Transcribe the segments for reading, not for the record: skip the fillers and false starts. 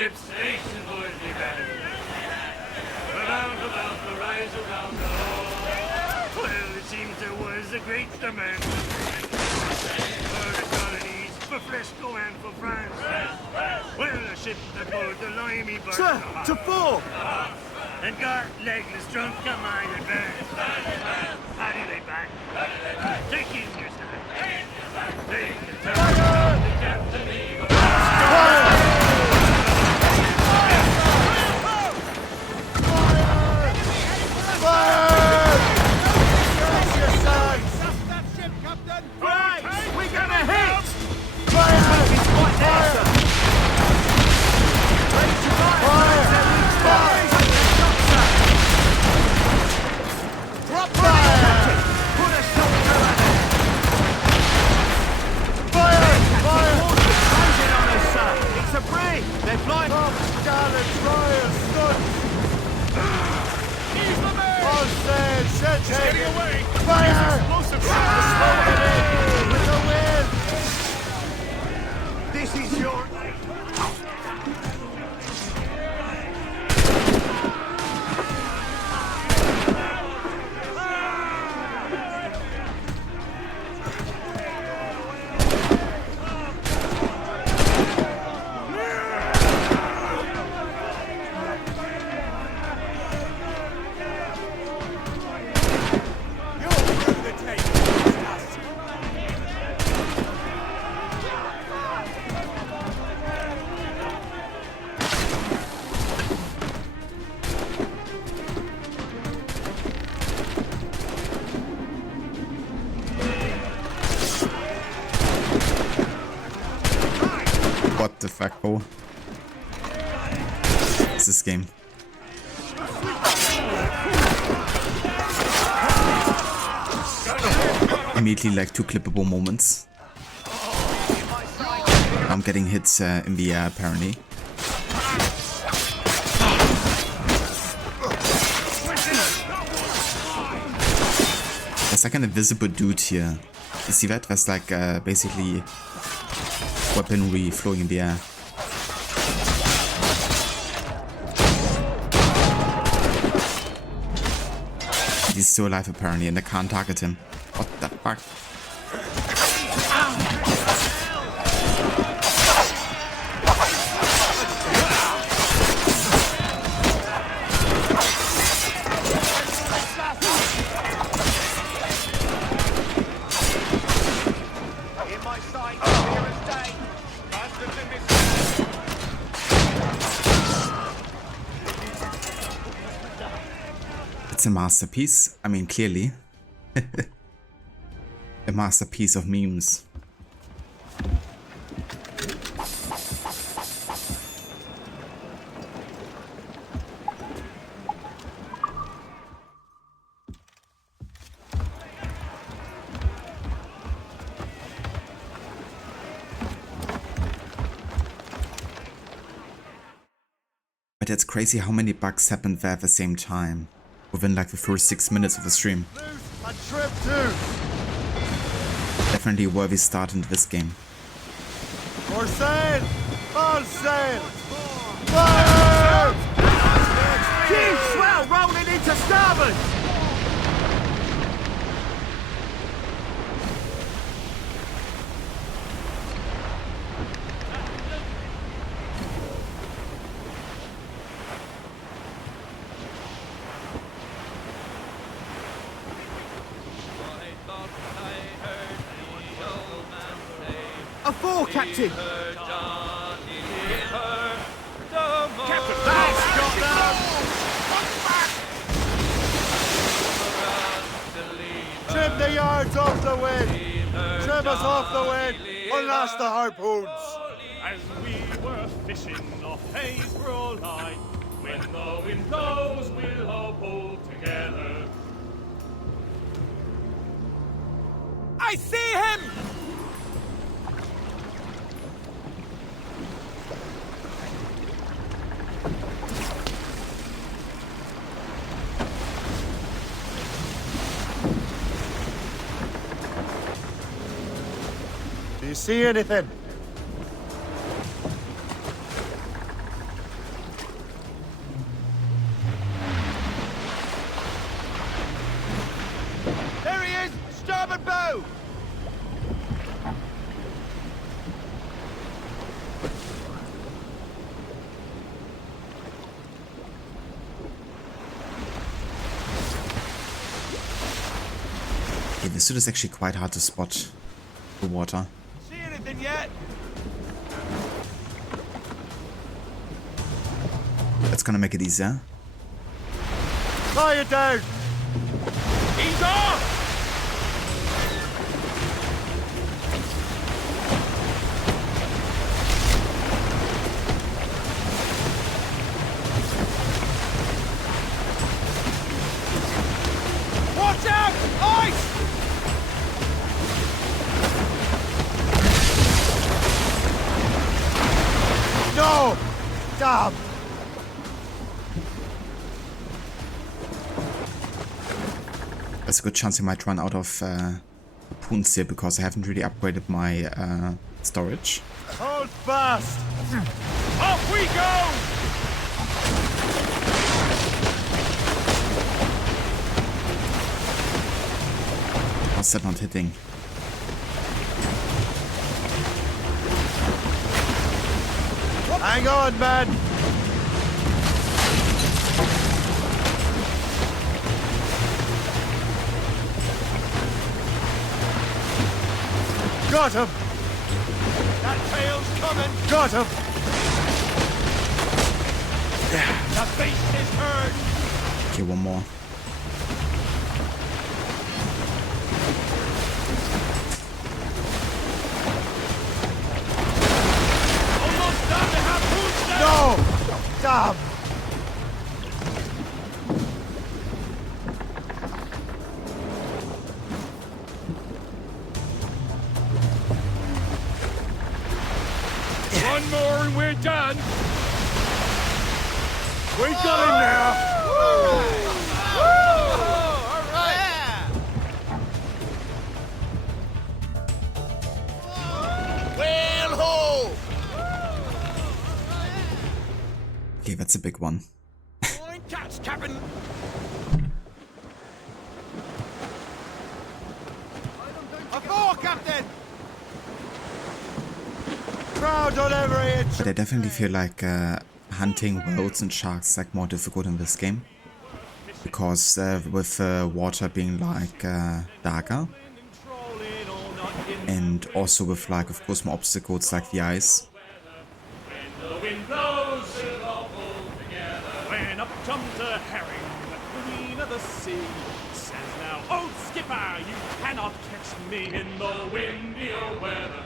Dip station boys be back. Around about the rise around the hall. Well, it seems there was a great demand for the colonies, for Fresco and for France. Well, a ship aboard the Limey bark. Sir, to fore! And got legless drunk on my advance. How do they back? Take in your stand. Take the turn. The captain eagle. They're flying! Top gallant royal studs! Ease the man! All sail, shed getting away! Fire! Explosive! With the wind! This is your... What the fuck, oh. What's this game? Immediately like 2 clippable moments. I'm getting hits in the air apparently. There's like an invisible dude here. You see that? There's like basically weaponry flowing in the air. He's still alive apparently and I can't target him. What the fuck? It's a masterpiece. I mean, clearly. A masterpiece of memes. But it's crazy how many bugs happened there at the same time. Within like the first 6 minutes of the stream. Definitely a worthy start into this game. For sail! All sail! Fire! Huge swell rolling into starboard! A fore, Captain! Trim the yards off the wind! Trim us off the wind! Unlash the harpoons! As we were fishing off Haysborough Line, when the wind blows, we'll all pull together. I see him! Do you see anything? go! Okay, this suit is actually quite hard to spot the water. See anything yet? That's gonna make it easier. Fire down! He's off! Watch out! Ice! No! Damn! There's a good chance I might run out of harpoons here because I haven't really upgraded my storage. Hold fast! Off we go! How's that not hitting? Hang on, man! Got him! That tail's coming! Got him! The beast is hurt! Okay, one more. Almost done to have boots down! No! Damn! One more and we're done! We got him now! Well, ho! Okay, that's a big one. Fine catch, Captain! Aboard, Captain! Crowd on every inch! But I definitely feel like hunting whales and sharks is like more difficult in this game. Because with water being like darker. And also with like, of course, more obstacles like the ice. When the wind blows, we'll all pull together. When up jumped a herring, the queen of the sea, says now, "Old skipper, you cannot catch me in the windy old weather,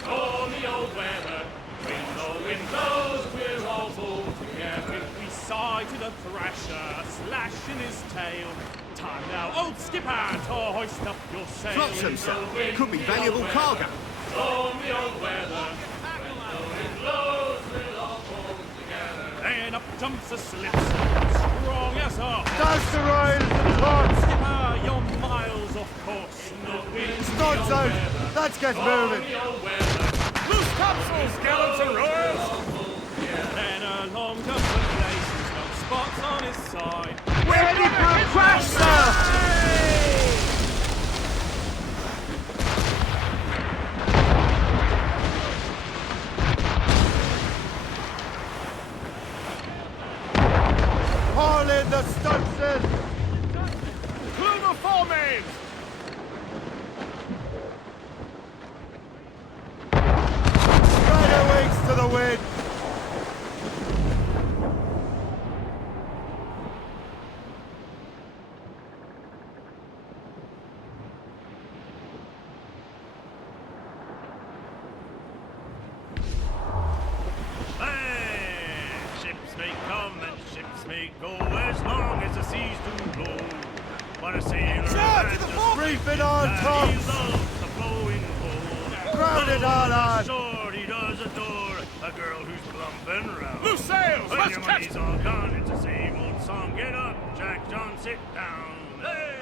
stormy old weather. When the wind blows, we'll all pull together." If we sighted a thrasher, slash in his tail, time now, old skipper, to hoist up your sail. Flotsam, sir. Could be valuable cargo. Stormy old weather. And up jumps a slipsail, strong as a horse. Douse the royal torch! Skipper, you're miles off course. The wind Studs out! Let's get moving! loose topsails, gallants and royals. Then along comes the places, no spots on his side. Ready for a crash, sir! Haul in the stunsail! Plume of foremen! Spread our wings to the wind! Hey, ships may come and ships may go as long as the seas do blow. But a sailor Charge has to the a fore! Reef it on, he tops! loves the flowing pole. Crowd it all on! Short, he does adore a girl who's plump and round. Loose sails, When let's your catch money's all gone, it's the same old song. Get up, Jack John, sit down. Hey,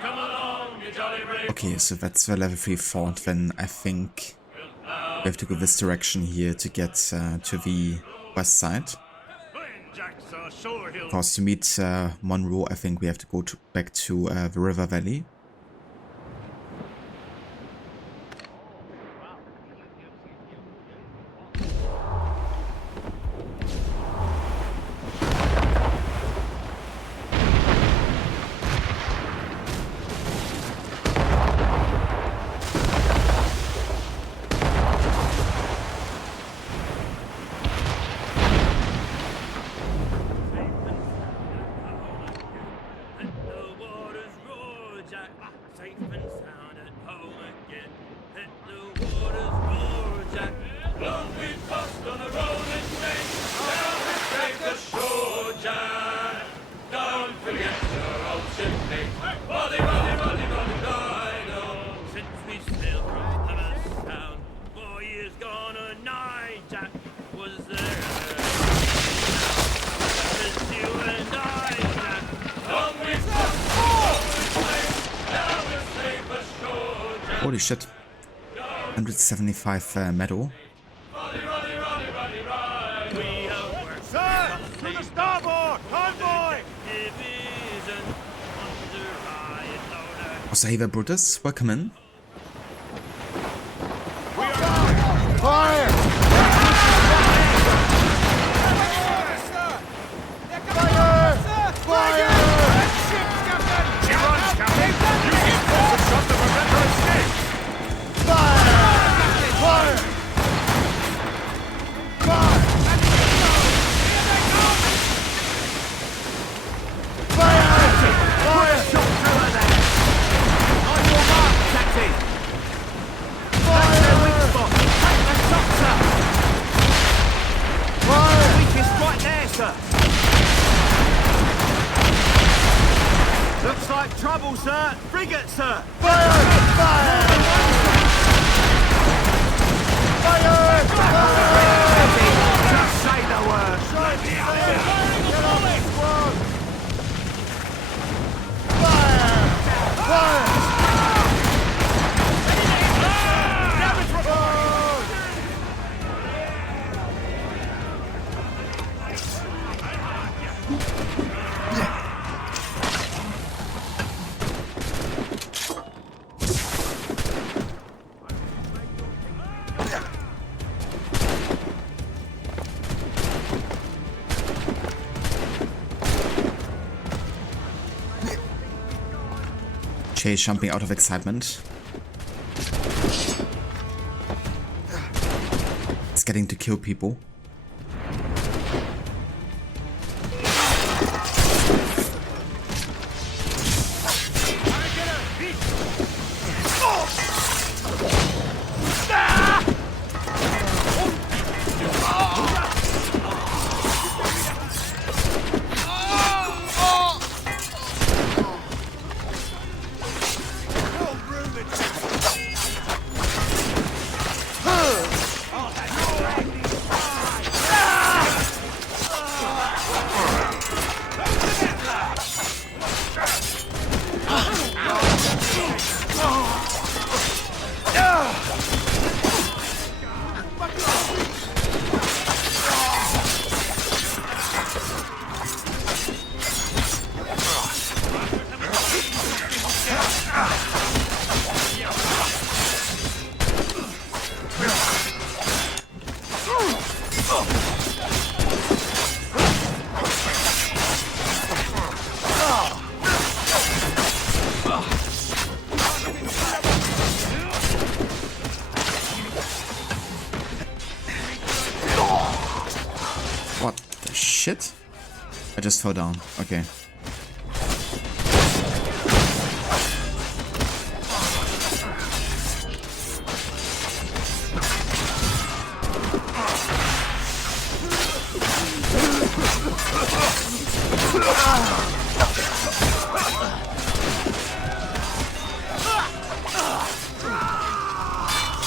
come along, you jolly brave. Okay, so that's the level 3 fort. Then I think we have to go this direction here to get to the west side. When Jack's ashore, he'll Because to meet Monroe, I think we have to go back to the river valley. safe and sound at home again. Let the waters roar, Jack. Long we've tossed on the rolling main. Now we take the shore, Jack. Don't forget your old shipmate. Roddy, Roddy, Roddy, Roddy, Dido. Since we sailed from Plymouth Sound, 4 years gone a night, Jack. Was there just you and I, Jack? Long we've tossed on the rolling main. Now we're safe ashore, Jack. Holy shit. 175 medal. Roddy, Roddy, Roddy, Roddy, Roddy. We have worked. Sir, to the starboard! Convoy! Division under high and loader. Außer Brutus, welcome in. Fire! Fire! Fire! She runs, Captain. Use your force shot to prevent her escape. Fire! Fire! Fire! Fire! Fire! On your mark, Captain. That's their weak spot. Take the top, sir. Fire! Weakest right there, sir. Looks like trouble, sir. Frigate, sir. Fire! Fire! Fire! Just say the word. Fire! Fire! Chase jumping out of excitement. It's getting to kill people. What the shit? I just fell down. Okay.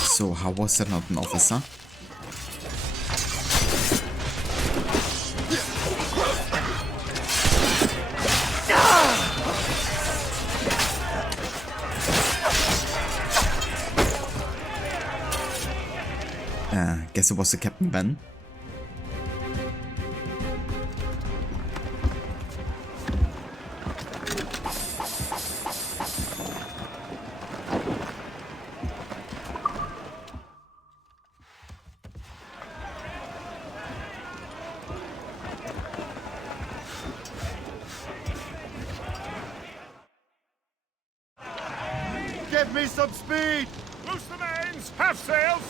So, how was that not an officer? Guess it was the captain then. Give me some speed! Loose the mains. Half sails.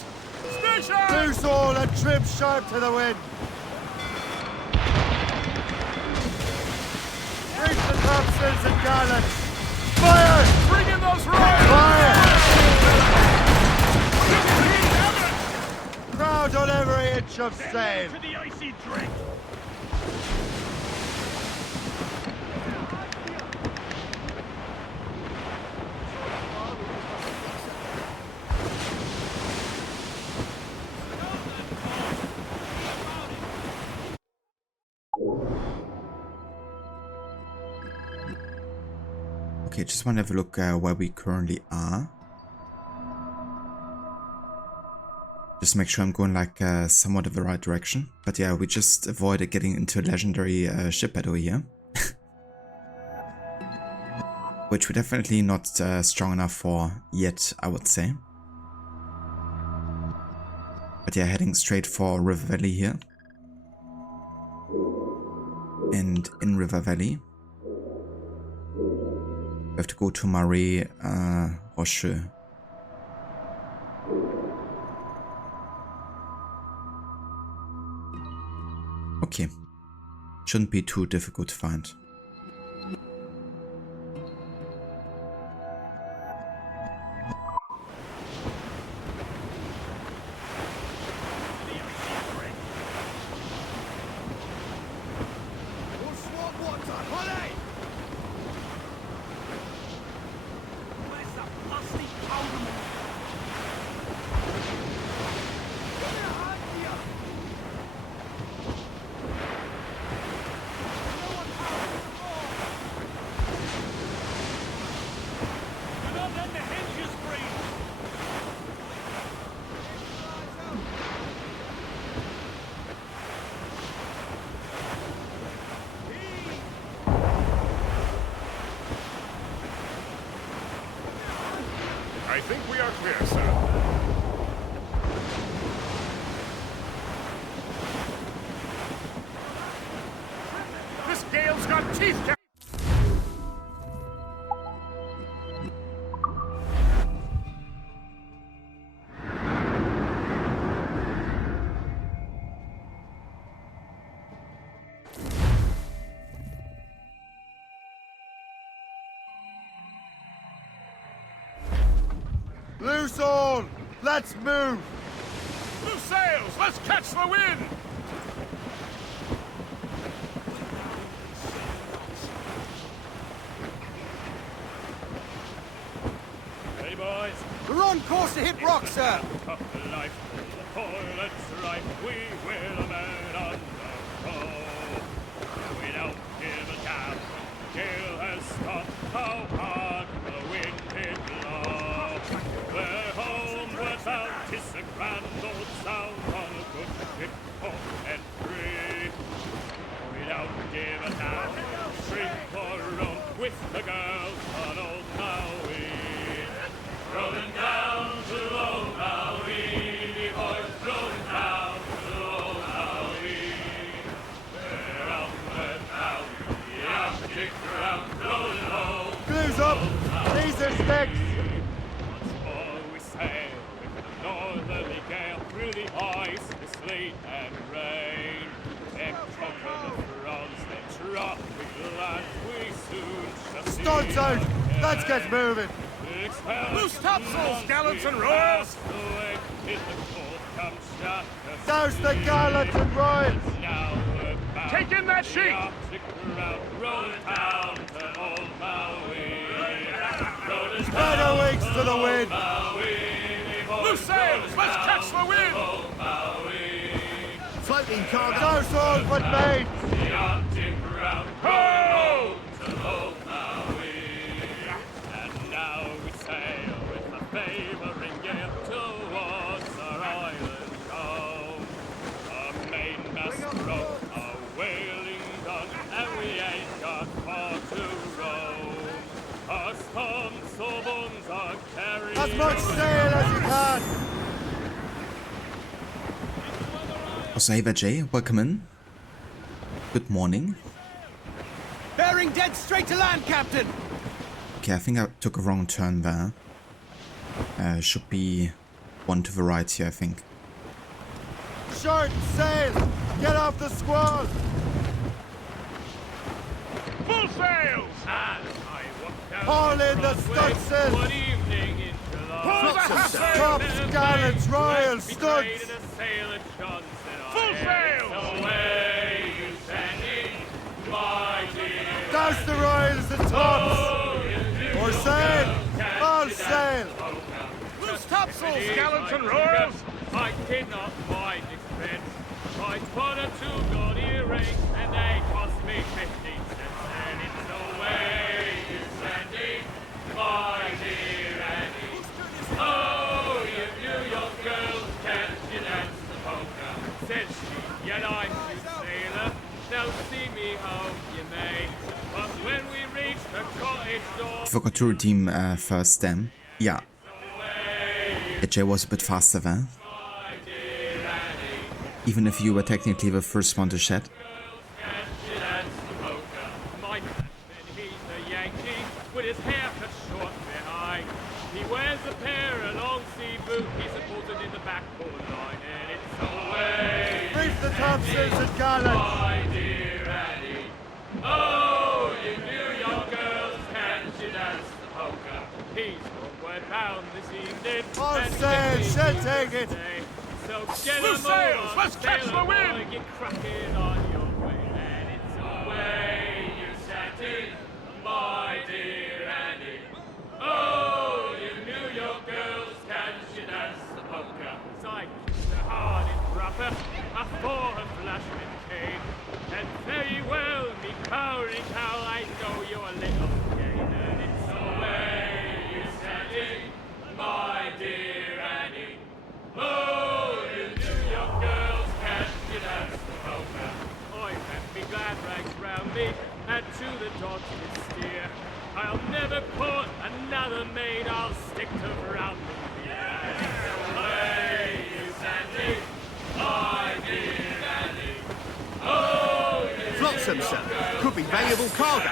Station. Loose all and trim sharp to the wind! Reach the topsails and gallants! Fire! Bring in the those royals! Fire! Crowd on every inch of sail! To the icy drink! Okay, just want to have a look where we currently are. Just make sure I'm going like somewhat of the right direction. But yeah, we just avoided getting into a legendary ship battle here. Which we're definitely not strong enough for yet, I would say. But yeah, heading straight for River Valley here. And in River Valley, we have to go to Marais Rocheux. Okay, shouldn't be too difficult to find. I think we are clear, sir. This gale's got teeth, Captain! Loose all! Let's move! Loose sails! Let's catch the wind! Hey boys! We're on course to hit rock, sir. Tough life, the toilet's right, we will man on the road. We don't give a damn when the gale has stopped, how hard the wind did blow. We're homeward bound, 'tis a grand old sound on a good ship, home and free. We don't give a damn, shrink or roam with the girls on old Maui. Rolling down to old Maui, boys, rolling down to old Maui. We're outward bound, the Arctic ground, rolling home. Blues up! These are sticks! Once more we sail with the northerly gale through the ice, the sleet and rain. Them conquer the frogs, them tropic lands, we soon shall see. Stunts out! Let's get moving! Loose topsails, gallants and royals! Douse the gallants and royals! Take in that sheet! Spread our wings to the wind! Loose sails! Let's catch the wind! Floating cargo. Douse all but mates! Ho! And now we sail with a favouring gale towards our island home. Our mainmast broke, our whaling gone, and we ain't got far to roam. Our storms so bones are carried. As much sail as you can! Also, hey there, Jay, welcome in. Good morning. Bearing dead straight to land, Captain. Okay, I think I took a wrong turn there. Should be one to the right here, I think. Short sail! Get off the squall! Full sails! As I walk down Haul in the stunsails! One evening in July. Tops, gallants, royals, studs! Full sail! Away you standing, my dear. Douse the royals and tops! Or sail! All sail! Loose topsails, gallants and royals! I did not mind expense. I bought a 2 gold earrings and they cost me 15 cents. And it's away you standing, my dear Annie. Oh, you New York girls, can't you dance the polka? Said she, yet I'm too sailor. Now see me home you may. But when we reach the cottage door, Forgot to redeem first stem. Yeah. AJ was a bit faster there. Even if you were technically the first one to shed. my husband, he's a Yankee with his hair cut short behind. He wears a pair of long sea boots. He's supported in the backboard line, and it's away. Reef the topsails and gallants! My dear Annie. Oh, you New York girls, can't you dance the polka? He's homeward bound this evening. All and sail, he's she'll busy take it. today. So get Loose 'em sails, on, let's catch sailor the wind. boy, get cracking on your way, and it's away you satin, my dear Annie. Oh, you New York girls, can't you dance the polka? I kissed her hard in proper, I for her flashman cane, and very well, me cowering cow, I know you're a little gay, and it's away you satin, my dear Annie. Oh, you New York girls, can't you dance the polka? I have me glad rags round me, and to the dogs we steer. I'll never court another maid, I'll stick to brown beer. Away, you Sandy, my dear Annie. Oh, you Flotsam, sir. Could be valuable cargo.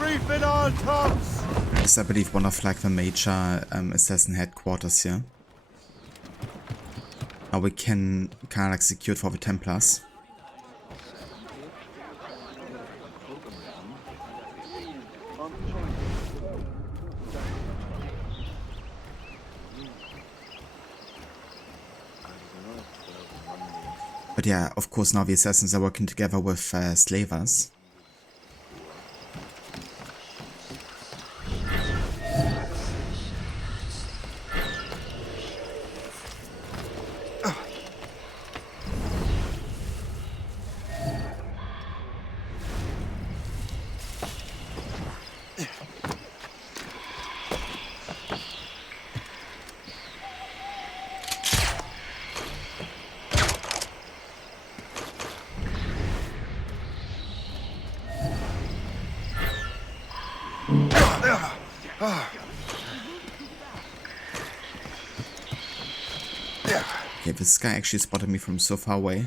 Reef in all tops! This is, I believe, one of like the major assassin headquarters here. Now we can kind of like secure it for the Templars. But yeah, of course now the assassins are working together with slavers. Okay, this guy actually spotted me from so far away.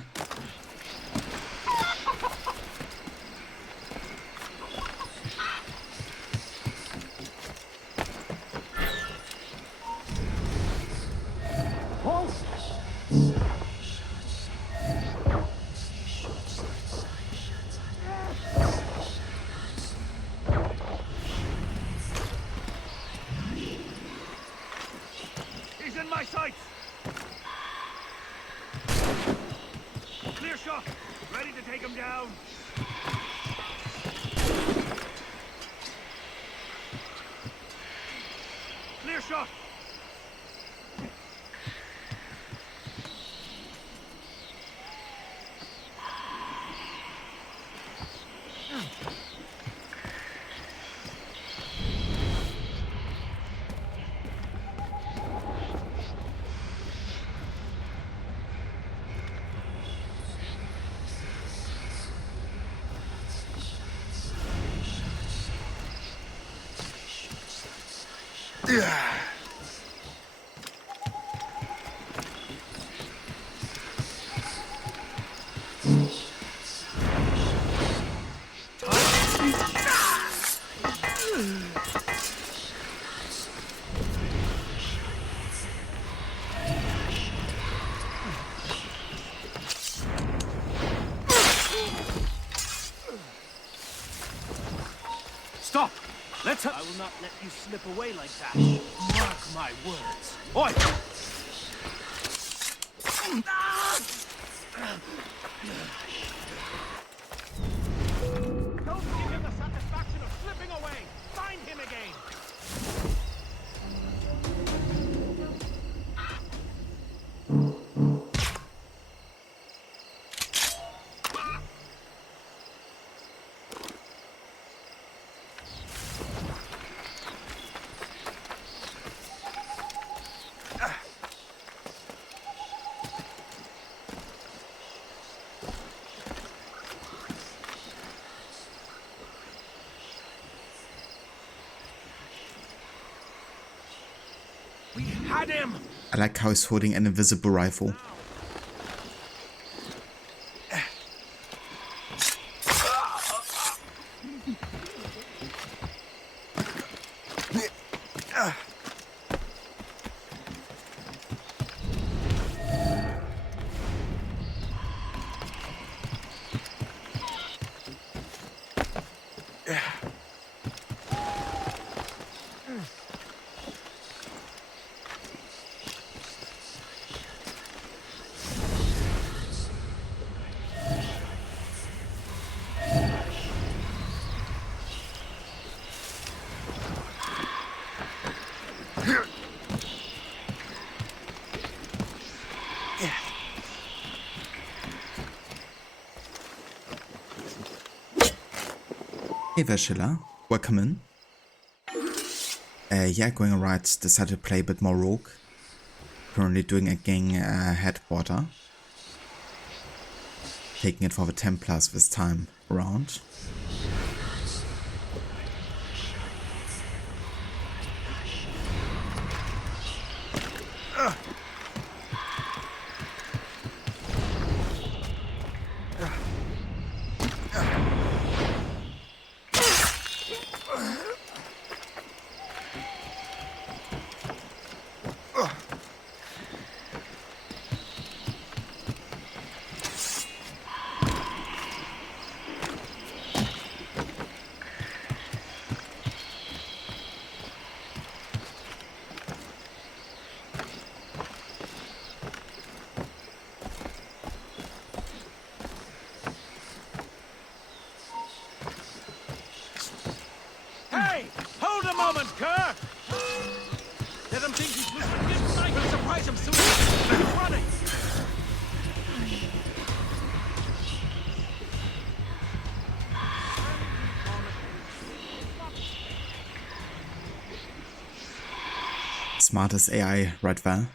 He's in my sights! Clear shot! Ready to take him down! Clear shot! Stop! Let's... I will not let you slip away like that. Mark my words. Oi! Don't give him the satisfaction of slipping away. Find him again. We had him. I like how he's holding an invisible rifle. Hey there, Schiller. Welcome in. Yeah, going alright. Decided to play a bit more rogue. Currently doing a gang headquarter. Taking it for the Templars this time around. Hey, hold a moment, Kerr. Let him think he's Mr. Midnight. We'll surprise him soon. He's running. Smartest AI right there.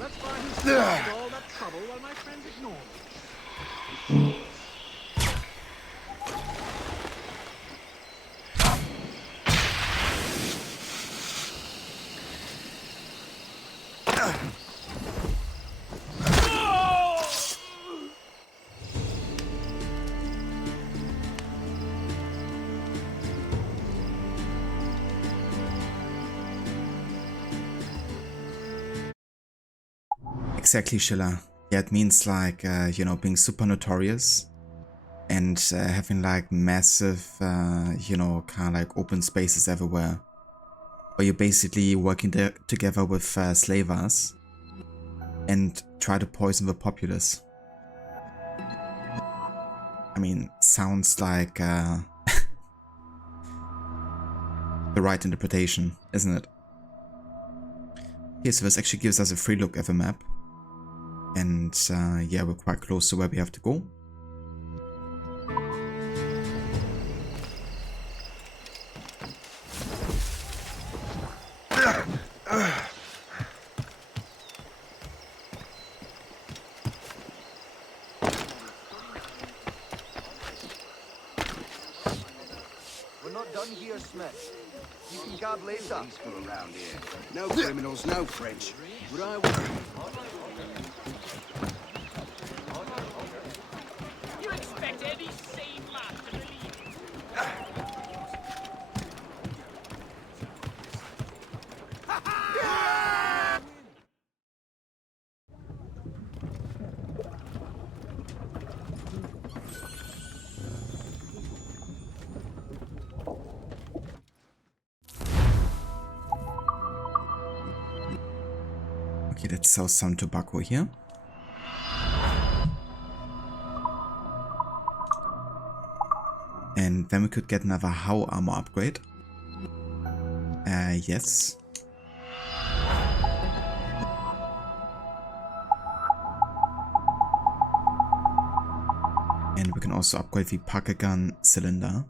Let's find who started all that trouble while my friends ignore me. Exactly, Schiller. Yeah, it means like, you know, being super notorious and having like massive, you know, kind of like open spaces everywhere. Where you're basically working together with slavers and try to poison the populace. I mean, sounds like the right interpretation, isn't it? Okay, so this actually gives us a free look at the map. And yeah, we're quite close to where we have to go. We're not done here, Smith. You can gab later. Peaceful around here. No criminals, no French. But I were. You expect any sane man to believe it? Okay, let's sell some tobacco here. And then we could get another HAU armor upgrade. Yes. And we can also upgrade the pocket gun cylinder.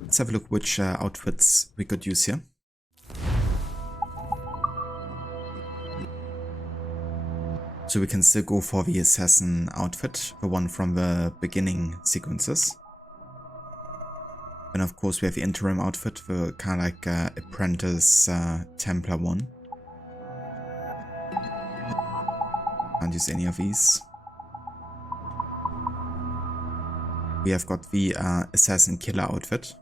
Let's have a look which outfits we could use here. So we can still go for the assassin outfit, the one from the beginning sequences. And of course we have the interim outfit, the kind of like apprentice Templar one. Can't use any of these. We have got the assassin killer outfit.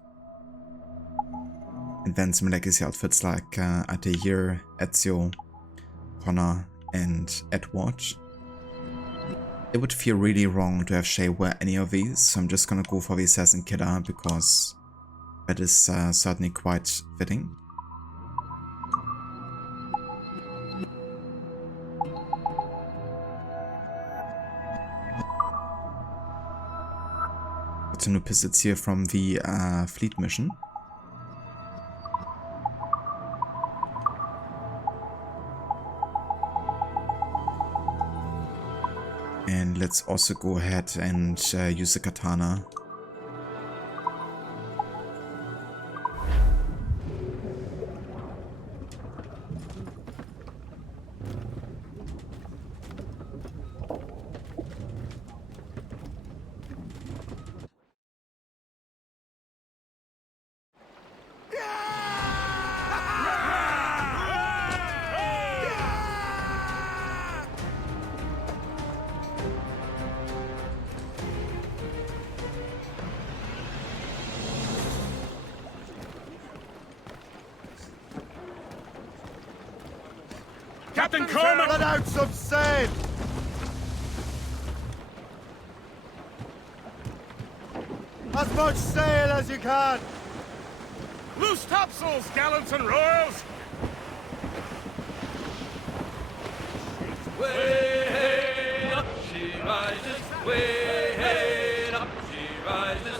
And then some legacy outfits like Altair, Ezio, Connor, and Edward. It would feel really wrong to have Shay wear any of these, so I'm just gonna go for the assassin killer because that is certainly quite fitting. Got some new pistols here from the fleet mission. And let's also go ahead and use the katana. Captain Coleman! Let out some sail! As much sail as you can! Loose topsails, gallants and royals! Way hey, up she rises, way hey, up she rises,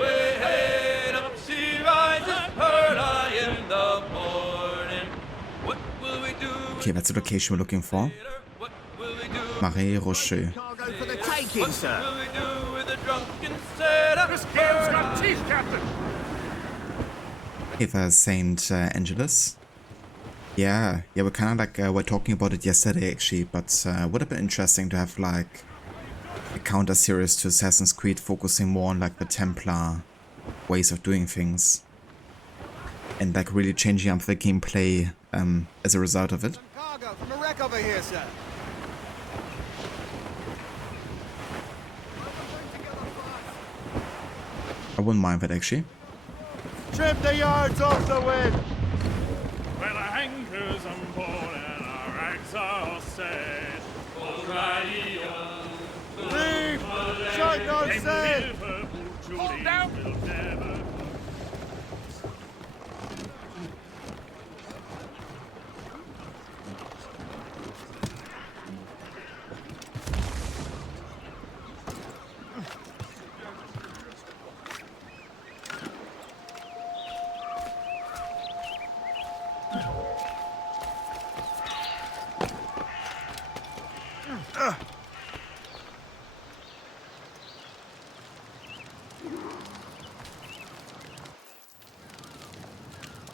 way hey, up she rises, early in the morning. What will we do? Okay, that's the location we're looking for. What will we do? Marais Rocheux. Cargo for the taking, sir. What will we do with a drunken sailor? This game's got teeth, Captain! Okay, there's St. Angelus. Yeah, we're kind of like, we're talking about it yesterday actually, but would have been interesting to have like a counter series to Assassin's Creed focusing more on like the Templar ways of doing things. And like really changing up the gameplay as a result of it. Cargo from a wreck over here, sir. I wouldn't mind that actually. Trim the yards off the wind! Where the anchors and port and our rags are set. make no sense! Hold down!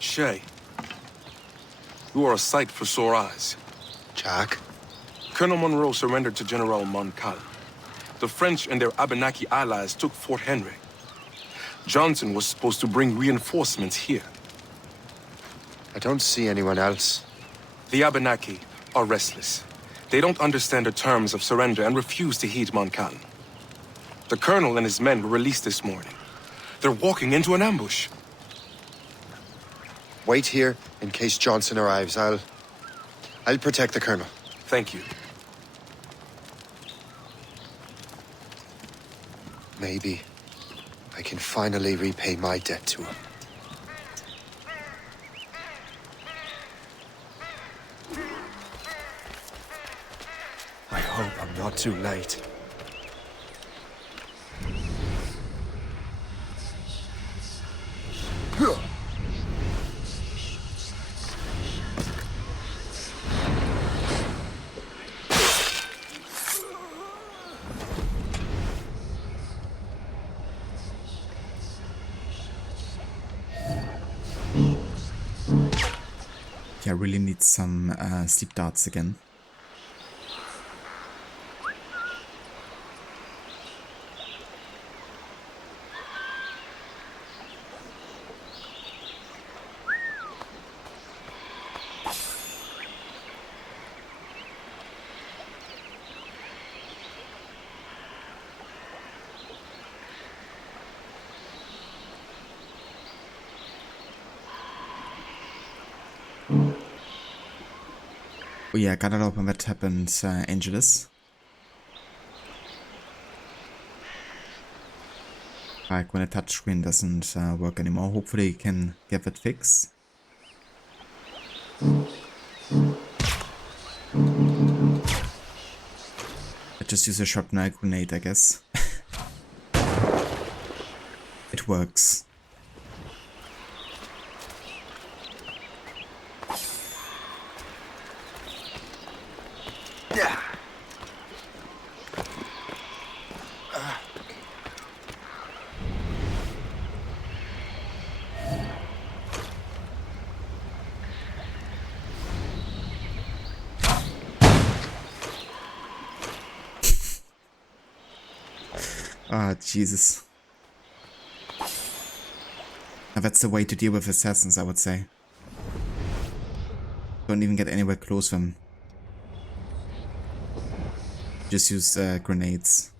Shay, you are a sight for sore eyes. Jack? Colonel Monroe surrendered to General Montcalm. The French and their Abenaki allies took Fort Henry. Johnson was supposed to bring reinforcements here. I don't see anyone else. The Abenaki are restless. They don't understand the terms of surrender and refuse to heed Montcalm. The colonel and his men were released this morning. They're walking into an ambush. Wait here in case Johnson arrives. I'll protect the colonel. Thank you. Maybe I can finally repay my debt to him. I hope I'm not too late. I really need some sleep darts again. Oh yeah, gotta open what happened, Angelus. Like when a touchscreen doesn't work anymore. Hopefully you can get that fixed. I just use a shrapnel grenade, I guess. It works. Ah, Jesus. Now that's the way to deal with assassins, I would say. Don't even get anywhere close to them. Just use grenades.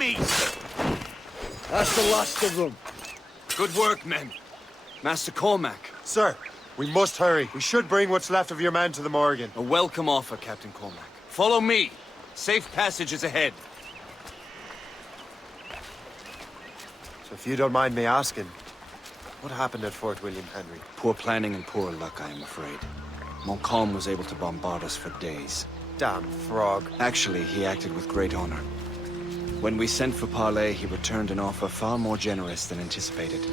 enemies! That's the last of them. Good work, men. Master Cormac. Sir, we must hurry. We should bring what's left of your men to the Morgan. A welcome offer, Captain Cormac. Follow me. Safe passage is ahead. So if you don't mind me asking, what happened at Fort William Henry? Poor planning and poor luck, I am afraid. Montcalm was able to bombard us for days. Damn frog. Actually, he acted with great honor. When we sent for parley, he returned an offer far more generous than anticipated.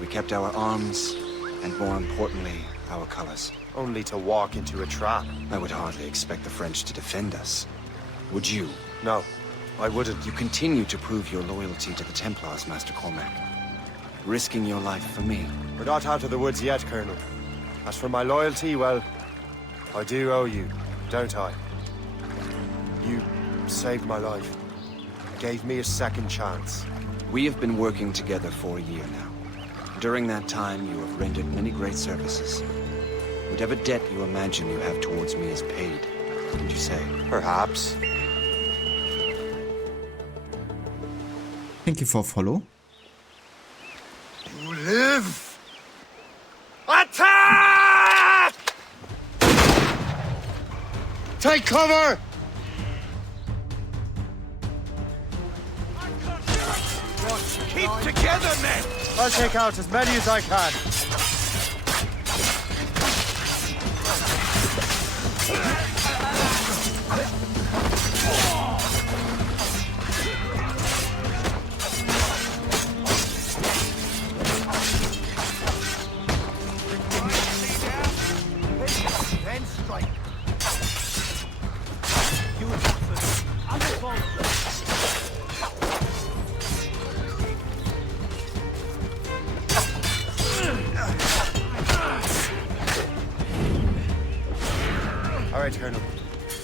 We kept our arms, and more importantly, our colors. Only to walk into a trap. I would hardly expect the French to defend us. Would you? No, I wouldn't. You continue to prove your loyalty to the Templars, Master Cormac. Risking your life for me. We're not out of the woods yet, Colonel. As for my loyalty, well, I do owe you, don't I? You saved my life. Gave me a second chance. We have been working together for a year now. During that time, you have rendered many great services. Whatever debt you imagine you have towards me is paid, wouldn't you say? Perhaps. Thank you for follow. You live! Attack! Take cover! Keep together, men! I'll take out as many as I can. Then strike. All right, Colonel.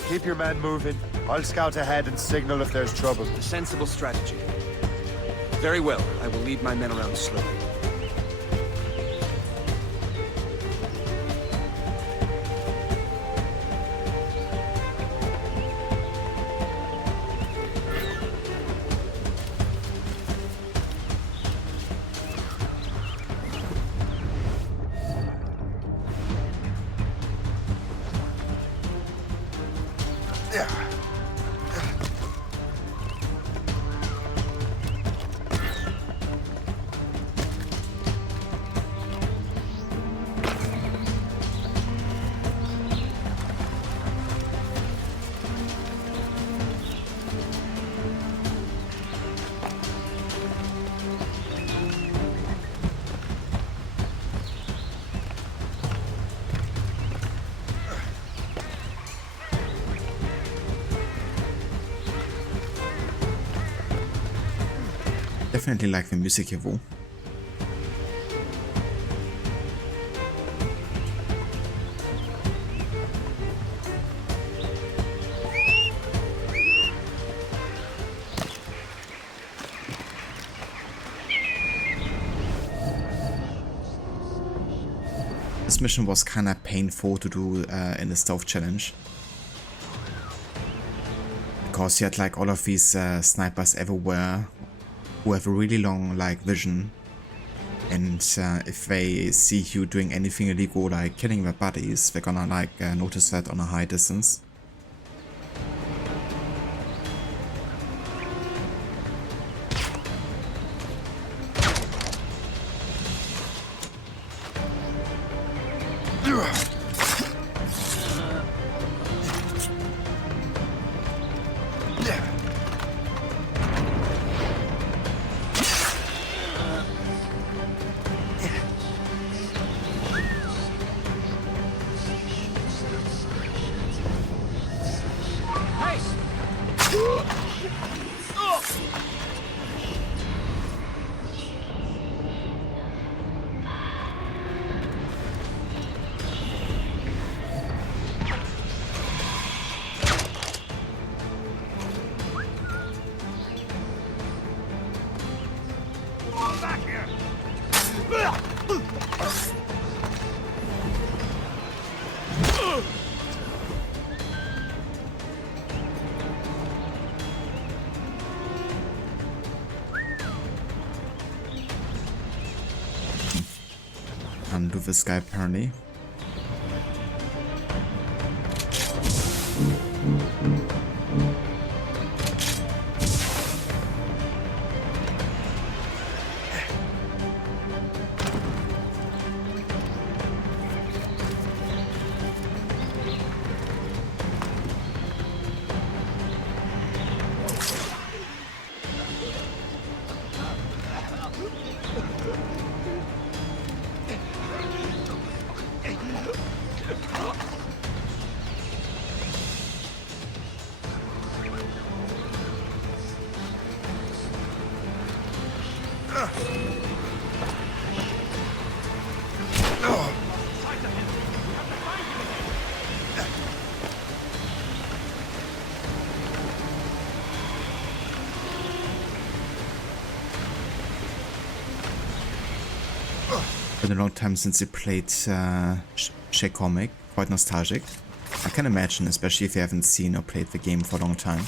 Keep your men moving. I'll scout ahead and signal if there's trouble. A sensible strategy. Very well. I will lead my men around slowly. Definitely like the music hier wo. This mission was kinda painful to do in the stealth challenge. Because you had like all of these snipers everywhere who have a really long like vision, and if they see you doing anything illegal like killing their buddies, they're gonna like notice that on a high distance. can't do this guy apparently. Been a long time since I played HAYTHAM, quite nostalgic. I can imagine, especially if you haven't seen or played the game for a long time.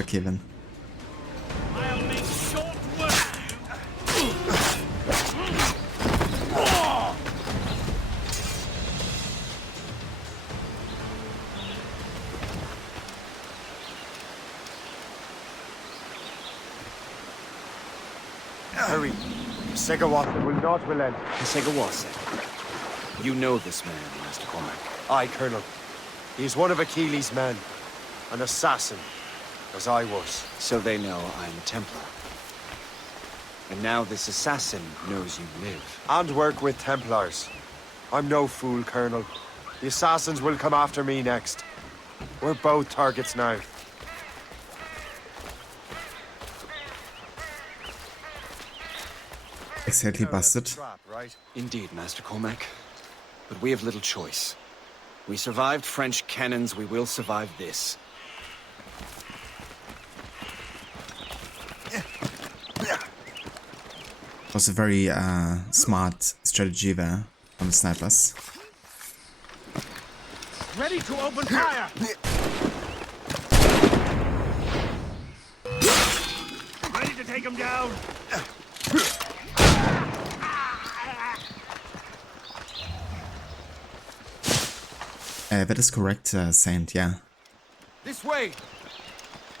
Okay then. I'll make short work. Hurry. Segawasa will not relent. Segawasa. You know this man, Master Cormac. Aye, Colonel. He is one of Achilles' men. An assassin, as I was. So they know I'm a Templar. And now this assassin knows you live. And work with Templars. I'm no fool, Colonel. The assassins will come after me next. We're both targets now. Exactly, busted. Trap, right? Indeed, Master Cormac. But we have little choice. We survived French cannons, we will survive this. Was a very smart strategy there from the snipers. Ready to open fire! Ready to take him down. That is correct, Saint, yeah. This way!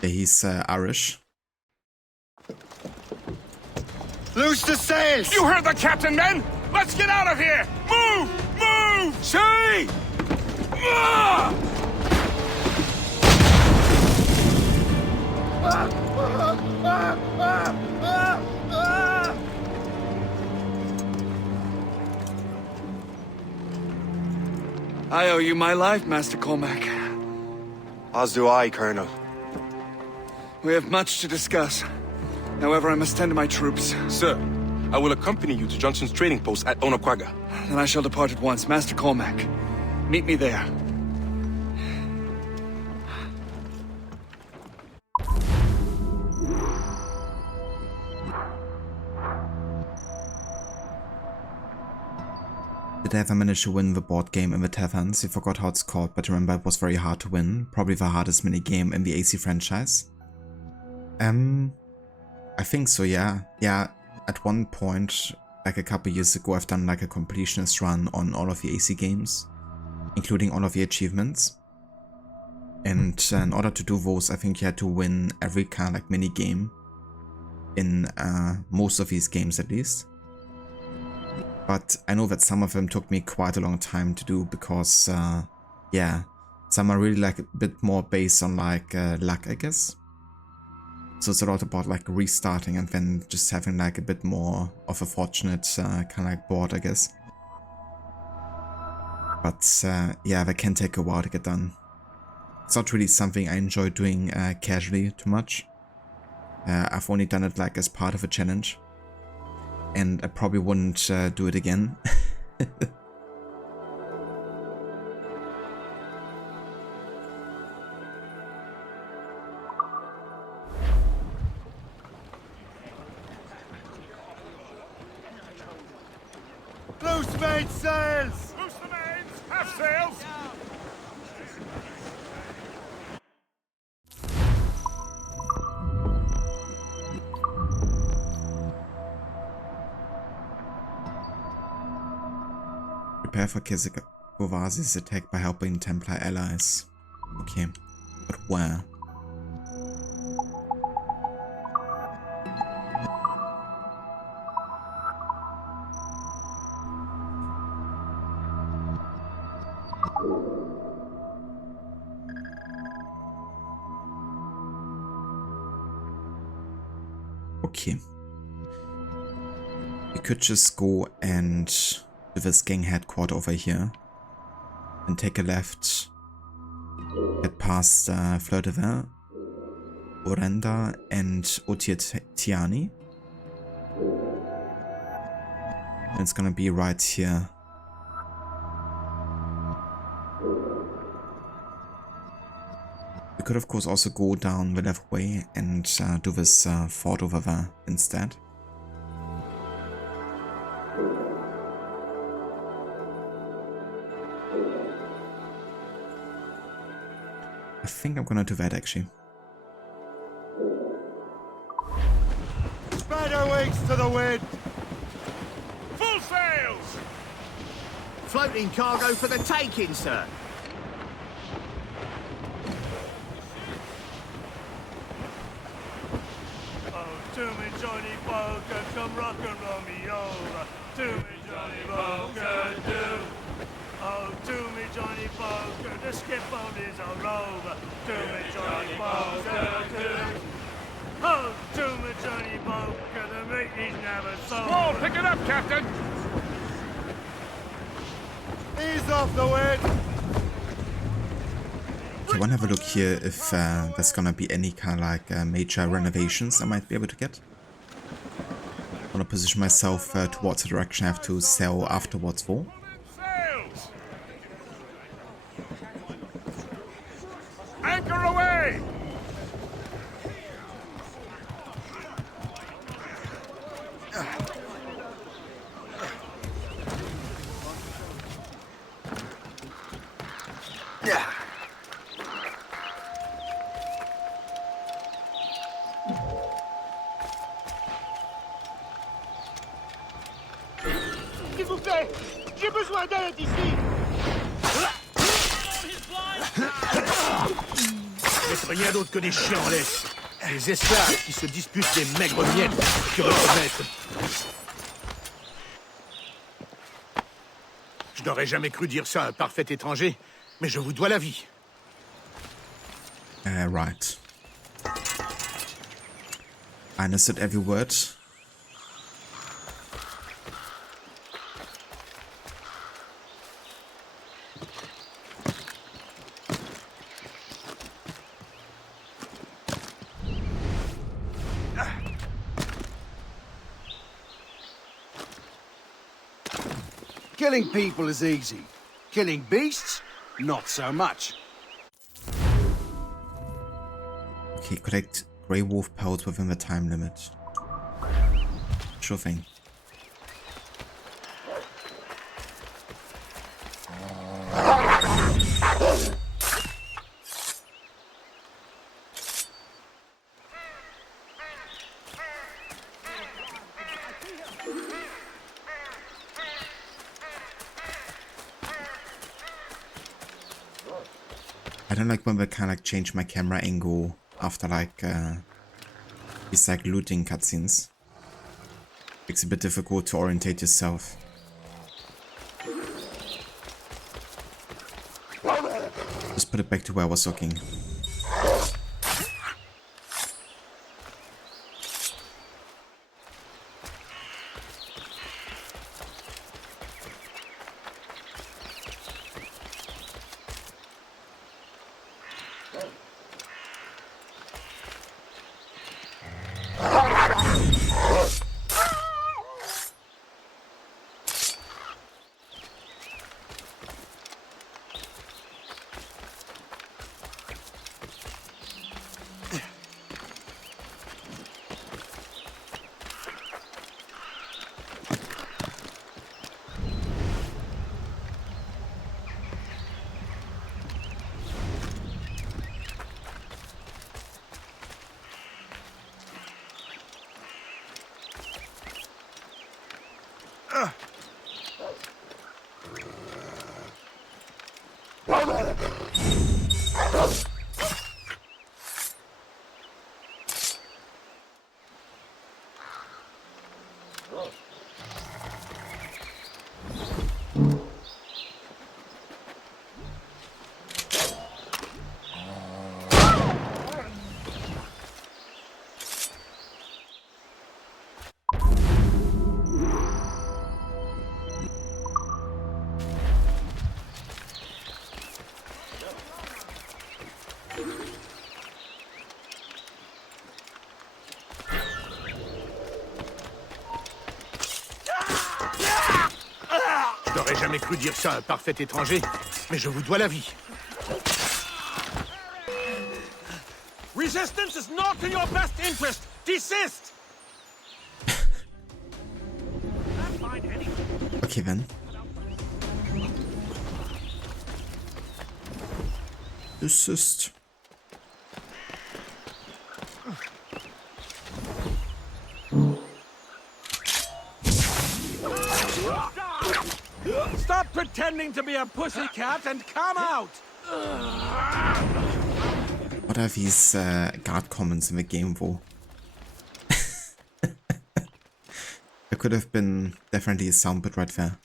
Yeah, he's Irish. Loose the sails! You heard the captain, men! Let's get out of here! Move! Move! See! I owe you my life, Master Cormac. As do I, Colonel. We have much to discuss. However, I must tend to my troops. Sir, I will accompany you to Johnson's trading post at Onakwaga. Then I shall depart at once. Master Cormac, meet me there. Did I ever manage to win the board game in the taverns? I forgot how it's called, but remember it was very hard to win. Probably the hardest minigame in the AC franchise. I think so, yeah. Yeah, at one point, like a couple years ago, I've done like a completionist run on all of the AC games, including all of the achievements. And in order to do those, I think you had to win every kind of like mini game in most of these games at least. But I know that some of them took me quite a long time to do because, yeah, some are really like a bit more based on like luck, I guess. So it's a lot about like restarting and then just having like a bit more of a fortunate kind of like board, I guess. But yeah, that can take a while to get done. It's not really something I enjoy doing casually too much. I've only done it like as part of a challenge. And I probably wouldn't do it again. Loose main sails! Loose the mains! Half sails! Prepare for Kesegovazi's attack by helping Templar allies. Okay, but where? Okay. We could just go and do this gang headquarters over here and take a left, get past Fleur de Vin, Orenda and Otietiani. And it's gonna be right here. We could of course also go down the left way and do this fort over there instead. I think I'm gonna do that actually. Spread our wings to the wind! Full sails! Floating cargo for the taking, sir. To me, Johnny Poker, come rock and roll me over. To me, Johnny Poker, do. Oh, to me, Johnny Poker, the skip boat is a rover. To me, Johnny Poker, do. Oh, to me, Johnny Poker, the mate is never sober. Whoa, pick it up, Captain! Ease off the wind! Okay, I wanna have a look here if there's gonna be any kind of like major renovations I might be able to get. I wanna position myself towards the direction I have to sail afterwards for. Sails! Anchor away! S'il vous plaît, j'ai besoin d'aide ici. C'est rien d'autre que des chiens en laisse. Des esclaves qui se disputent des maigres miettes que votre maître. Je n'aurais jamais cru dire ça à un parfait étranger, mais je vous dois la vie. Right. I understood every word. Killing people is easy. Killing beasts, not so much. Okay, collect grey wolf pelts within the time limit. Sure thing. I don't like when they kind of like change my camera angle after like these like looting cutscenes. It's a bit difficult to orientate yourself. Just put it back to where I was looking. Je n'aurais jamais cru dire ça à un parfait étranger, mais je vous dois la vie. Resistance is not in your best interest. Desist. Okay, then. Desist. Stop pretending to be a pussycat and come out. What are these guard comments in the game for? There could have been definitely a soundbit right there.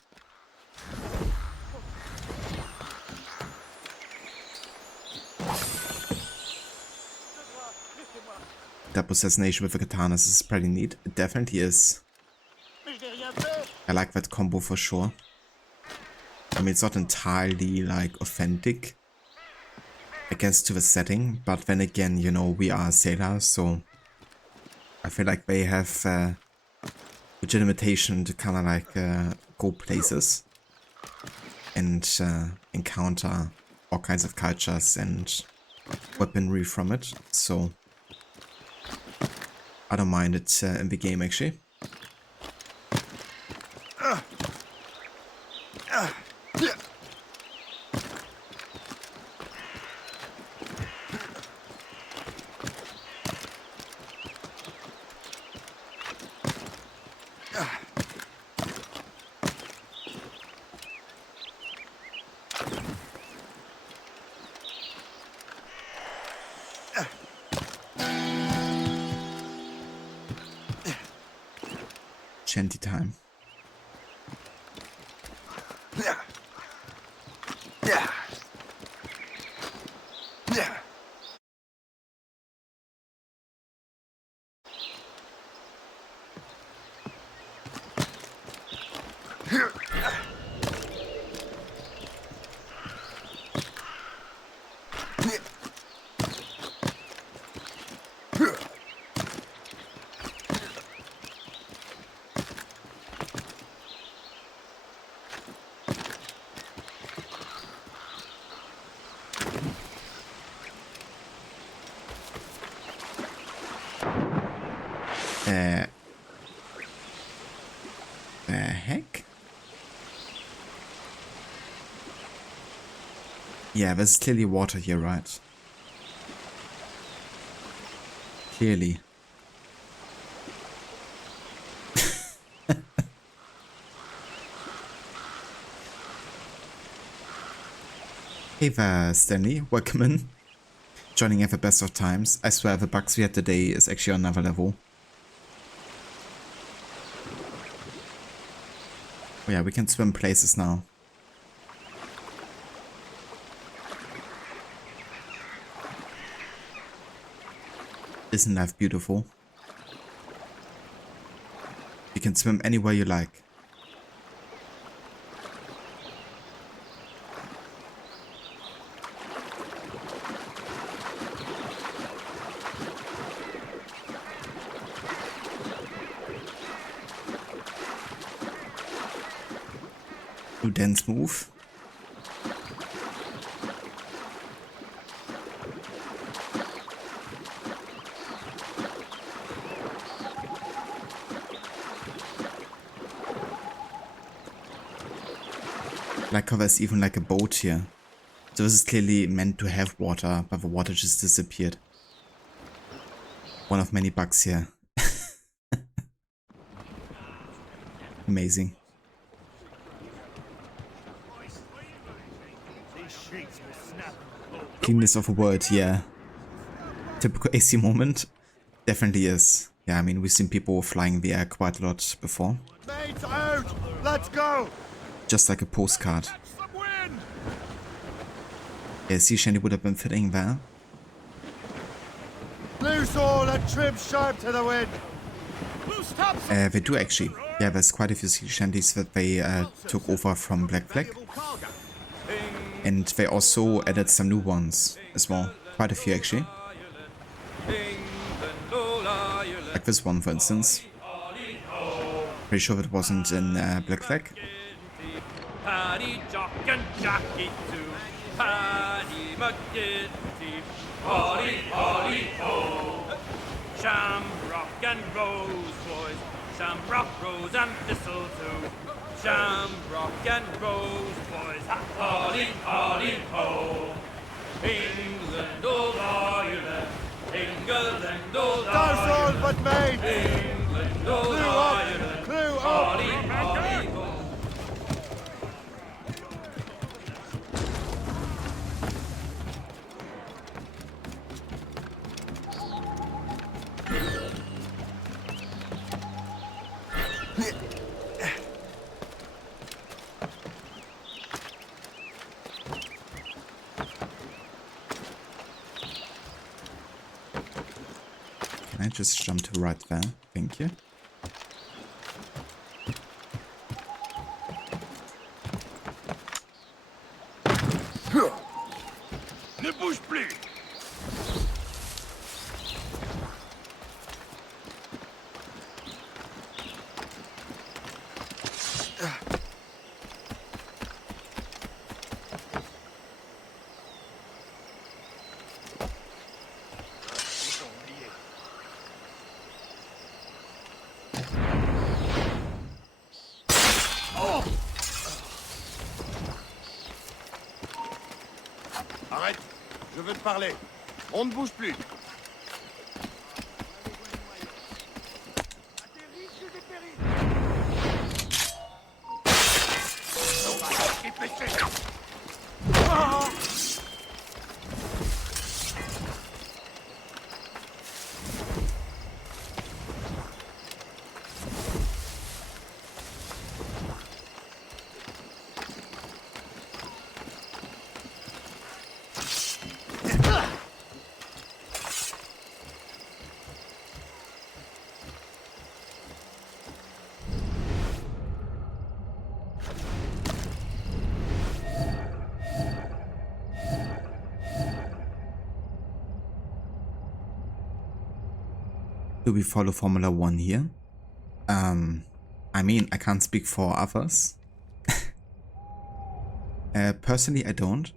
That assassination with the katanas is pretty neat. It definitely is. I like that combo for sure. I mean, it's not entirely like authentic, I guess, to the setting, but then again, you know, we are sailors, so I feel like they have legitimation to kind of like go places and encounter all kinds of cultures and weaponry from it, so I don't mind it in the game actually. Shanty time. The heck? Yeah, there's clearly water here, right? Clearly. Hey there, Stanley. Welcome in. Joining at the best of times. I swear the bugs we had today is actually on another level. Oh yeah, we can swim places now. Isn't life beautiful? You can swim anywhere you like. New dance move. Like how there's even like a boat here. So this is clearly meant to have water, but the water just disappeared. One of many bugs here. Cleanness of a word, yeah. Typical AC moment. Definitely is. Yeah, I mean, we've seen people flying the air quite a lot before. Mates out! Let's go! Just like a postcard. Yeah, sea shanty would have been fitting there. Loose all and trim sharp to the wind! They do actually. Yeah, there's quite a few sea shanties that they took over from Black Flag. And they also added some new ones as well. Quite a few actually. Like this one, for instance. Pretty sure it wasn't in Black Flag. Paddy, Jock and Jackie too. Paddy McGinty. Ollie, Ollie, oh. Shamrock and Rose boys. Shamrock, Rose and Thistle too. Shamrock and Rose boys. Ollie, Ollie, oh. England, old Ireland. England, old That's all Ireland. but made! England, old Ireland. Clue up! Ollie, Ollie, oh. Can I just jump to right there? Thank you. Ne bouge plus! Arrête! Je veux te parler. On ne bouge plus. Do we follow Formula 1 here? I mean, I can't speak for others. Personally, I don't.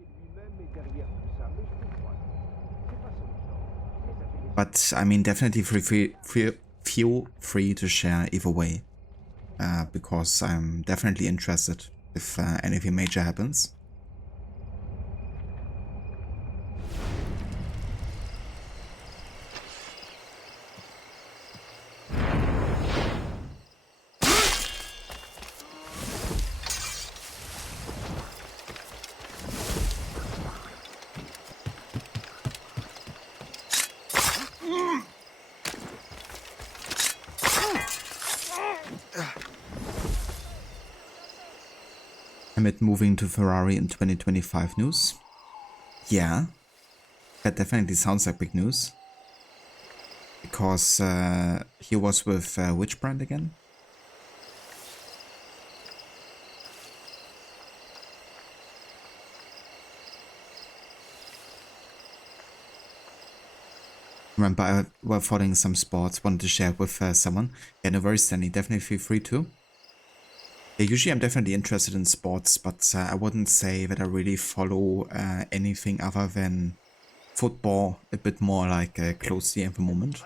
But, I mean, definitely feel free to share either way. Because I'm definitely interested if anything major happens. Amid moving to Ferrari in 2025 news? Yeah, that definitely sounds like big news. Because he was with which brand again? Remember, while following some sports, wanted to share with someone. Yeah, no worries, Stanley. Definitely feel free to. Yeah, usually I'm definitely interested in sports, but I wouldn't say that I really follow anything other than football a bit more like closely at the moment.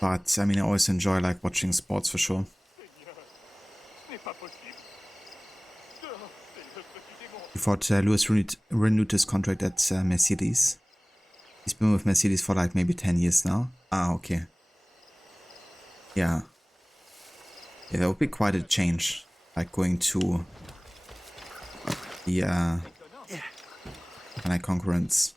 But I mean, I always enjoy like watching sports for sure. We thought Lewis renewed his contract at Mercedes. He's been with Mercedes for like maybe 10 years now. Ah, okay. Yeah. Yeah, that would be quite a change. Like going to the kind of concurrence.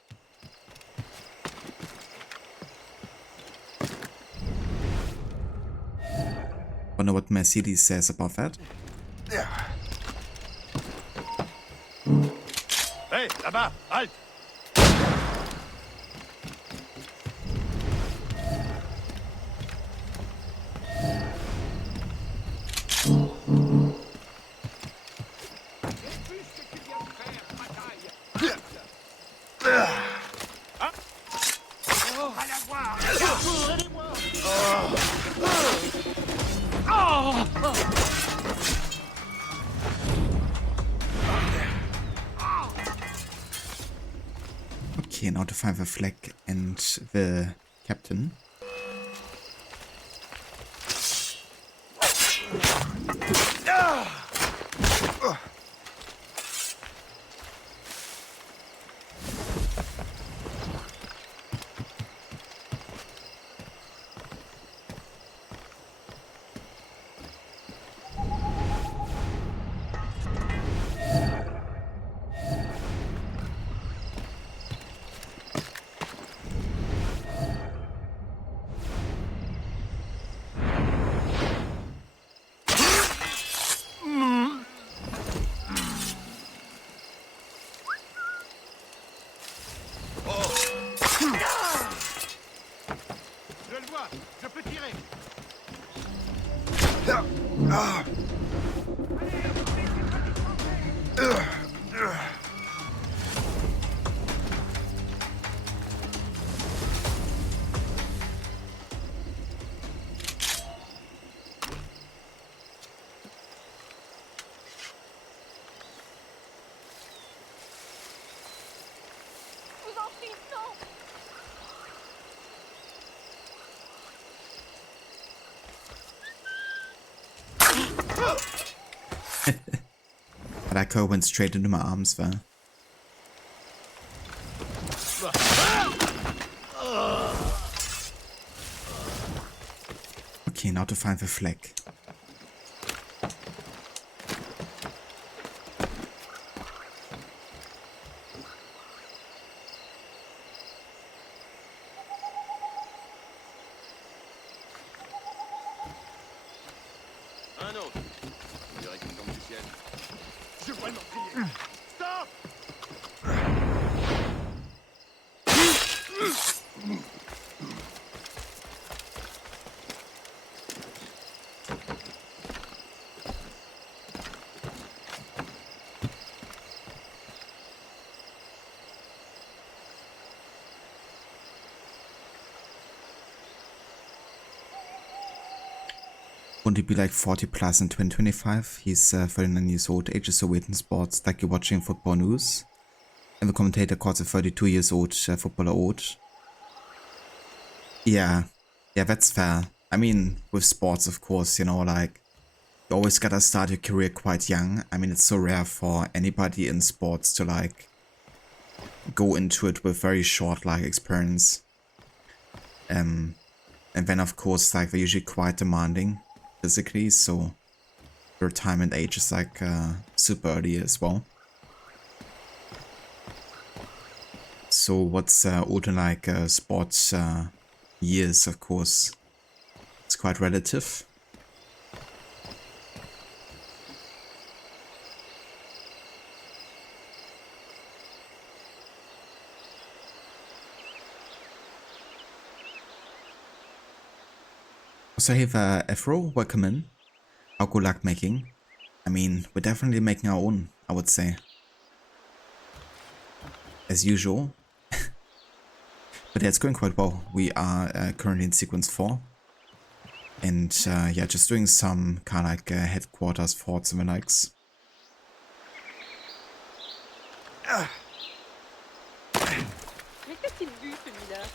Wonder what Mercedes says about that. Hey, là-bas, halte! Okay, now to find the flag and the captain. That car went straight into my arms there. Okay, now to find the flag. Un autre. On dirait qu'il tombe du ciel. Je vois mon prier. Stop! Won't he be like 40 plus in 2025? He's 39 years old, ages so weird in sports, like you're watching football news. And the commentator calls a 32 years old footballer old. Yeah, that's fair. I mean, with sports, of course, you know, like, you always gotta start your career quite young. I mean, it's so rare for anybody in sports to, like, go into it with very short, like, experience. And then, of course, like, they're usually quite demanding physically, so the retirement age is, like, super early as well. So what's older like sports years, of course, it's quite relative. So hey there, Afro, welcome in. How good luck making? I mean, we're definitely making our own, I would say. As usual. But yeah, it's going quite well. We are currently in sequence 4. And yeah, just doing some kind of like headquarters forts and the likes. Mais qu'est-ce qu'il but celui-là?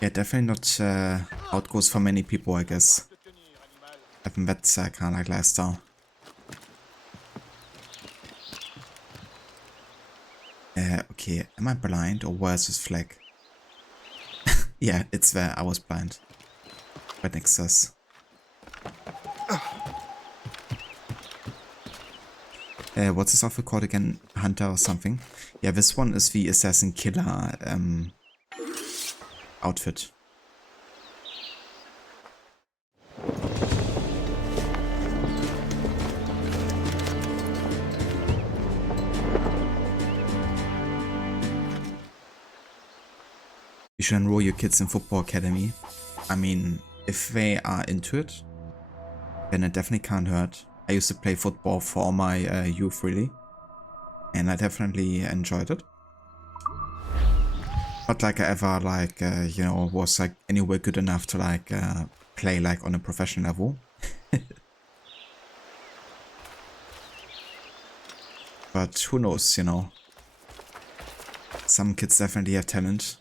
Yeah, definitely not how it goes for many people, I guess. Having that kind of like lifestyle. Okay, am I blind or where's this flag? Yeah, it's there. I was blind. Right next to us. What's this outfit called again? Hunter or something? Yeah, this one is the Assassin Killer outfit. You should enroll your kids in football academy. I mean, if they are into it, then it definitely can't hurt. I used to play football for all my youth, really, and I definitely enjoyed it. Not like I ever like you know, was like anywhere good enough to like play like on a professional level. But who knows, you know. Some kids definitely have talent.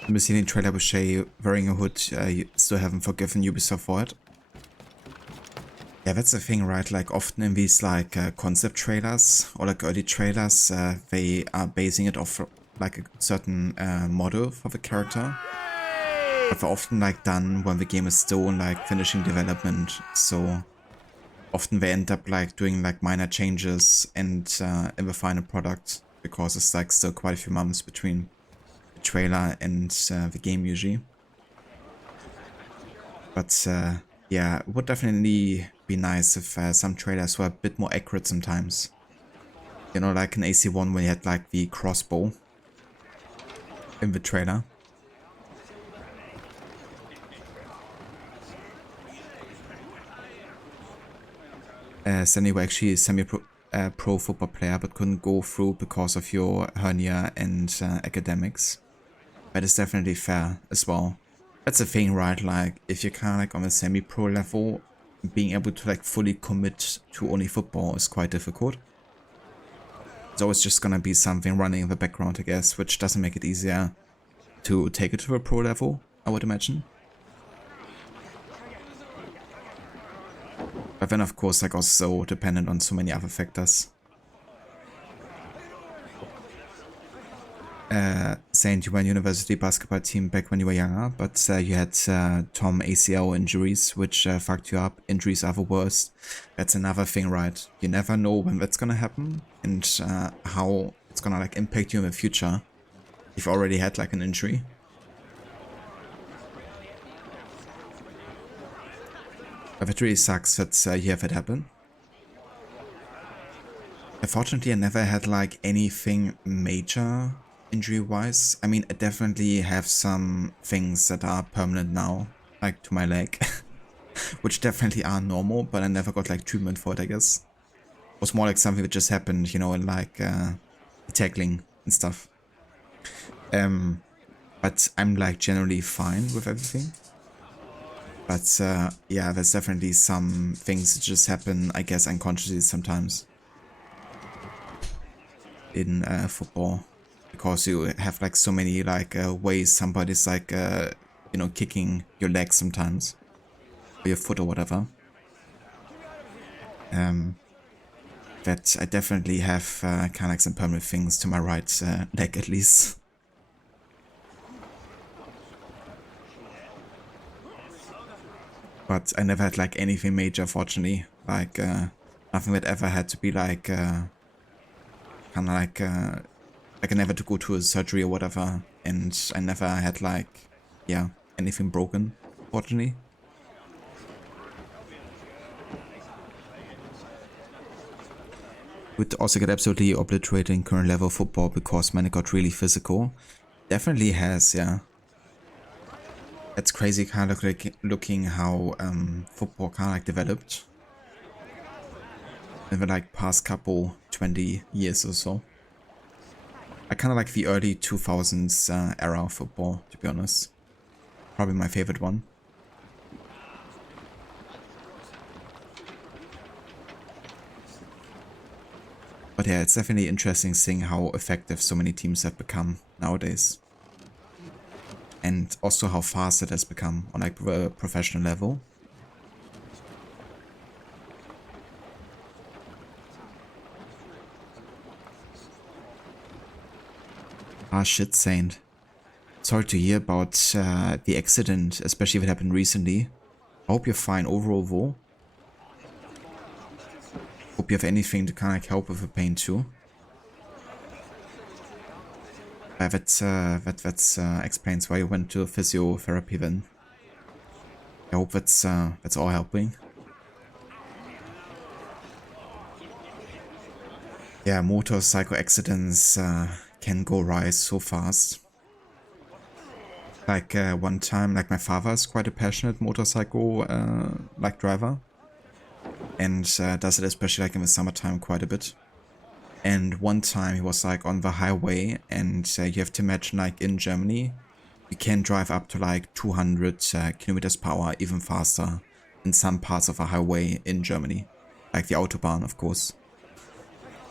Have you seen the trailer with Shay wearing a hood? You still haven't forgiven Ubisoft for it? Yeah, that's the thing, right? Like often in these like concept trailers or like early trailers, they are basing it off like a certain model for the character. But they're often like done when the game is still like finishing development. So often they end up like doing like minor changes and in the final product, because it's like still quite a few months between the trailer and the game usually. But yeah, it would definitely be nice if some trailers were a bit more accurate sometimes. You know, like in AC1 when you had like the crossbow in the trailer. Sandy were actually a semi-pro football player but couldn't go through because of your hernia and academics. That is definitely fair as well. That's the thing, right? Like, if you're kind of like on a semi-pro level, being able to like fully commit to only football is quite difficult. It's always just gonna be something running in the background, I guess, which doesn't make it easier to take it to a pro level, I would imagine. But then of course like also dependent on so many other factors. Saying you were in university basketball team back when you were younger, but you had Tom ACL injuries, which fucked you up. Injuries are the worst. That's another thing, right? You never know when that's gonna happen and how it's gonna like impact you in the future. You've already had like an injury. But it really sucks that you have it happen. Unfortunately, I never had like anything major injury-wise. I mean, I definitely have some things that are permanent now, like to my leg, which definitely are normal, but I never got like treatment for it, I guess. It was more like something that just happened, you know, in like tackling and stuff. But I'm like generally fine with everything. But yeah, there's definitely some things that just happen, I guess, unconsciously sometimes in football, because you have like so many like ways somebody's like you know, kicking your leg sometimes, or your foot or whatever. That I definitely have kind of like some permanent things to my right leg at least. But I never had like anything major, fortunately. Like nothing that ever had to be like kind of like I never had to go to a surgery or whatever, and I never had like, yeah, anything broken, fortunately. Would also get absolutely obliterated in current level of football because man, it got really physical. Definitely has, yeah. It's crazy kind of like looking how football kind of like developed in the like past couple 20 years or so. I kind of like the early 2000s era of football, to be honest. Probably my favorite one. But yeah, it's definitely interesting seeing how effective so many teams have become nowadays. And also how fast it has become on like a professional level. Ah shit, Saint. Sorry to hear about the accident, especially if it happened recently. I hope you're fine overall though. Hope you have anything to kind of like help with the pain too. That explains why you went to physiotherapy then. I hope that's all helping. Yeah, motorcycle accidents can go rise so fast. Like one time, like my father is quite a passionate motorcycle like driver. And does it especially like in the summertime quite a bit. And one time he was like on the highway, and you have to imagine like in Germany, you can drive up to like 200 kilometers per hour, even faster in some parts of a highway in Germany, like the Autobahn of course.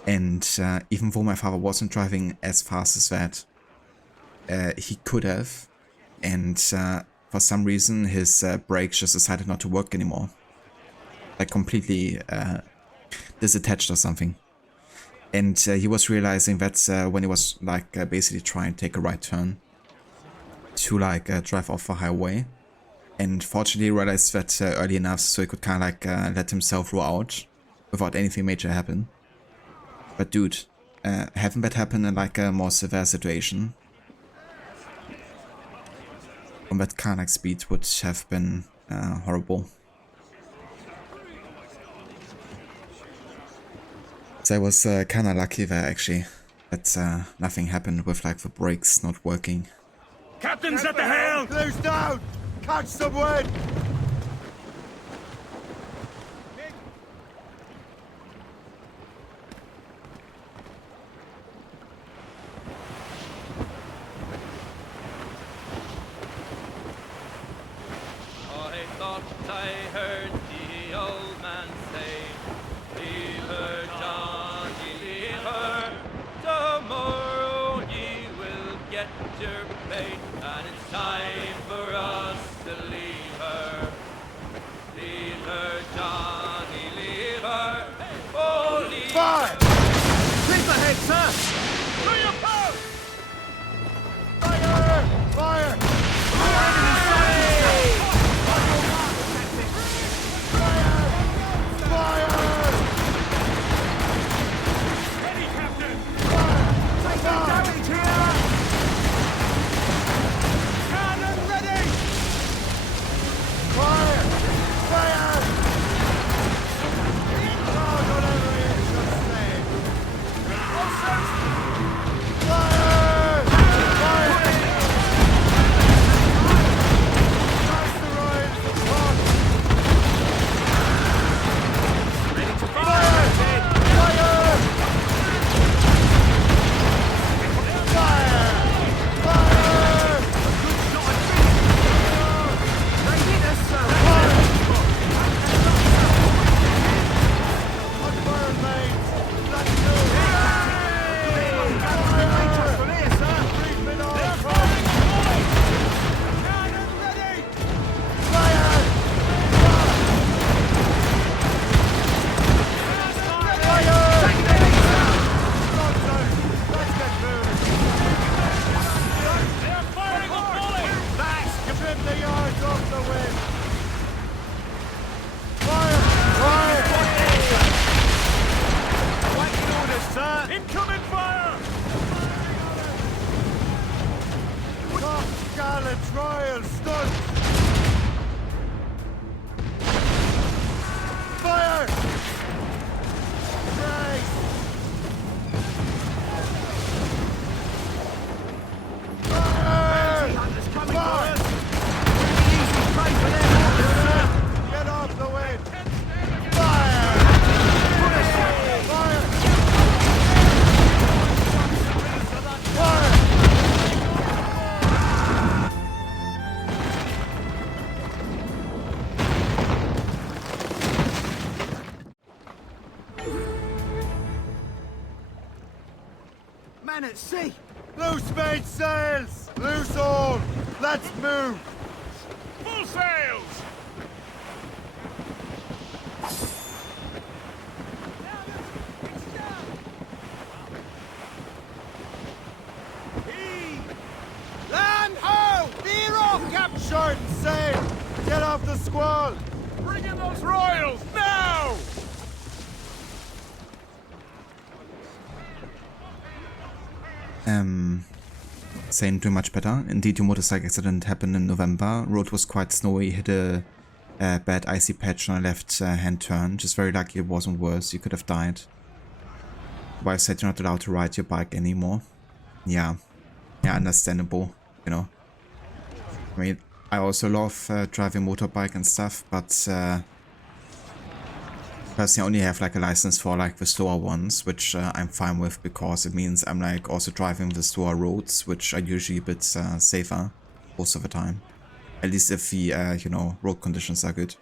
And even though my father wasn't driving as fast as that, he could have, and for some reason his brakes just decided not to work anymore. Like completely disattached or something. And he was realizing that when he was like basically trying to take a right turn to like drive off the highway. And fortunately he realized that early enough so he could kind of like let himself roll out without anything major happen. But dude, having that happen in like a more severe situation on that kind of like speed would have been horrible. So I was kind of lucky there actually, that nothing happened with like the brakes not working. Captain's at the helm! Close down! Catch some wind! I thought I heard the old man say, leave her, Johnny, leave her. Tomorrow ye will get your pay, and it's time for us to leave her. Leave her, Johnny, leave her. Oh, leave Fire! her. Keep ahead, sir! To your post! Fire! Fire! Ready, Captain! Take damage here! Cannon ready! Fire! Fire! Oh, whatever it is, just say it. Fire! Fire! That's the royals apart! Ready to Fire! fire! Fire! Fire! Fire! They hit us, sir! On fire, mates! Let's go! Reach us from here, sir! Creeping on! Cannon ready! Fire! Fire! Take the lead, sir! Let's get moving! They're firing on volley! That's Trim the yards off the wind! Fire! Fire! waiting orders, sir! Incoming fire! Top gallants, royal studs! Fire! Brace! Fire! Hunters coming for Fire! us! Easy prey for their orders, sir! Get off the wind! Fire! Fire! See! Loose mainsails! Loose all! Let's move! Full sails! Land ho! Veer off, Captain! Short and sail! Get off the squall! Bring in those royals, now! Saying too much better. Indeed, your motorcycle accident happened in November. Road was quite snowy, hit a bad icy patch on a left-hand turn. Just very lucky it wasn't worse. You could have died. Wife said you're not allowed to ride your bike anymore. Yeah, understandable, you know. I mean, I also love driving motorbike and stuff, but personally I only have like a license for like the slower ones, which I'm fine with because it means I'm like also driving the slower roads, which are usually a bit safer most of the time. At least if the, you know, road conditions are good.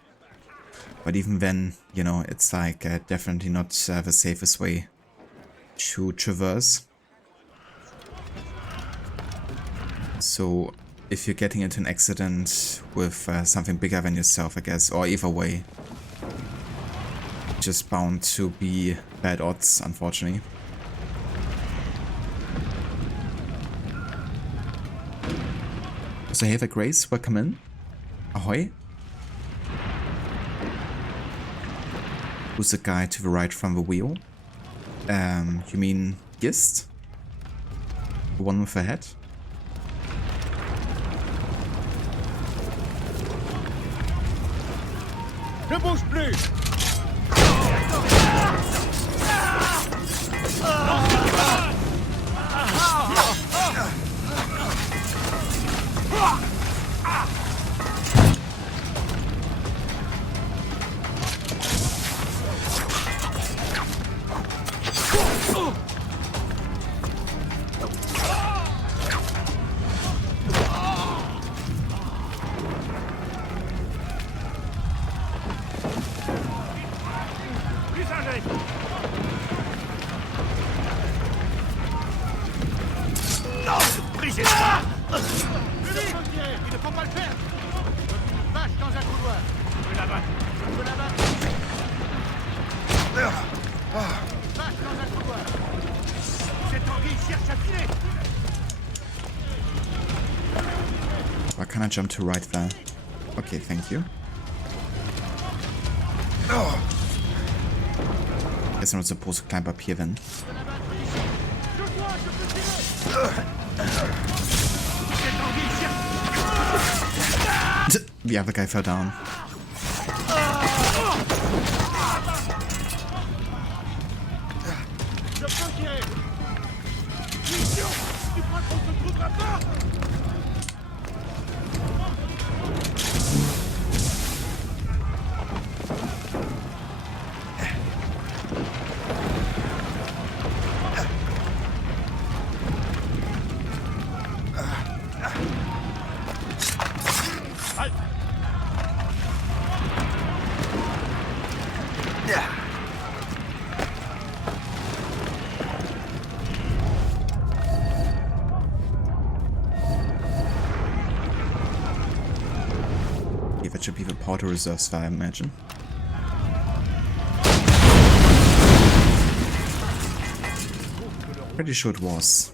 But even then, you know, it's like definitely not the safest way to traverse. So if you're getting into an accident with something bigger than yourself, I guess, or either way, just bound to be bad odds, unfortunately. So hey there, Grace, welcome in. Ahoy. Who's the guy to the right from the wheel? You mean Gist? The one with the head? Ne bouge plus! Why can't I jump to right there? Okay, thank you. Guess I'm not supposed to climb up here then. The other guy fell down. That should be the powder reserves, I imagine. Pretty sure it was.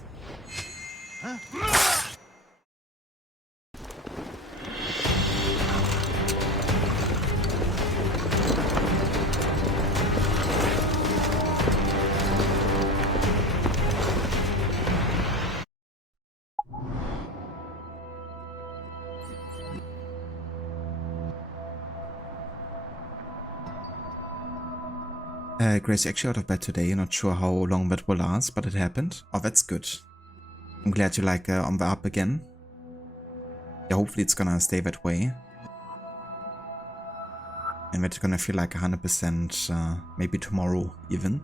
Grace, actually out of bed today. Not sure how long that will last, but it happened. Oh, that's good. I'm glad you're like on the up again. Yeah, hopefully it's gonna stay that way. And that you're gonna feel like 100% maybe tomorrow even.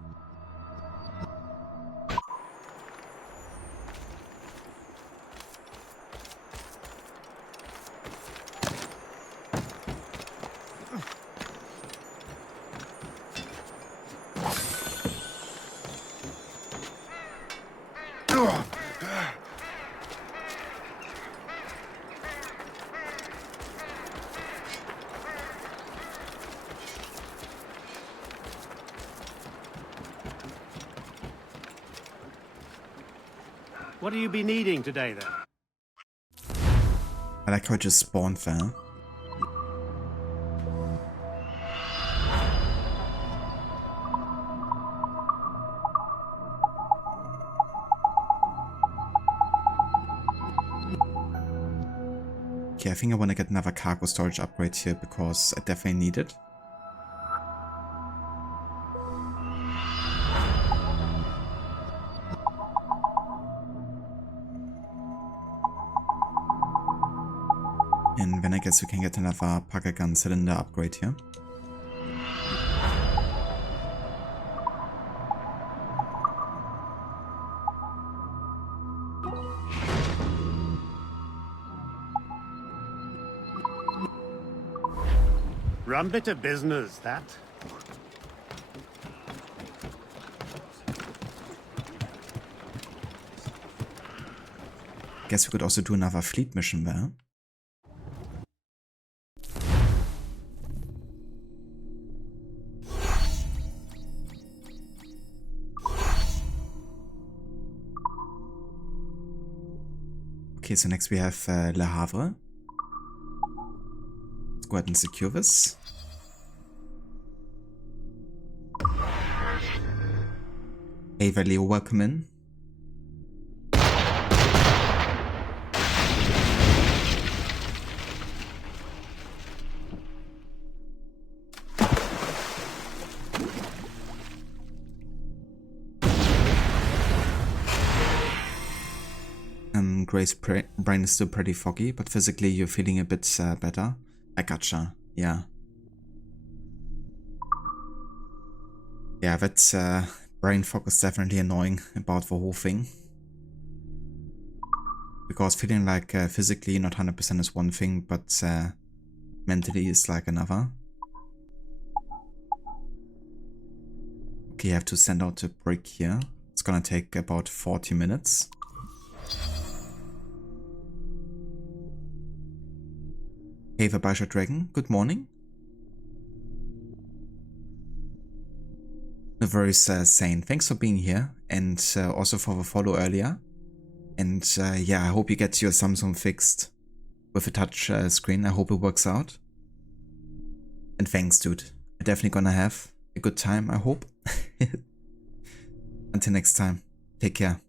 What do you be needing today, then? I like how it just spawned there. Okay, I think I want to get another cargo storage upgrade here because I definitely need it. And then I guess we can get another Parker gun cylinder upgrade here. Rum bit of business, that. Guess we could also do another fleet mission there. Okay, so next we have Le Havre. Let's go ahead and secure this. Hey Valeo, welcome in. Gray's brain is still pretty foggy, but physically you're feeling a bit better. I gotcha, yeah. Yeah, that brain fog is definitely annoying about the whole thing. Because feeling like physically not 100% is one thing, but mentally is like another. Okay, I have to send out a break here. It's gonna take about 40 minutes. Hey, the Bishop Dragon, good morning. No worries, Sane. Thanks for being here and also for the follow earlier. And yeah, I hope you get your Samsung fixed with a touch screen. I hope it works out. And thanks, dude. I'm definitely gonna have a good time, I hope. Until next time, take care.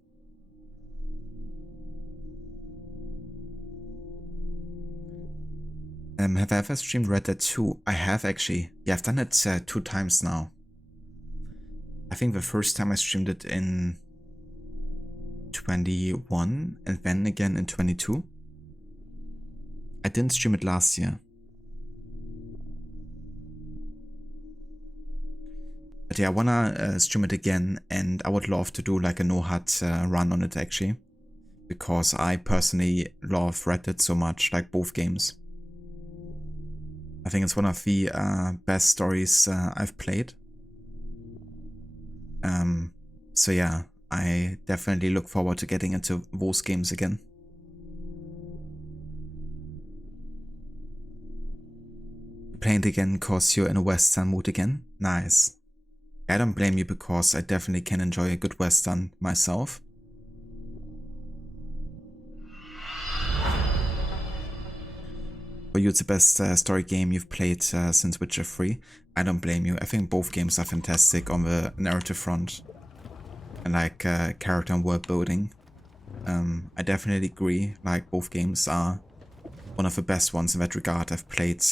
Have I ever streamed Red Dead 2? I have actually. Yeah, I've done it 2 times now. I think the first time I streamed it in 21 and then again in 22. I didn't stream it last year. But yeah, I wanna stream it again, and I would love to do like a no HUD run on it actually. Because I personally love Red Dead so much, like both games. I think it's one of the best stories I've played. So yeah, I definitely look forward to getting into those games again. Playing it again because you're in a Western mood again? Nice. I don't blame you because I definitely can enjoy a good Western myself. For you, it's the best story game you've played since Witcher 3. I don't blame you. I think both games are fantastic on the narrative front. And like character and world building. I definitely agree. Like both games are one of the best ones in that regard I've played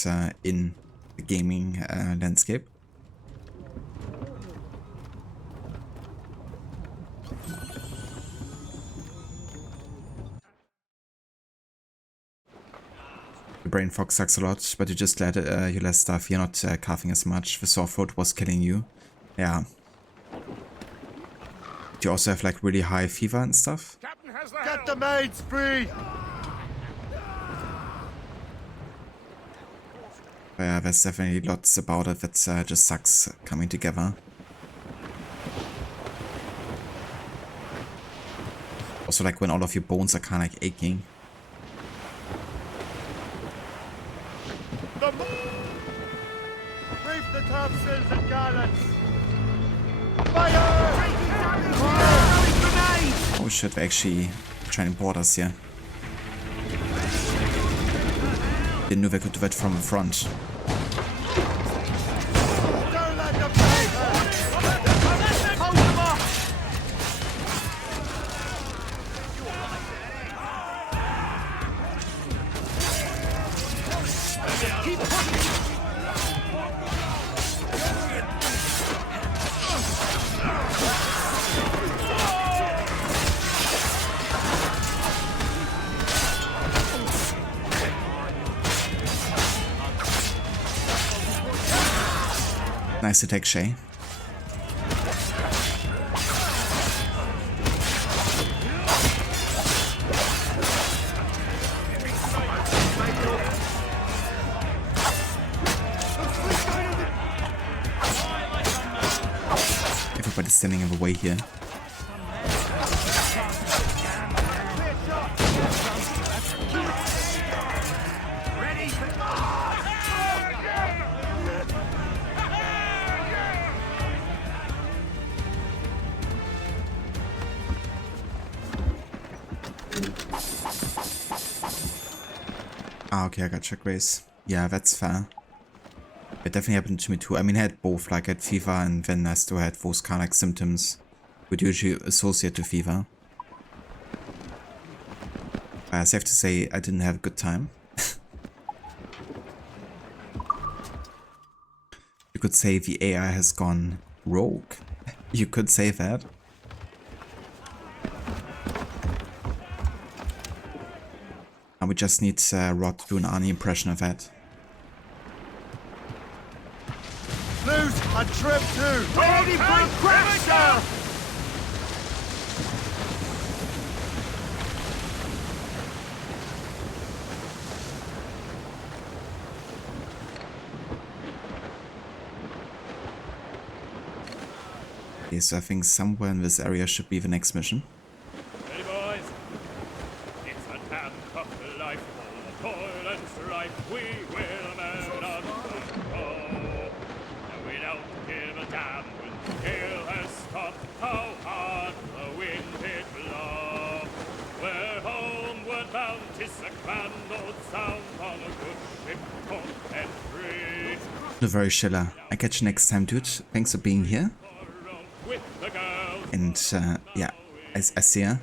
in the gaming landscape. The brain fog sucks a lot, but you just let you less stuff. You're not coughing as much. The sore throat was killing you. Yeah. Do you also have like really high fever and stuff? Get the maids free! Yeah, there's definitely lots about it that just sucks coming together. Also like when all of your bones are kind of like aching. Reef the topsails and gallants! Fire! Oh shit, we actually trying to board us here. Didn't know they could do that from the front. Nice attack, Shay. Everybody's standing in the way here. Ah, okay, I got check race. Yeah, that's fair. It definitely happened to me too. I mean, I had both, like I had fever and then I still had those kind of like symptoms which usually associate to fever. I have to say, I didn't have a good time. You could say the AI has gone rogue. You could say that. And we just need Rod to do an Arnie impression of that. Lose a trip too! Ready for crash, sir! Okay, so I think somewhere in this area should be the next mission. Ready, boys? It's a damn tough life, full of toil and strife. We will man on control. And we don't give a damn when the gale has stopped. How hard the wind it blow. We're homeward bound, 'tis a grand old sound on a good ship, port and free. No very chiller. I catch you next time, dude. Thanks for being here. And yeah, I see ya.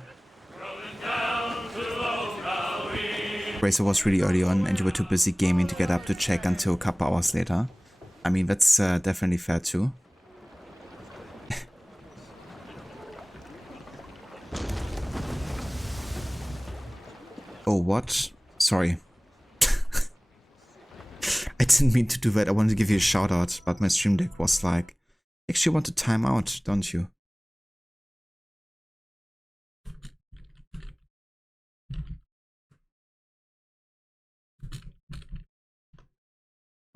Racer was really early on and you were too busy gaming to get up to check until a couple hours later. I mean, that's definitely fair too. Oh, what? Sorry. I didn't mean to do that. I wanted to give you a shout out, but my stream deck was like, actually want to time out, don't you?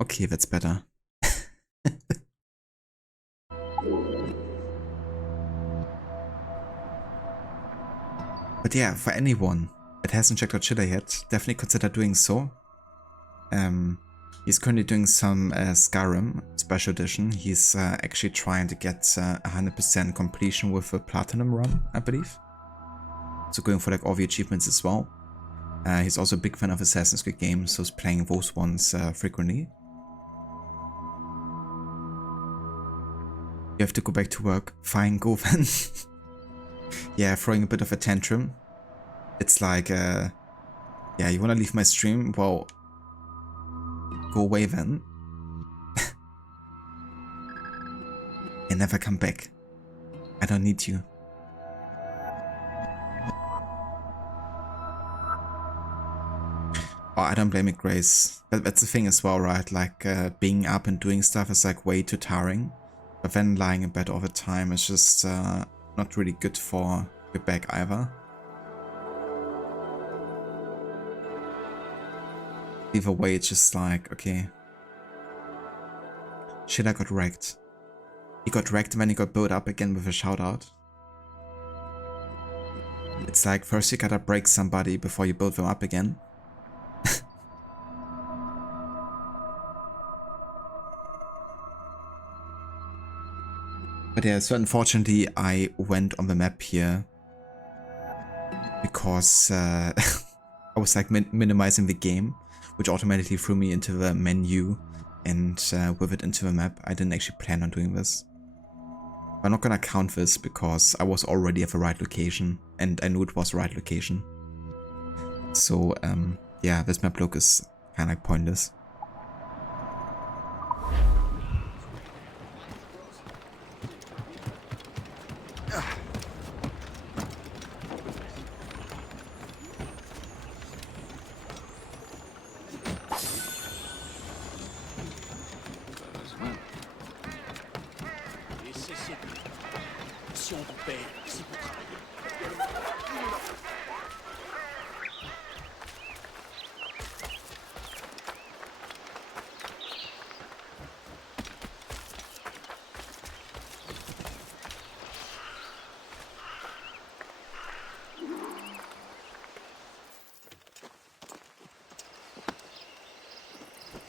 Okay, that's better. But yeah, for anyone that hasn't checked out Chiller yet, definitely consider doing so. He's currently doing some Skyrim Special Edition. He's actually trying to get 100% completion with a Platinum run, I believe. So going for like all the achievements as well. He's also a big fan of Assassin's Creed games, so he's playing those ones frequently. You have to go back to work. Fine, go then. Yeah, throwing a bit of a tantrum. It's like, yeah, you wanna leave my stream? Well, go away then. And never come back. I don't need you. Oh, I don't blame it, Grace. But that's the thing as well, right? Like, being up and doing stuff is like way too tiring. But then lying in bed all the time is just not really good for your back either. Either way, it's just like, okay. Shit, got wrecked. He got wrecked and then he got built up again with a shout out. It's like, first you gotta break somebody before you build them up again. But yeah, so unfortunately I went on the map here because I was like minimizing the game, which automatically threw me into the menu and with it into the map. I didn't actually plan on doing this. I'm not gonna count this because I was already at the right location and I knew it was the right location. So yeah, this map look is kind of like pointless.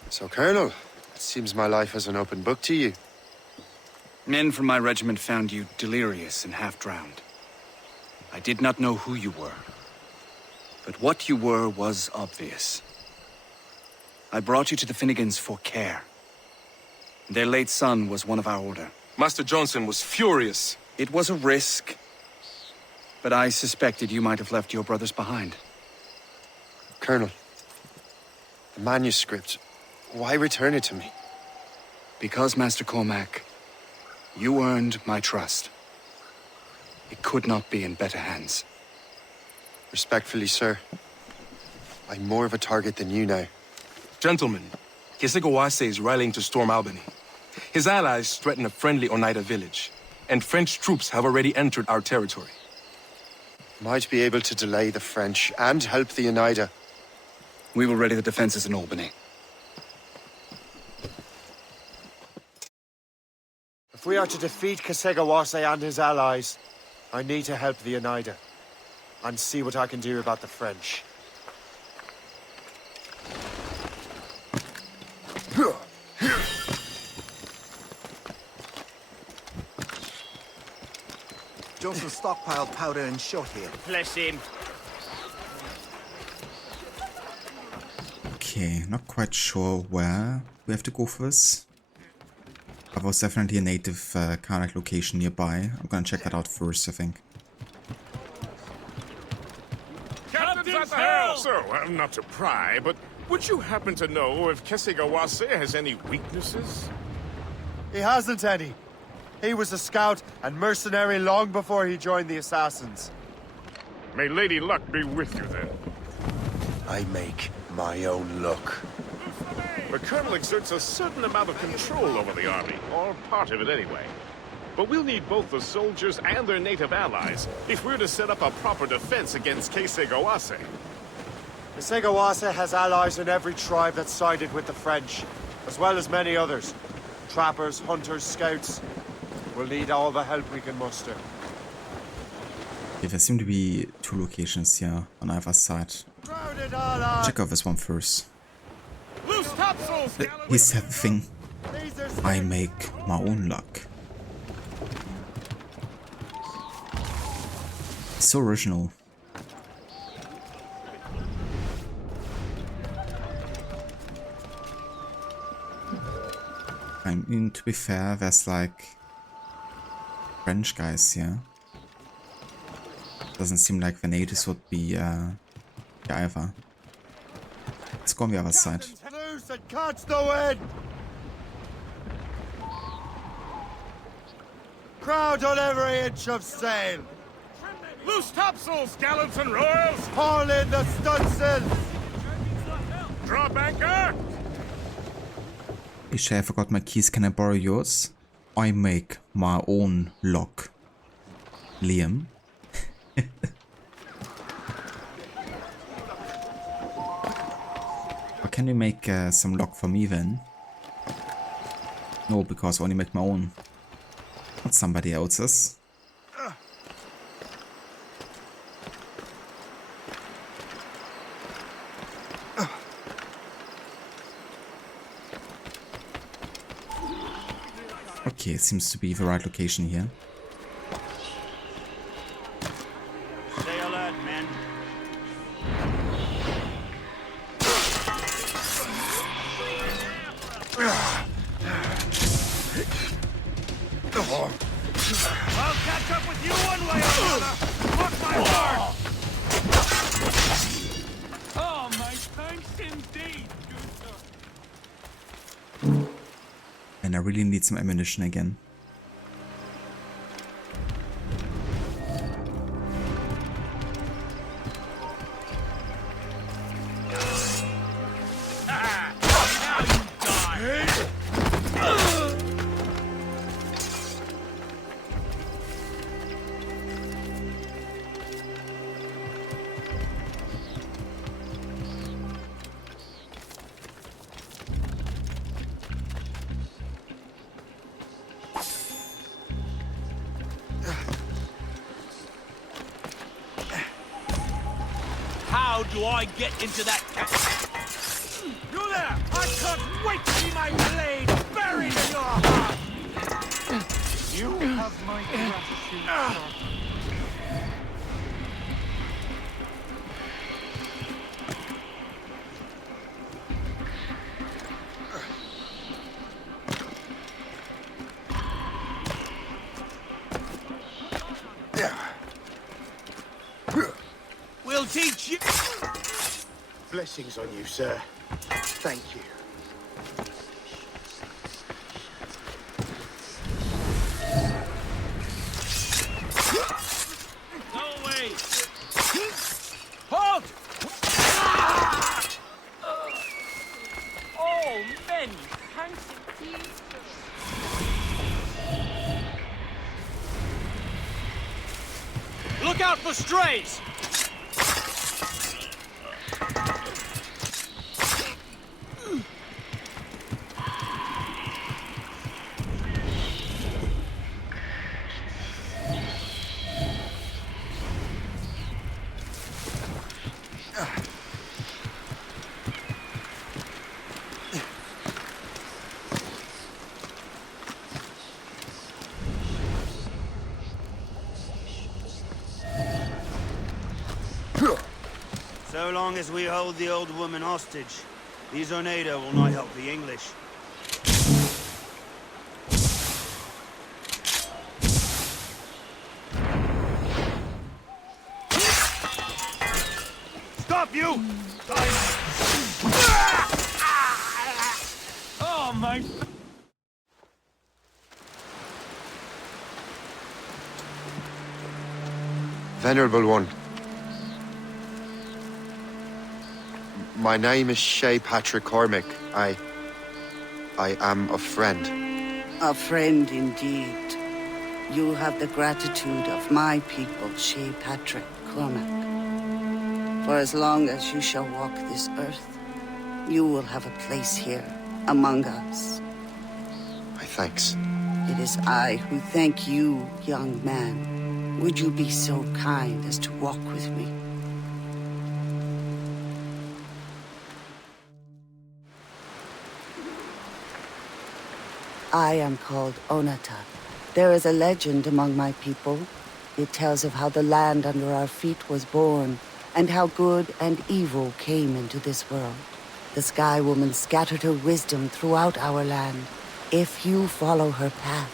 So, Colonel, it seems my life is an open book to you. Men from my regiment found you delirious and half-drowned. I did not know who you were, but what you were was obvious. I brought you to the Finnegans for care. Their late son was one of our order. Master Johnson was furious. It was a risk, but I suspected you might have left your brothers behind. Colonel, the manuscript, why return it to me? Because, Master Cormac, you earned my trust. It could not be in better hands. Respectfully, sir, I'm more of a target than you now. Gentlemen, Kesegawase is rallying to storm Albany. His allies threaten a friendly Oneida village, and French troops have already entered our territory. Might be able to delay the French and help the Oneida. We will ready the defenses in Albany. If we are to defeat Kesegawase and his allies, I need to help the Oneida and see what I can do about the French. Johnson stockpiled powder and shot here. Bless him. Okay, not quite sure where we have to go for this. There was definitely a native kind of location nearby. I'm gonna check that out first, I think. Captain's at the helm! So, not to pry, but would you happen to know if Kesegawase has any weaknesses? He hasn't any. He was a scout and mercenary long before he joined the Assassins. May Lady Luck be with you then. I make my own luck. The Colonel exerts a certain amount of control over the army, or part of it anyway. But we'll need both the soldiers and their native allies if we're to set up a proper defense against Kesegawase. Kesegawase has allies in every tribe that sided with the French, as well as many others. Trappers, hunters, scouts. We'll need all the help we can muster. Okay, there seem to be two locations here on either side. Check out this one first. Loose topsails! He said the thing. I make my own luck. So original. I mean, to be fair, there's like French guys here. Doesn't seem like the natives would be either. Let's go on the other side. Loose and catch the wind! Crowd on every inch of sail! Loose topsails, gallants and royals! Haul in the stunsails! Drop anchor! Isha, I forgot my keys. Can I borrow yours? I make my own lock. Liam. Or can you make some lock for me then? No, because I only make my own. Not somebody else's. Okay, it seems to be the right location here. Stay alert, men. And I really need some ammunition again. How do I get into that? You there! I can't wait to see my blade buried in your heart! You have my gratitude, sir. We'll teach you. Blessings on you, sir. Thank you. No way! Halt! Oh, many thanks indeed. Look out for strays! So long as we hold the old woman hostage, these Oneida will not help the English. Stop you! Oh my... Venerable one. My name is Shay Patrick Cormac. I am a friend. A friend indeed. You have the gratitude of my people, Shay Patrick Cormac. For as long as you shall walk this earth, you will have a place here, among us. My thanks. It is I who thank you, young man. Would you be so kind as to walk with me? I am called Onata. There is a legend among my people. It tells of how the land under our feet was born, and how good and evil came into this world. The Sky Woman scattered her wisdom throughout our land. If you follow her path,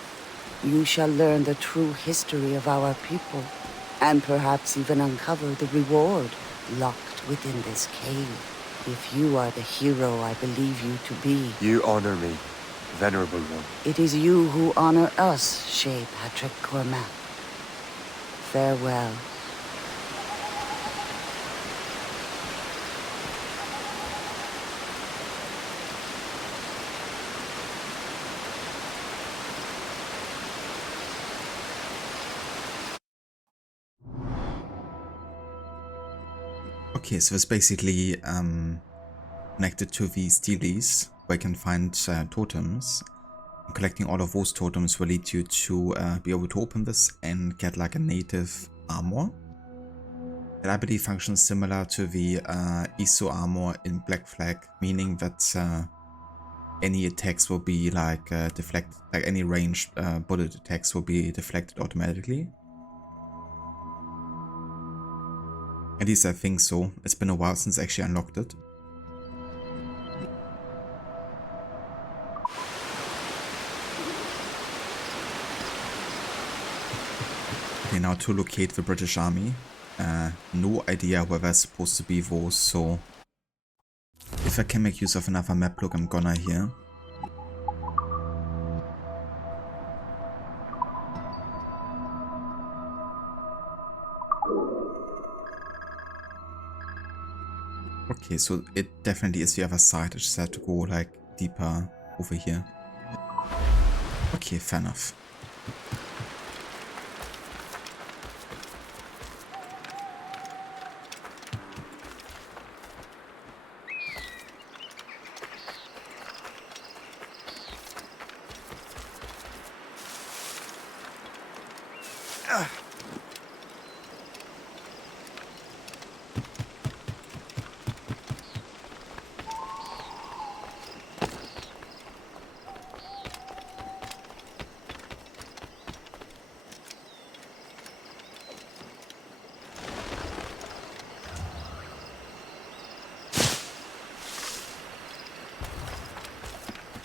you shall learn the true history of our people, and perhaps even uncover the reward locked within this cave. If you are the hero I believe you to be. You honor me, Venerable one. It is you who honor us, Shay Patrick Cormac. Farewell. Okay, so it's basically connected to these dealies where you can find totems. And collecting all of those totems will lead you to be able to open this and get like a native armor. That I believe functions similar to the ISO armor in Black Flag, meaning that any attacks will be like deflect, like any ranged bullet attacks will be deflected automatically. At least I think so. It's been a while since I actually unlocked it. Okay, now to locate the British Army. No idea where they're supposed to be those, so if I can make use of another map look, I'm gonna here. Okay, so it definitely is the other side. I just had to go like deeper over here. Okay, fair enough.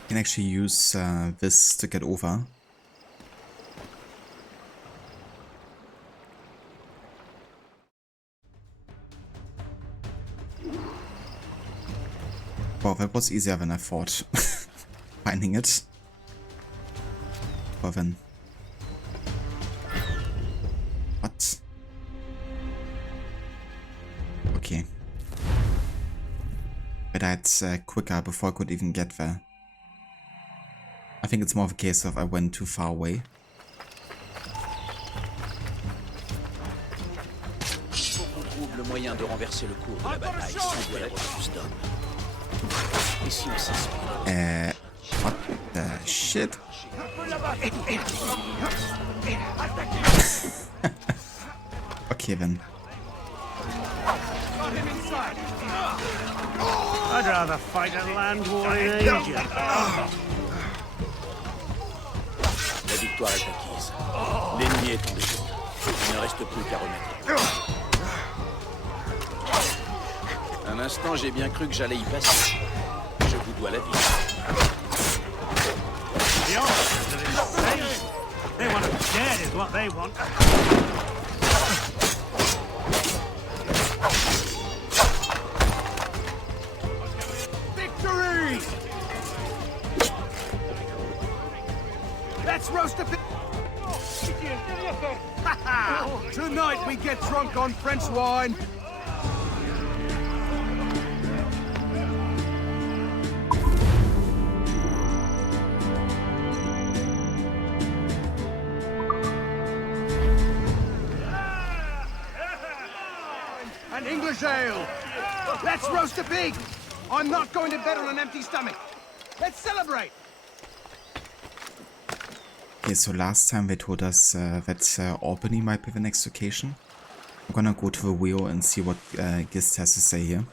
Can actually use this to get over. Wow, that was easier than I thought. Finding it. Well then. What? Okay. I died quicker before I could even get there. I think it's more of a case of I went too far away. Faut qu'on trouve le moyen de renverser le cours de la bataille sans perdre plus d'hommes. Et si on s'inspire? What the shit? Okay then. I'd rather fight a land war in Asia. La victoire est acquise. L'ennemi est en défaite. Il ne reste plus qu'à remettre. Un instant, j'ai bien cru que j'allais y passer. Je vous dois la vie. The officers are insane. They want us dead is what they want. Victory! Let's roast a pig. Tonight we get drunk on French wine. An English ale. Let's roast a pig. I'm not going to bed on an empty stomach. Let's celebrate. Okay, so last time they told us that Albany might be the next location. I'm gonna go to the wheel and see what Gist has to say here.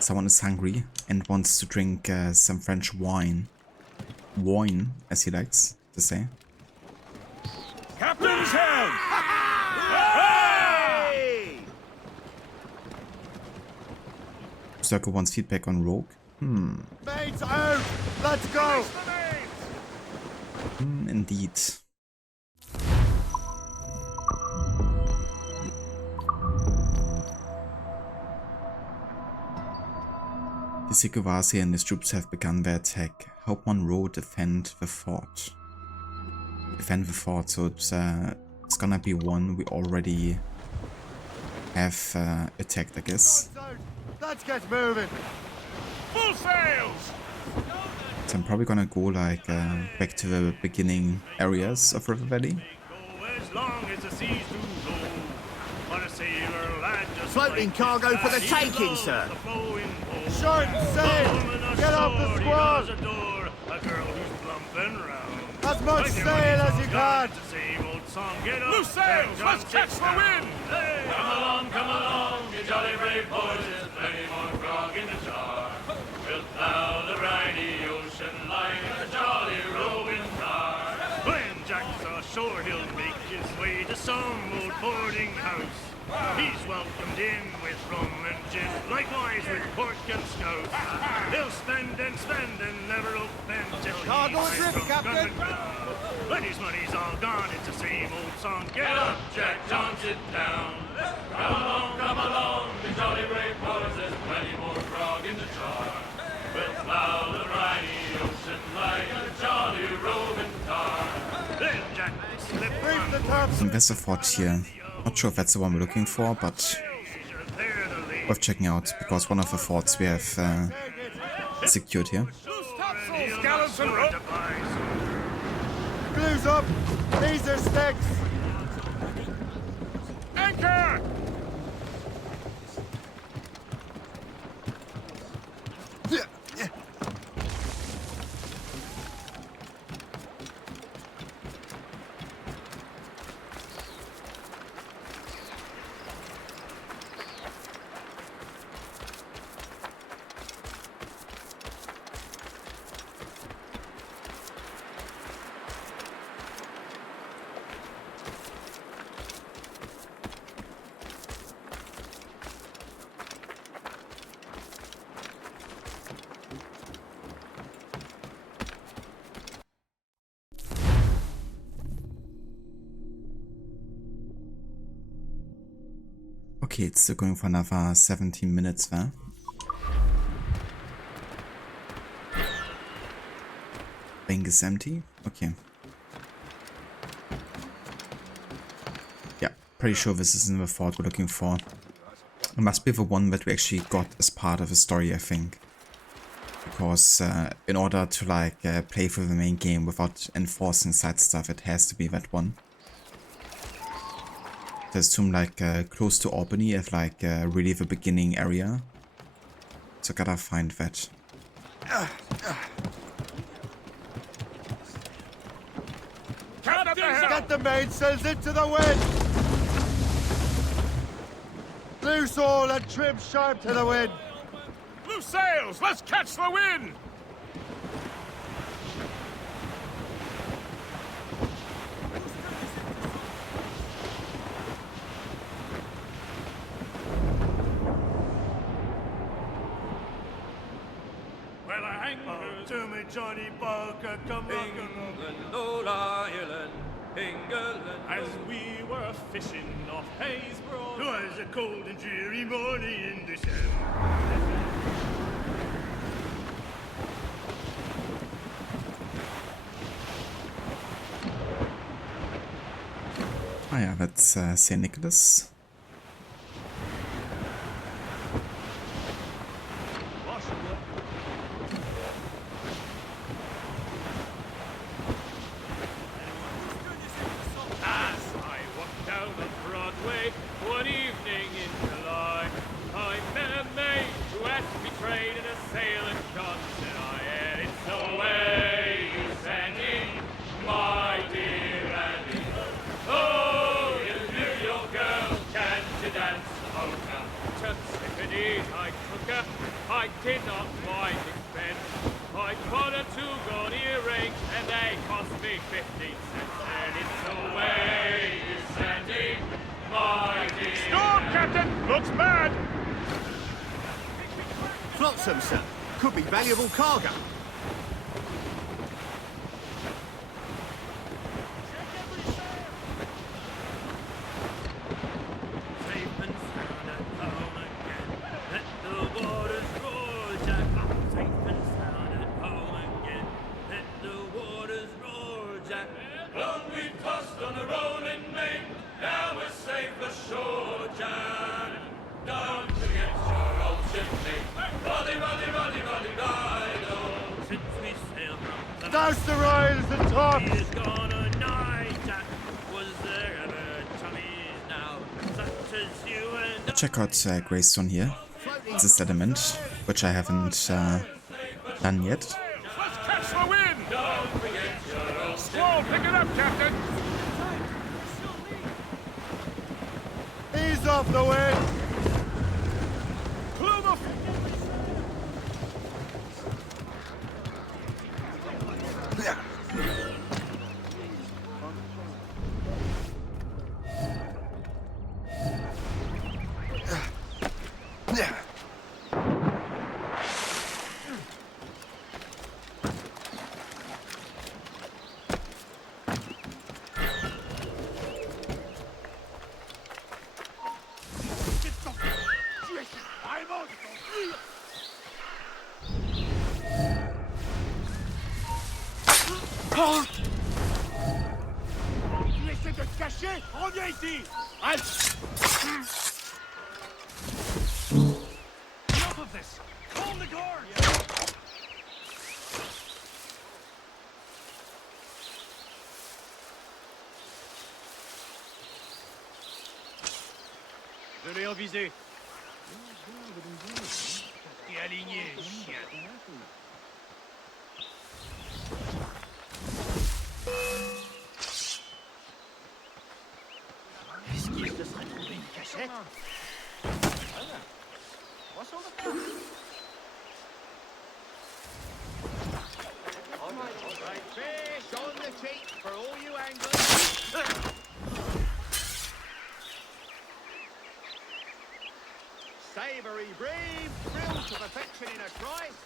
Someone is hungry and wants to drink some French wine. Wine, as he likes to say. Captain's head! Circle wants feedback on Rogue. Mates out! Let's go! Indeed. The Sikuvasi and his troops have begun their attack. Help Monroe defend the fort. Defend the fort, so it's gonna be one we already have attacked, I guess. Let's get moving! Full sails! So I'm probably gonna go like back to the beginning areas of River Valley. As long as the seas do go, on a sailor lad just Floating cargo for the taking, sir. Short sail! Get off the squad! A girl who's plumping round. As much sail as you can! Same old song, get up. Loose sails! Let's catch the wind! Hey, come along, you jolly brave boys. There's plenty more grog in the jar. We'll plow the briny ocean like a jolly roving car. When Jack's ashore, he'll make his way to some old boarding house. He's welcomed in with rum and gin, likewise with pork and scout. He'll spend and never open till Cargo he's adrift, drunk Captain. and gone. When his money's all gone, it's the same old song. Get up, Jack John, sit down. Come along, the jolly brave boys. There's plenty more grog in the jar. We'll plow the briny ocean like a jolly roving car. Then Jack slipped Im Wasserfort hier Not sure if that's the one we're looking for, but worth checking out, because one of the forts we have secured here. Glue's up! These are sticks! Anchor! Okay, it's still going for another 17 minutes there. Bank is empty. Okay. Yeah, pretty sure this isn't the fort we're looking for. It must be the one that we actually got as part of the story, I think. Because in order to like play through the main game without enforcing side stuff, it has to be that one. I assume like close to Albany at like really the beginning area. So gotta find that. Get the mainsails into the wind! Loose all and trim sharp to the wind! Loose sails! Let's catch the wind! Well, I hang to me, Johnny Barker, come on, England, old Ireland, England. As we were fishing off Haysborough, 'twas a cold and dreary morning in December. Ah yeah, that's St. Nicholas. as I walked down the Broadway one evening in July, I met a maid who had betrayed in a sail and Johnson. I had it so way you send in, my dear Annie. Oh, you New York girl, can you dance polka? To Tiffany I took her, I did not mind expense. I bought her 2 gold earrings and they cost me 15 cents. And it's the way you sending, my dear. Storm, Captain! Looks bad! Flotsam, sir. Could be valuable cargo. Safe and sound at home again. Let the waters roar, Jack. Safe and sound at home again. Let the waters roar, Jack. Long we tossed on a rolling main, now we're safe ashore, Jack. Don't forget your old shipmate. Roddy, Roddy, Roddy, Roddy, Rido. Since we sailed from the Douse the royals and talk! he is gone a night, Jack. Was there ever Tommies now, such as you and Check out Greystone here. It's a settlement, which I haven't done yet. Let's catch the wind! Don't forget your old Squall, pick it up, Captain! Ease off the wind! Plume of... Tu essaies de te cacher? On y est! ici! Enough of this! Call the guards! Je l'ai en visée. T'es aligné, chien. Est-ce qu'il se serait trouvé une cachette? Fish on the cheek for all you anglers. Savoury brave, grilled to perfection in a trice.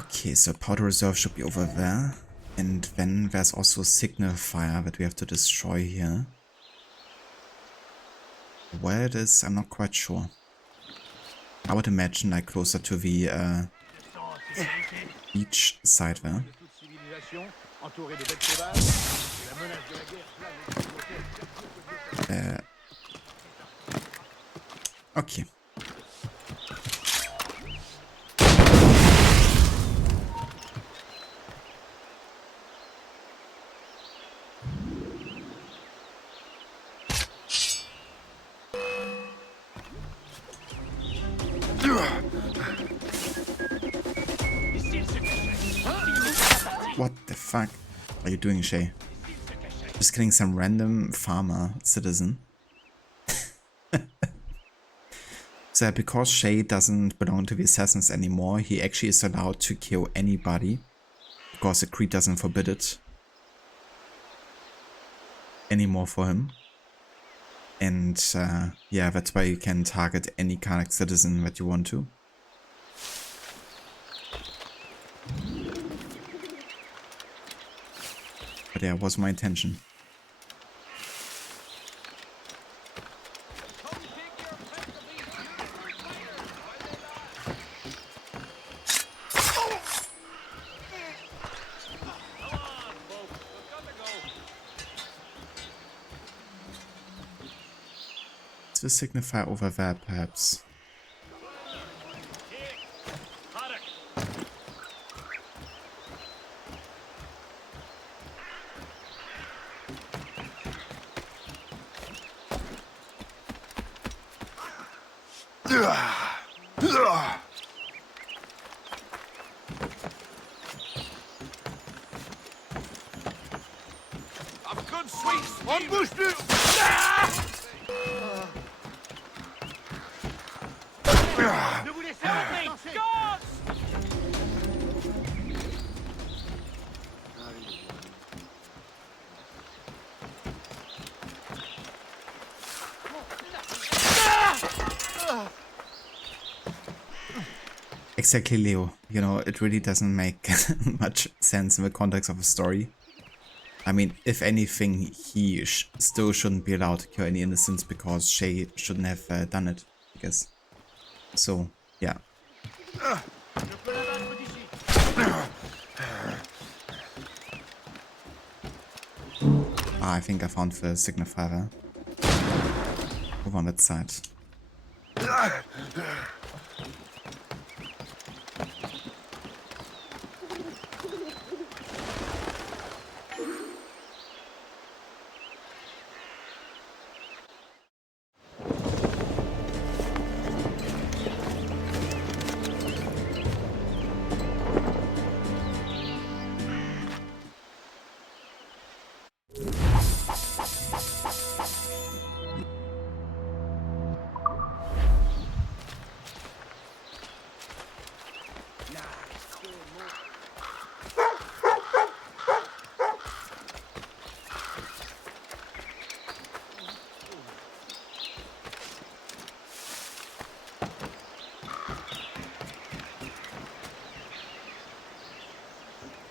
Okay, so powder reserve should be over there. And then there's also a signal fire that we have to destroy here. Where it is, I'm not quite sure. I would imagine like closer to the beach side there. Okay. What the fuck are you doing, Shay? Just killing some random farmer citizen. So because Shay doesn't belong to the assassins anymore, he actually is allowed to kill anybody. Because the creed doesn't forbid it anymore for him. And yeah, that's why you can target any kind of citizen that you want to. But yeah, was my intention. Is the signifier over there, perhaps? Ne vous laissez entrer! Guards! Exactly, Leo. You know, it really doesn't make much sense in the context of a story. I mean, if anything, he still shouldn't be allowed to kill any innocents because Shay shouldn't have done it, I guess. So, yeah. Ah, I think I found the signifier. Over on that side.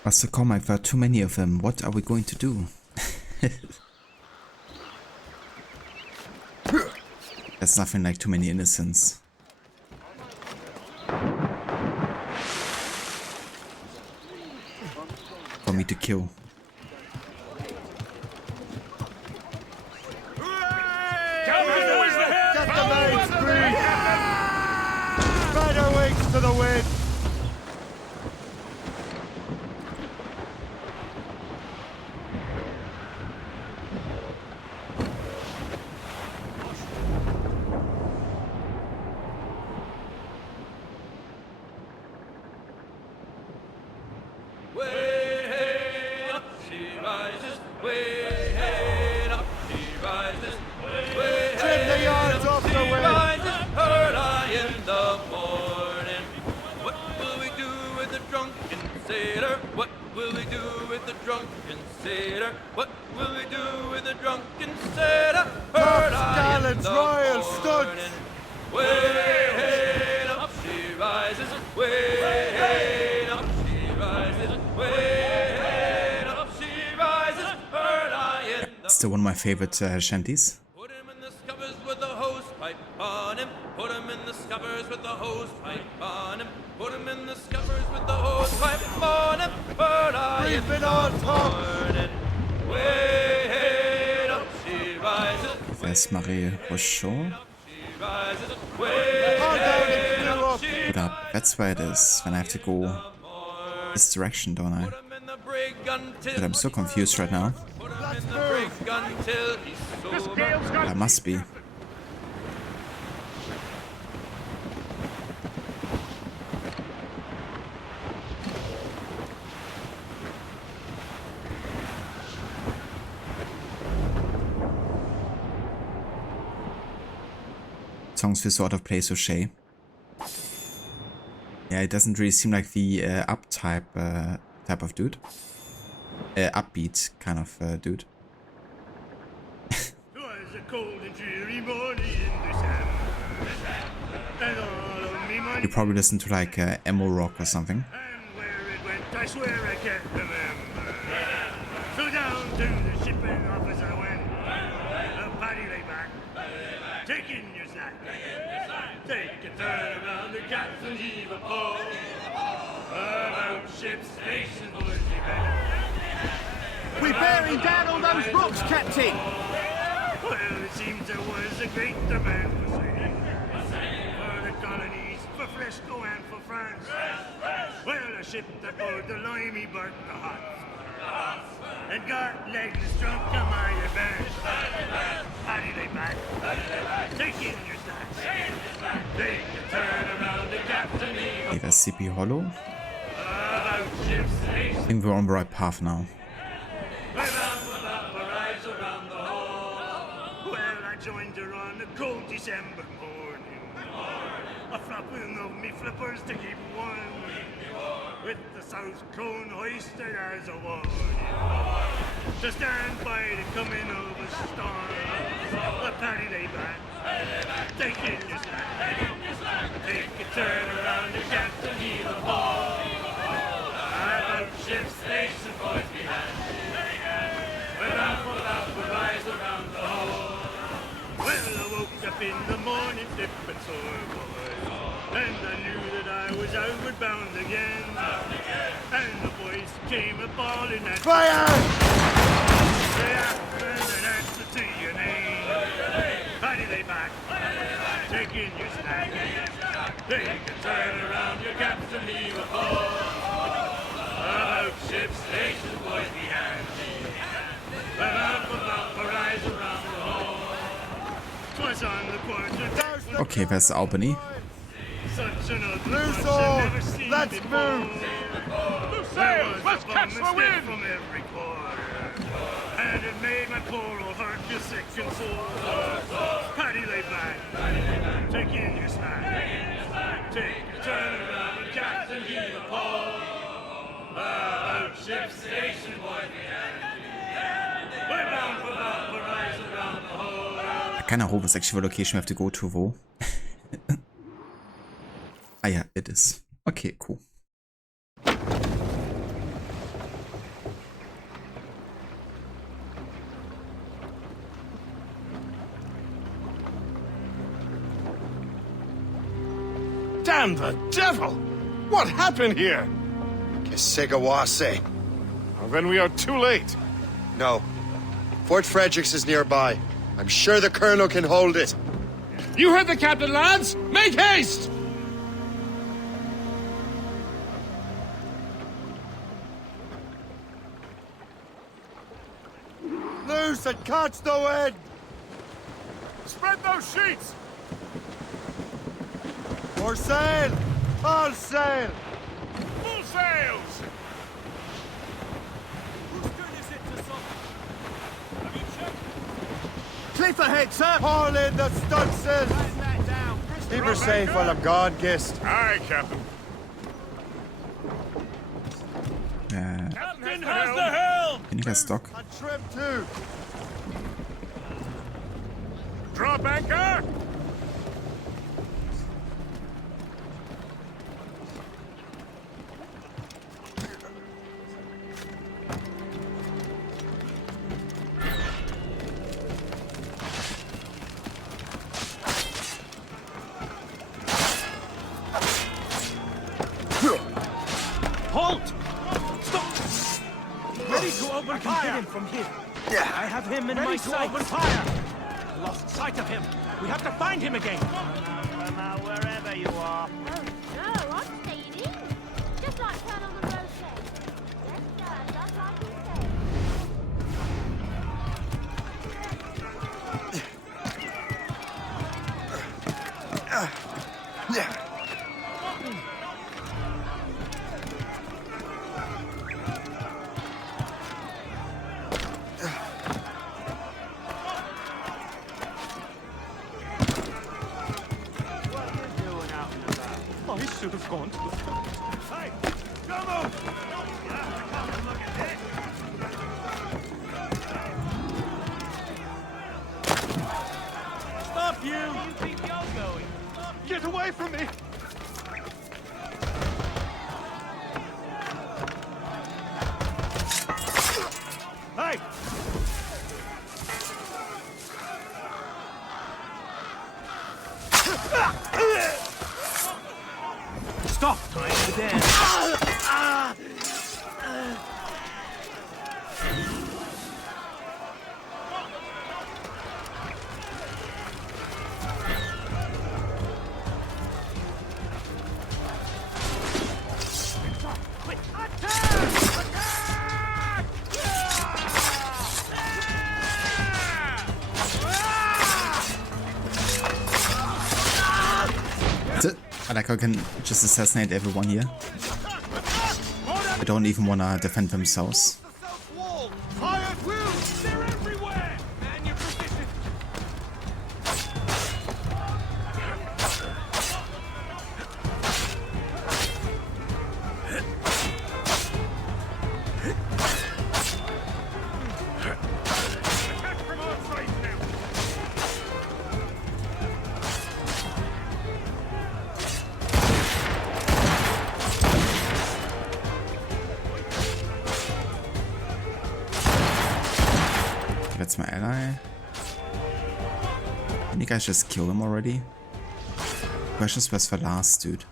Pastor Cormac, there are too many of them. What are we going to do? There's nothing like too many innocents. For me to kill. Get the mains free! Spread her wings to the wind! What will we do with the drunken sailor? Heard I in the morning. Way up she rises, way up she rises, way up she rises. Heard I in the Still one of my favorite shanties. Put him in the scuppers with the hose pipe on him. Put him in the scuppers with the hose pipe on him. Put him in the scuppers with the hose pipe on him. Heard I in the morning. Way up she rises. There's Marie Rochon. That's where it is when I have to go this direction, don't I? But I'm so confused right now. I must be. Songs feel sort of plays O'Shea. Yeah, it doesn't really seem like the type of dude. Upbeat kind of dude. Twas a cold and dreary morning in December, and all of me money. You probably listen to like emo rock or something. And where it went, I swear I can't remember. So down to the shipping office I went. The party lay back, taking your snack. Take a turn around the captain, heave a pole. About ship's station, boys, be better. We're bearing down on those rocks, Captain! Well, it seems there was a great demand for sailing. For the colonies, for Frisco and for France. Well, a ship that bore the limey burnt the hot. And got legs drunk on my advance. Paddy lay back, take in your snacks. Take a turn around the captain. Okay, that's CP Hollow. About ship's station. I think we're on the right path now. Well, I joined her on a cold December morning. A flapping of me flippers to keep warm. With the south cone hoisted as a warning. To stand by the coming of a storm. A paddy lay back. Take in your slack. Take a turn around the captain, heave a ball. About ship's station, boys behind. Well, I woke up in the morning, dipping sore, boys. And I knew that I was outward bound again. And the voice came a-bawling at Fire! Yeah, and an answer to your name. Paddy lay back, take in your snack. Take a turn around your captain, heave a ball. About ship's station, boys behind me. About horizon round the hall. 'Twas on the quarter. Okay, that's Albany. Such an ugly Loose bunch all! I've never seen Let's before. move! Loose sails! Let's catch the wind! From every quarter. And it made my poor old heart feel sick and sore. Paddy lay back. Take in your snack. Take a turn around the captain, heave a pole. About ship's station, boy, behind me. We're bound for the horizon round the hole. I kinda hope it's actually the location we have to go to, though. Ah yeah, it is. Okay, cool. man, the devil! What happened here? Kesegawase. Well, then we are too late. No. Fort Fredericks is nearby. I'm sure the Colonel can hold it. You heard the captain, lads! Make haste! Loose and catch the wind! Spread those sheets! For sail! All sail! Full sails! Whose turn is it to sub? Have you checked? Cliff ahead, sir! Haul in the stunsails! Tighten that down. Keep her safe while I'm gone, Gist. Aye, Captain. Captain has the helm! Can you guys dock? And trim too! Drop anchor! Halt! Stop! Ready to open fire from here. I have him in my sights. Open fire! Lost sight of him. We have to find him again. Come out wherever you are. Oh, no, I'm staying in. Just like Colonel Monroe said. Yes, sir, just like he said. I should have gone to the front. Hey, come on! You have to come and look at this. Stop you! You think you're going? Get away from me! Hey! Stop! Time to dance. I like how I can just assassinate everyone here. They don't even wanna defend themselves. Fire at will! They're everywhere! Man your position! Attack from all sides now! That's my ally. Can you guys just kill him already? Questions was for last, dude.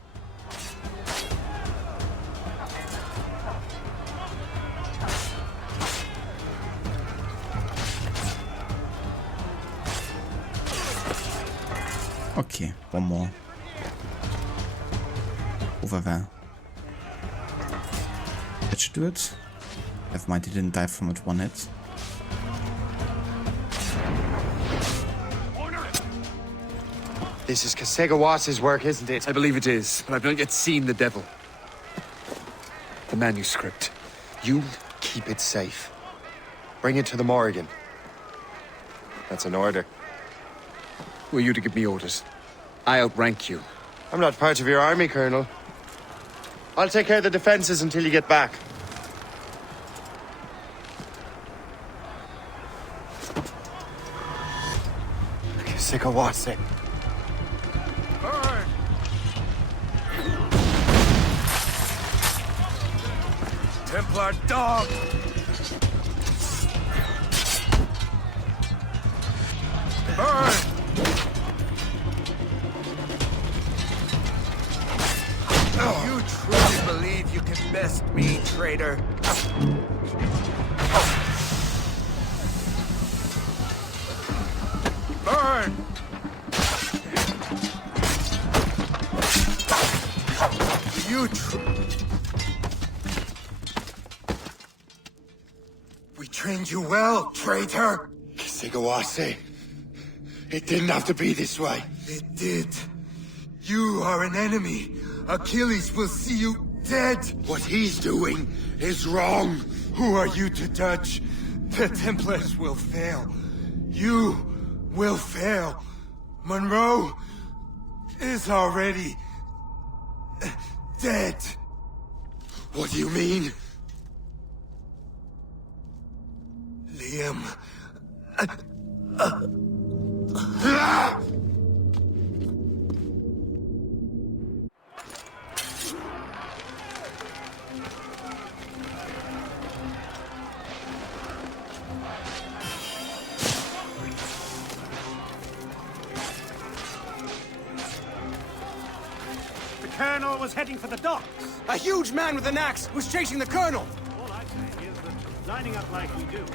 Okay, one more. Over there. That should do it. Never mind, he didn't die from it one hit. This is Kesegawase's work, isn't it? I believe it is, but I've not yet seen the devil. The manuscript. You keep it safe. Bring it to the Morrigan. That's an order. Who are you to give me orders? I outrank you. I'm not part of your army, Colonel. I'll take care of the defenses until you get back. Kesekawase. Burn! Templar dog! Burn! You truly believe you can best me, traitor? Burn! You We trained you well, traitor! Sigawase. It didn't have to be this way. It did. You are an enemy. Achilles will see you dead. What he's doing is wrong. Who are you to judge? The Templars will fail. You will fail. Monroe is already dead. What do you mean? Liam. The Colonel was heading for the docks. A huge man with an axe was chasing the Colonel. All I say is that lining up like we do.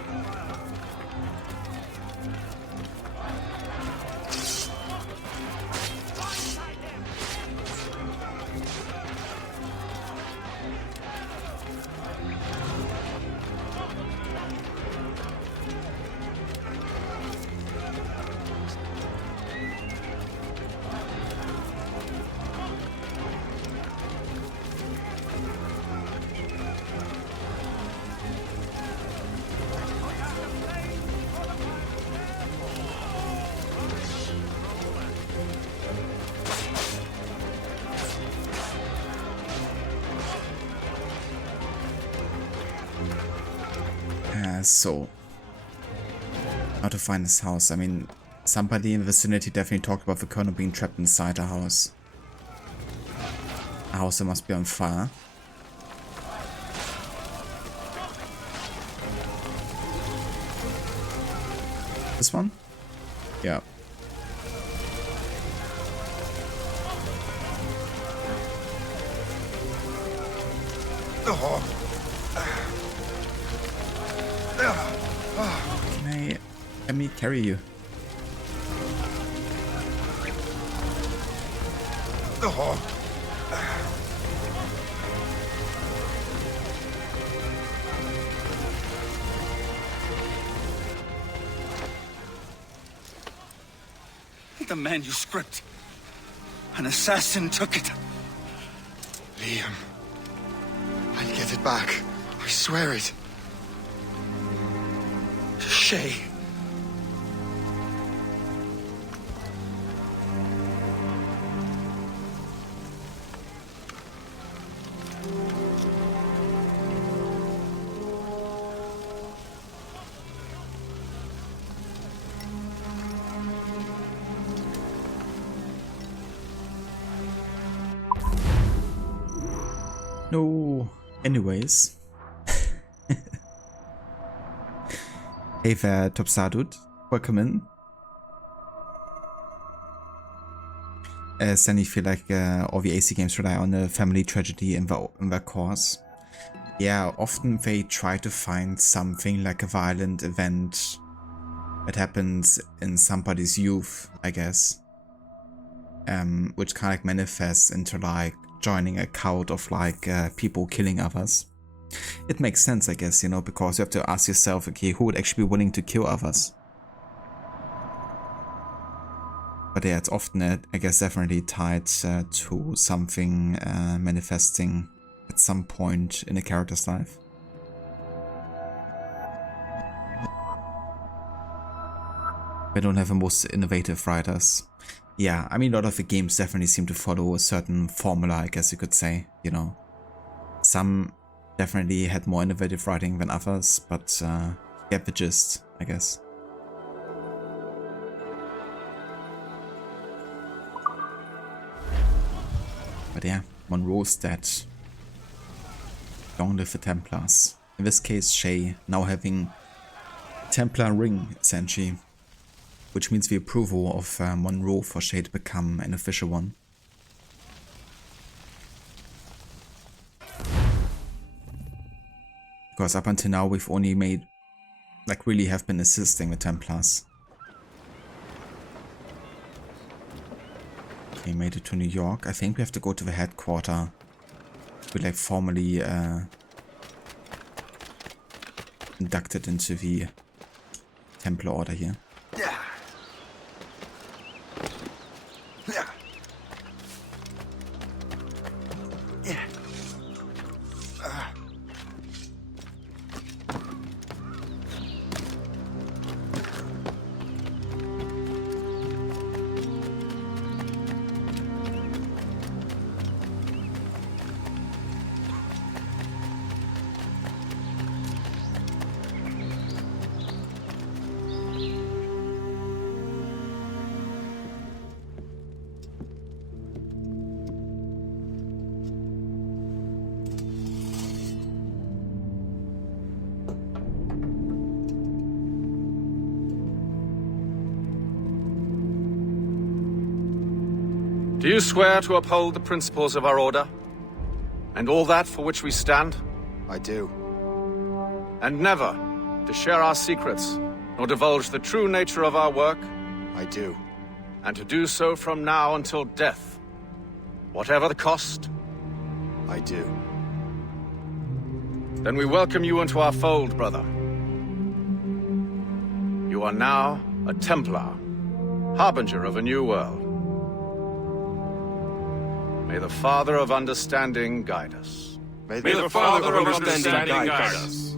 So, how to find this house? I mean, somebody in the vicinity definitely talked about the Colonel being trapped inside a house. A house that must be on fire. This one? Yeah. Let me carry you. The manuscript. An assassin took it. Liam. I'll get it back. I swear it. Shay. No. Anyways. Hey there, Topsadut. Welcome in. Sandy, feel like all the AC games rely on a family tragedy in their course. Yeah, often they try to find something like a violent event that happens in somebody's youth, I guess. Which kind of like manifests into like joining a cult of like people killing others. It makes sense, I guess, you know, because you have to ask yourself, okay, who would actually be willing to kill others? But yeah, it's often, I guess, definitely tied to something manifesting at some point in a character's life. They don't have the most innovative writers. Yeah, I mean, a lot of the games definitely seem to follow a certain formula, I guess you could say, you know. Some definitely had more innovative writing than others, but get the gist, I guess. But yeah, Monroe's dead. Long live the Templars. In this case, Shay now having Templar ring, essentially. Which means the approval of Monroe for Shay to become an official one. Because up until now we've only made, like, really have been assisting the Templars. Okay, made it to New York. I think we have to go to the headquarters. We like formally inducted into the Templar order here. Do you swear to uphold the principles of our order? And all that for which we stand? I do. And never to share our secrets, nor divulge the true nature of our work? I do. And to do so from now until death, whatever the cost? I do. Then we welcome you into our fold, brother. You are now a Templar, harbinger of a new world. May the Father of Understanding guide us. May the Father of Understanding guide us.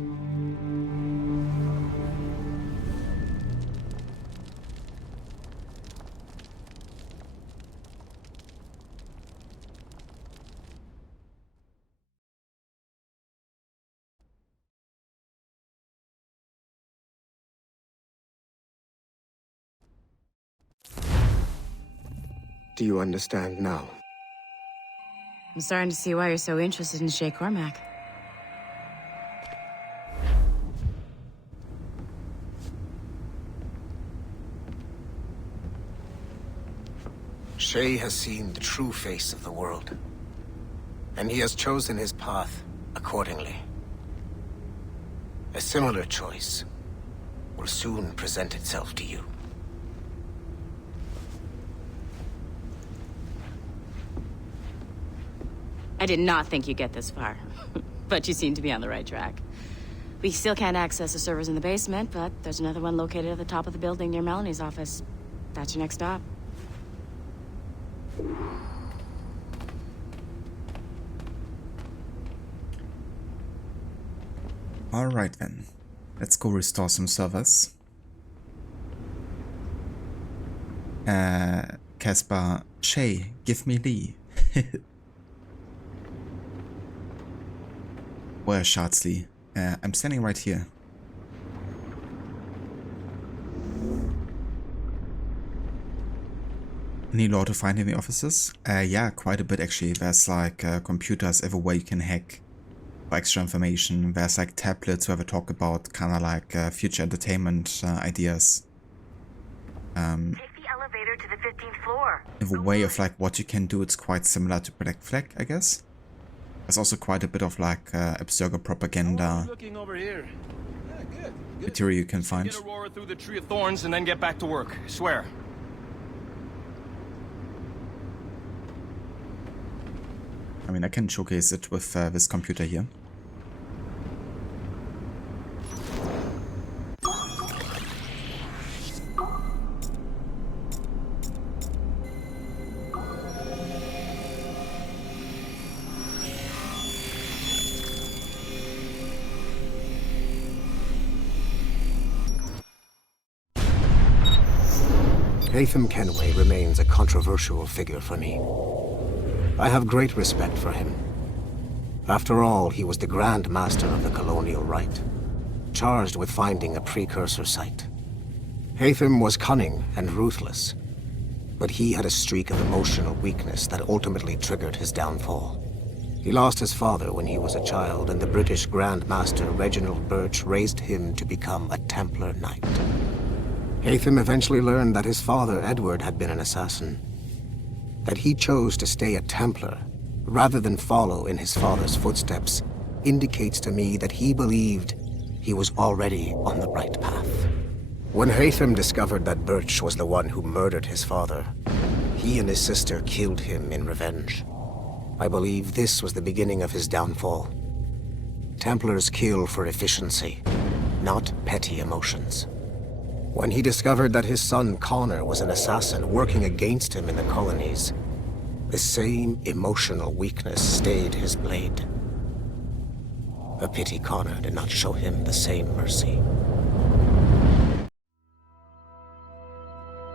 Do you understand now? I'm starting to see why you're so interested in Shay Cormac. Shay has seen the true face of the world, and he has chosen his path accordingly. A similar choice will soon present itself to you. I did not think you'd get this far, but you seem to be on the right track. We still can't access the servers in the basement, but there's another one located at the top of the building near Melanie's office. That's your next stop. Alright then, let's go restore some servers. Caspar, Shay, give me Lee. Where's Shardsley? I'm standing right here. Any law to find in the offices? Yeah, quite a bit actually. There's like computers everywhere you can hack for extra information. There's like tablets where we talk about kind of like future entertainment ideas. Take the elevator to the 15th floor. In the way of like what you can do, it's quite similar to Black Flag, I guess. There's also quite a bit of like Abstergo propaganda material you can find. Get Aurora through the Tree of Thorns and then get back to work. Swear. I mean, I can showcase it with this computer here. Haytham Kenway remains a controversial figure for me. I have great respect for him. After all, he was the Grand Master of the Colonial Rite, charged with finding a precursor site. Haytham was cunning and ruthless, but he had a streak of emotional weakness that ultimately triggered his downfall. He lost his father when he was a child, and the British Grand Master Reginald Birch raised him to become a Templar Knight. Haytham eventually learned that his father, Edward, had been an assassin. That he chose to stay a Templar, rather than follow in his father's footsteps, indicates to me that he believed he was already on the right path. When HAYTHAM discovered that Birch was the one who murdered his father, he and his sister killed him in revenge. I believe this was the beginning of his downfall. Templars kill for efficiency, not petty emotions. When he discovered that his son Connor was an assassin working against him in the colonies, the same emotional weakness stayed his blade. A pity Connor did not show him the same mercy.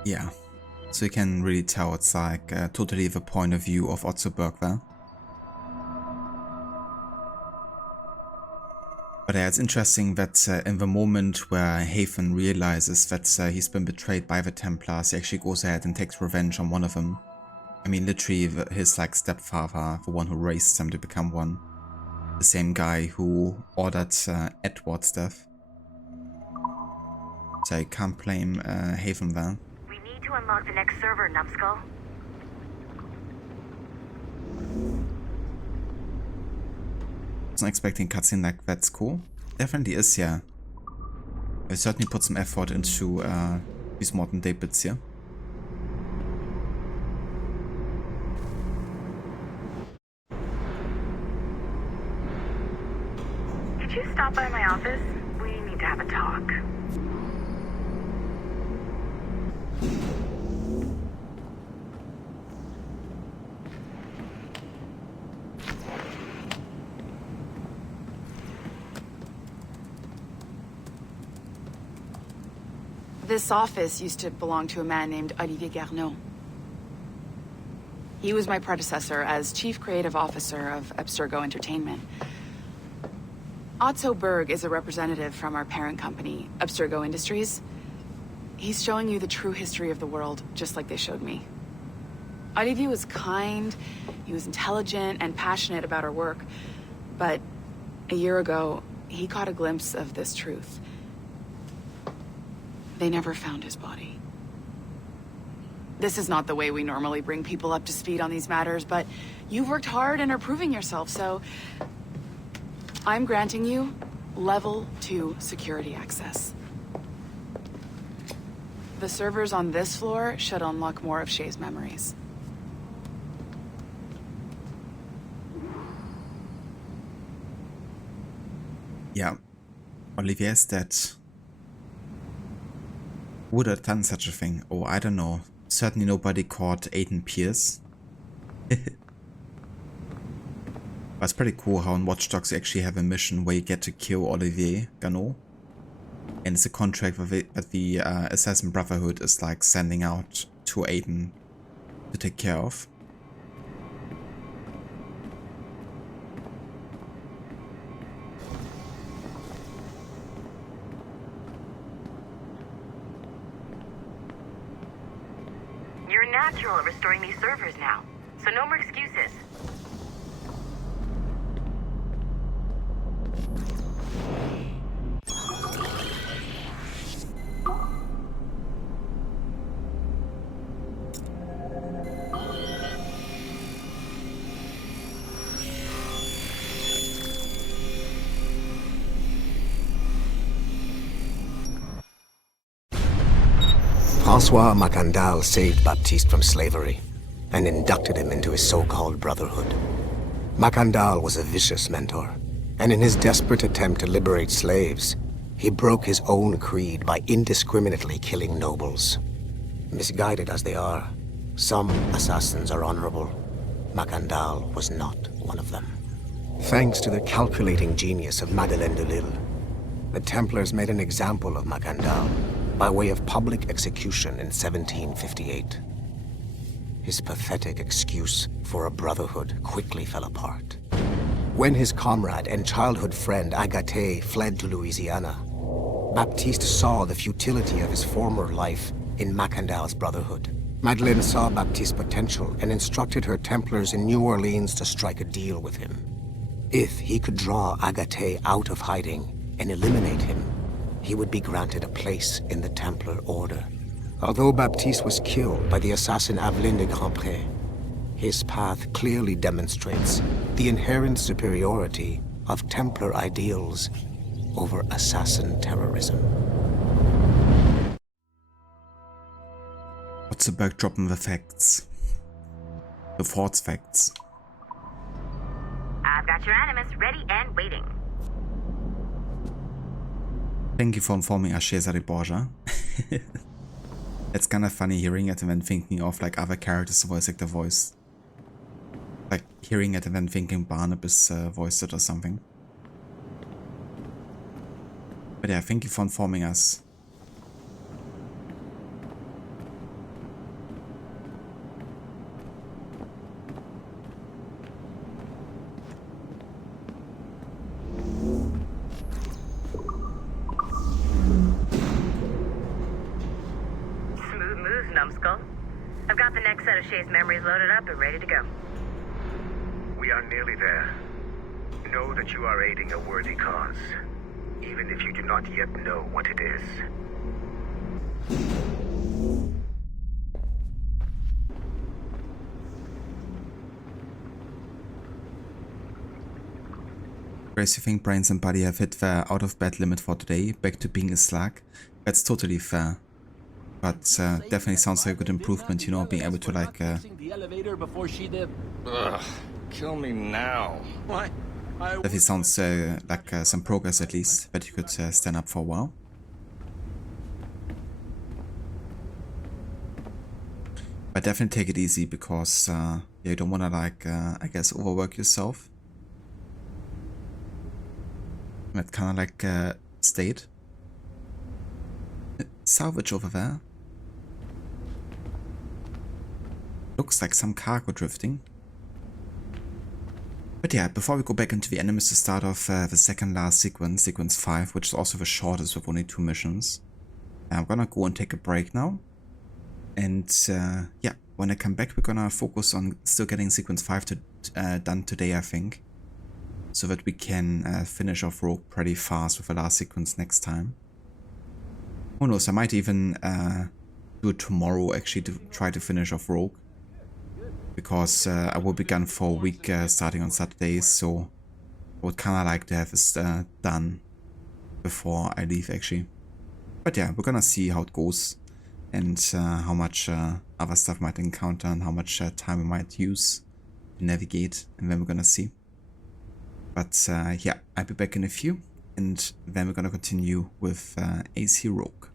Yeah, so you can really tell it's like totally the point of view of Otto Berg there. But yeah, it's interesting that in the moment where HAYTHAM realizes that he's been betrayed by the Templars, he actually goes ahead and takes revenge on one of them. I mean, literally his like stepfather, the one who raised him to become one. The same guy who ordered Edward's death. So you can't blame HAYTHAM there. We need to unlock the next server, Numbskull. I wasn't expecting cutscene like that's cool. Definitely is, yeah. They certainly put some effort into these modern day bits here. Could you stop by my office? We need to have a talk. This office used to belong to a man named Olivier Garneau. He was my predecessor as Chief Creative Officer of Abstergo Entertainment. Otto Berg is a representative from our parent company, Abstergo Industries. He's showing you the true history of the world, just like they showed me. Olivier was kind, he was intelligent and passionate about our work, but a year ago, he caught a glimpse of this truth. They never found his body. This is not the way we normally bring people up to speed on these matters, but you've worked hard and are proving yourself, so I'm granting you level 2 security access. The servers on this floor should unlock more of Shay's memories. Yeah, Olivier's dead. Would have done such a thing? Oh, I don't know. Certainly nobody caught Aiden Pierce. But it's pretty cool how in Watch Dogs you actually have a mission where you get to kill Olivier Garneau. And it's a contract that the Assassin Brotherhood is like sending out to Aiden to take care of. You're natural at restoring these servers now, so no more excuses. Francois Macandal saved Baptiste from slavery and inducted him into his so-called brotherhood. Macandal was a vicious mentor, and in his desperate attempt to liberate slaves, he broke his own creed by indiscriminately killing nobles. Misguided as they are, some assassins are honorable. Macandal was not one of them. Thanks to the calculating genius of Madeleine de Lille, the Templars made an example of Macandal by way of public execution in 1758. His pathetic excuse for a brotherhood quickly fell apart. When his comrade and childhood friend Agathe fled to Louisiana, Baptiste saw the futility of his former life in Macandal's brotherhood. Madeleine saw Baptiste's potential and instructed her Templars in New Orleans to strike a deal with him. If he could draw Agathe out of hiding and eliminate him, he would be granted a place in the Templar Order. Although Baptiste was killed by the assassin Aveline de Grandpré, his path clearly demonstrates the inherent superiority of Templar ideals over assassin terrorism. What's the backdrop in the facts? The thoughts facts. I've got your animus ready and waiting. Thank you for informing us, HUD. It's kind of funny hearing it and then thinking of like other characters voicing the voice. Like hearing it and then thinking Barnabas voiced it or something. But yeah, thank you for informing us. Smooth moves, numbskull. I've got the next set of Shay's memories loaded up and ready to go. We are nearly there. Know that you are aiding a worthy cause, even if you do not yet know what it is. Grace, you think Brains and Buddy have hit their out-of-bed limit for today, back to being a slug? That's totally fair. But definitely sounds like a good improvement, you know, being able to like... The elevator before she did. Ugh, kill me now. What? Definitely sounds like some progress at least, that you could stand up for a while. But definitely take it easy because yeah, you don't want to like, I guess, overwork yourself. That kind of like state. Salvage over there. Looks like some cargo drifting. But yeah, before we go back into the enemies to start off the second last sequence, sequence 5, which is also the shortest with only 2 missions. I'm gonna go and take a break now. And yeah, when I come back, we're gonna focus on still getting sequence 5 done today, I think. So that we can finish off Rogue pretty fast with the last sequence next time. Who knows, I might even do it tomorrow actually to try to finish off Rogue. Because I will be gone for a week starting on Saturdays, so I would kind of like to have this done before I leave actually. But yeah, we're gonna see how it goes and how much other stuff might encounter and how much time we might use to navigate, and then we're gonna see. But yeah, I'll be back in a few, and then we're gonna continue with AC Rogue.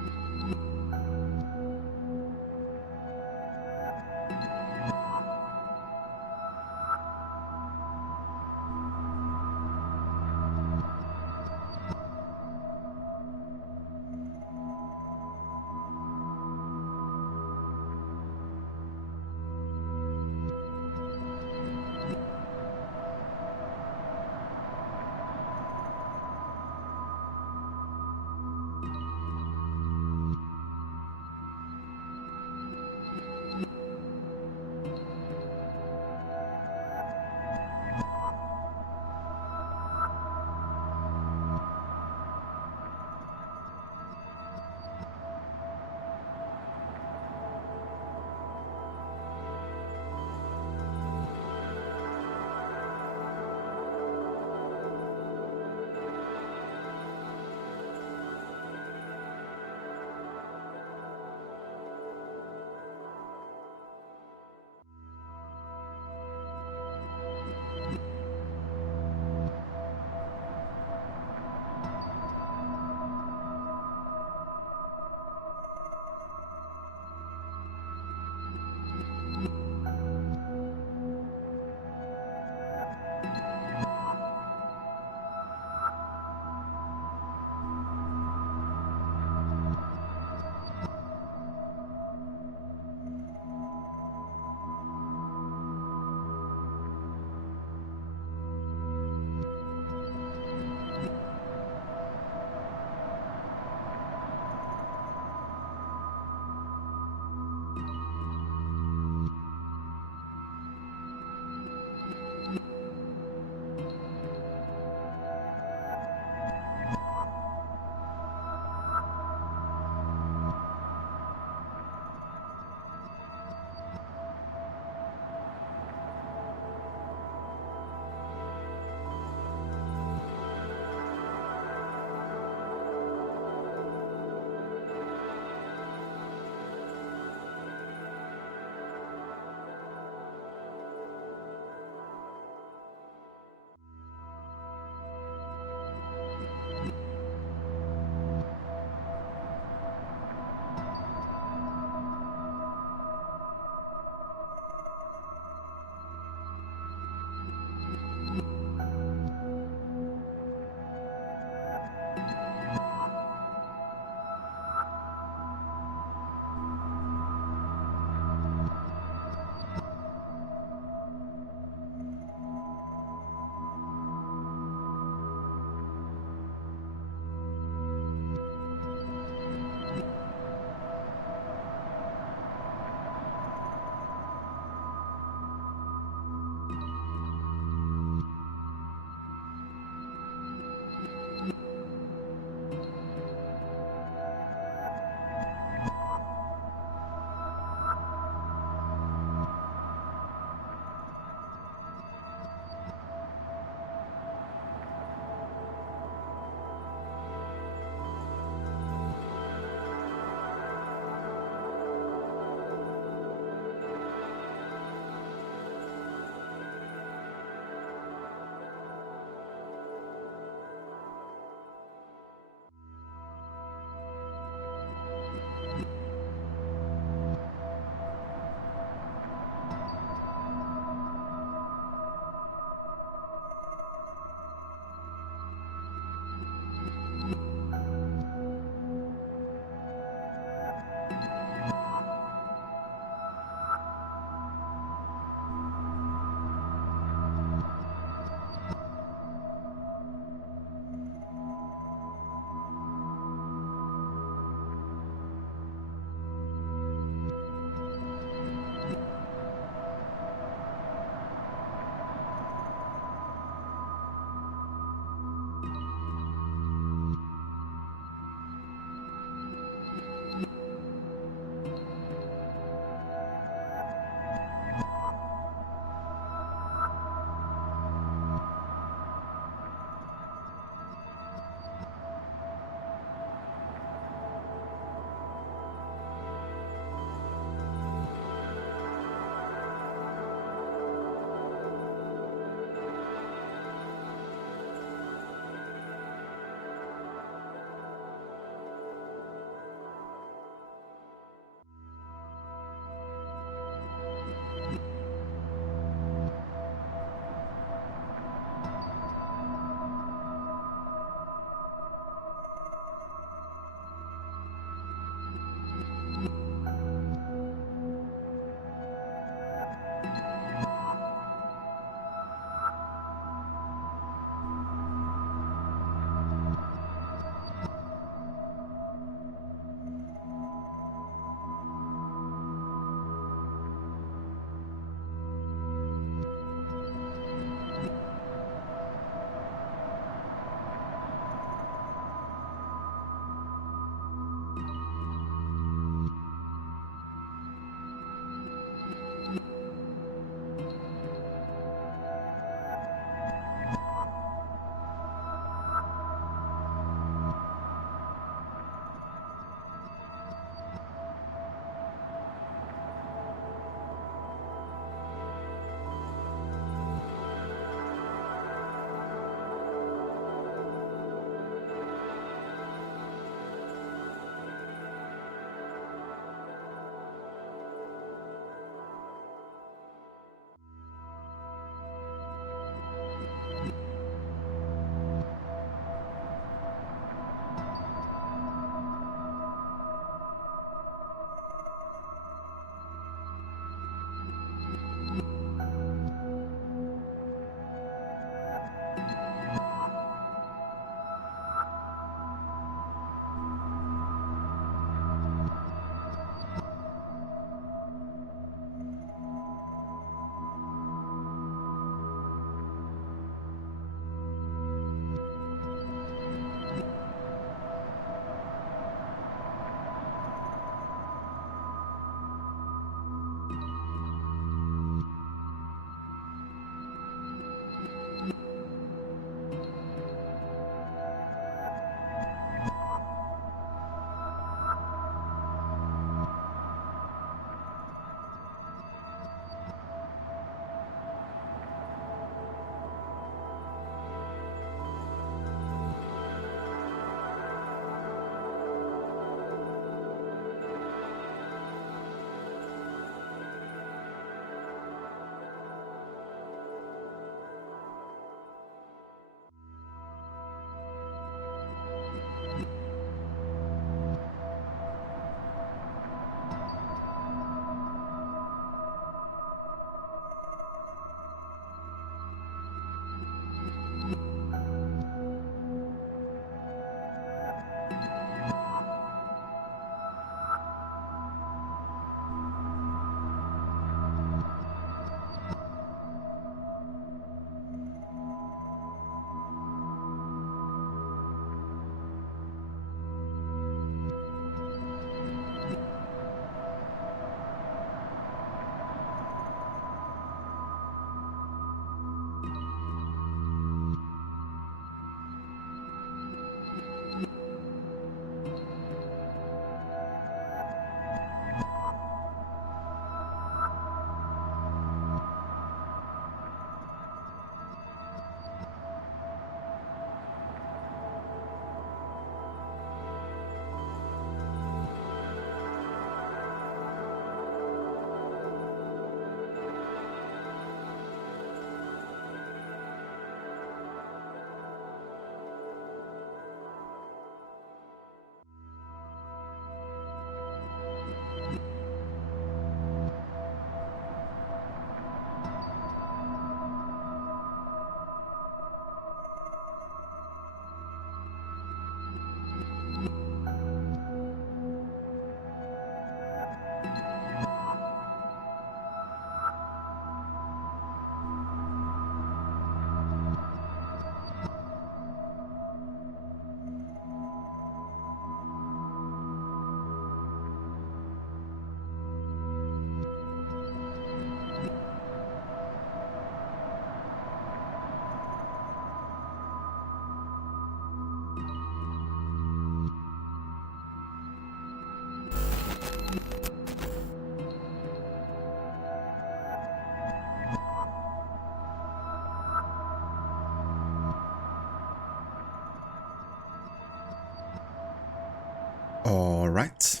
Alright,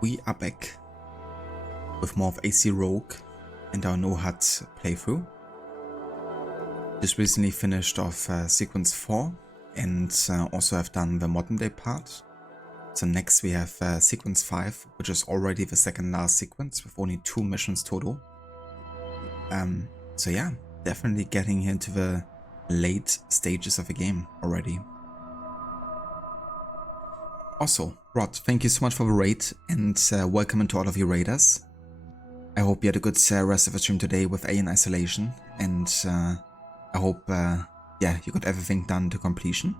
we are back with more of AC Rogue and our no HUD playthrough. Just recently finished off sequence 4 and also have done the modern day part. So next we have sequence 5, which is already the second last sequence with only 2 missions total. So yeah, definitely getting into the late stages of the game already. Also, Rod, thank you so much for the raid and welcome to all of you raiders. I hope you had a good rest of the stream today with Alien Isolation, and I hope yeah, you got everything done to completion.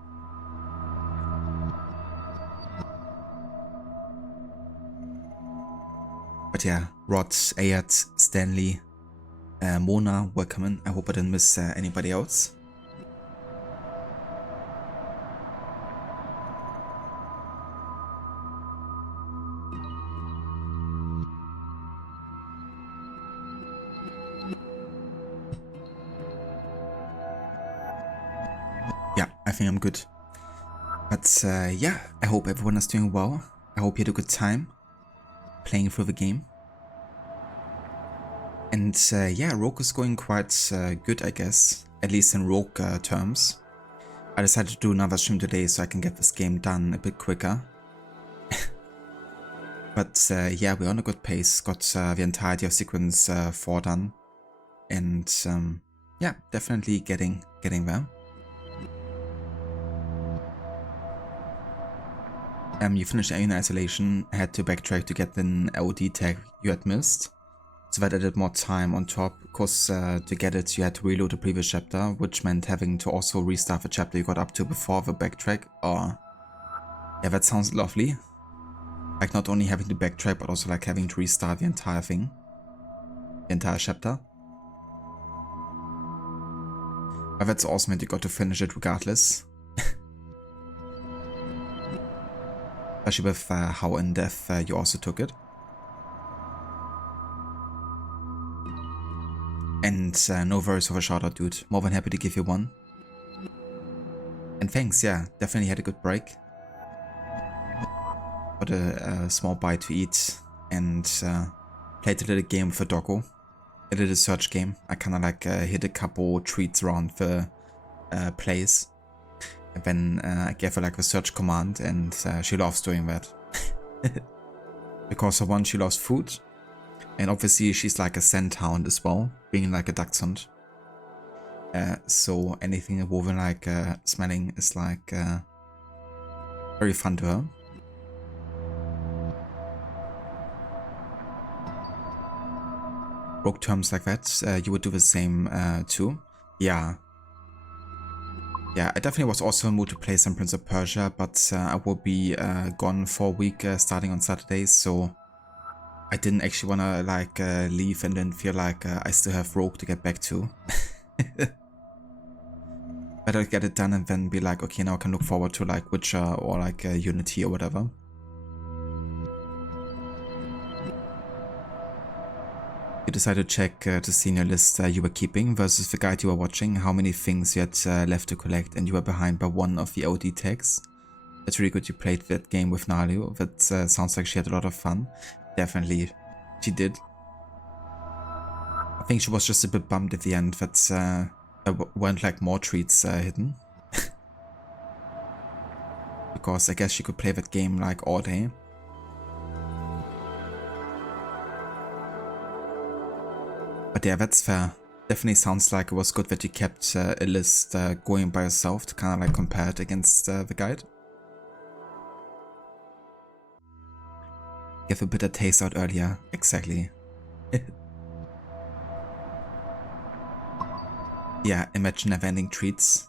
But yeah, Rod, Ayat, Stanley, Mona, welcome in. I hope I didn't miss anybody else. Yeah, I think I'm good. But yeah, I hope everyone is doing well. I hope you had a good time playing through the game. And yeah, Rogue is going quite good, I guess, at least in Rogue terms. I decided to do another stream today so I can get this game done a bit quicker. But yeah, we're on a good pace, got the entirety of sequence 4 done. And yeah, definitely getting there. You finished Alien Isolation, had to backtrack to get an LD tag you had missed. So that added more time on top. Of course, to get it, you had to reload the previous chapter, which meant having to also restart the chapter you got up to before the backtrack. Oh, yeah, that sounds lovely. Like not only having to backtrack, but also like having to restart the entire thing. The entire chapter. But that's awesome that you got to finish it regardless. Especially with how in depth you also took it. And no worries for a shout out, dude. More than happy to give you one. And thanks, yeah, definitely had a good break. Got a small bite to eat and played a little game with a doggo. A little search game. I kind of like hit a couple treats around the place. And then I gave her like the search command and she loves doing that. Because for one, she loves food. And obviously she's like a scent hound as well, being like a dachshund. So anything involving like smelling is like very fun to her. Rogue terms like that, you would do the same too. Yeah. Yeah, I definitely was also in mood to play some Prince of Persia, but I will be gone for a week starting on Saturdays, so I didn't actually want to like leave and then feel like I still have Rogue to get back to. Better get it done and then be like, okay, now I can look forward to like Witcher or like Unity or whatever. You decided to check to see in your list you were keeping versus the guide you were watching, how many things you had left to collect, and you were behind by one of the OD tags. That's really good you played that game with Nalu. That sounds like she had a lot of fun. Definitely, she did. I think she was just a bit bummed at the end that there weren't like more treats hidden. Because I guess she could play that game like all day. But yeah, that's fair. Definitely sounds like it was good that you kept a list going by yourself to kind of like compare it against the guide. Give a bitter taste out earlier, exactly. Yeah, imagine never-ending treats.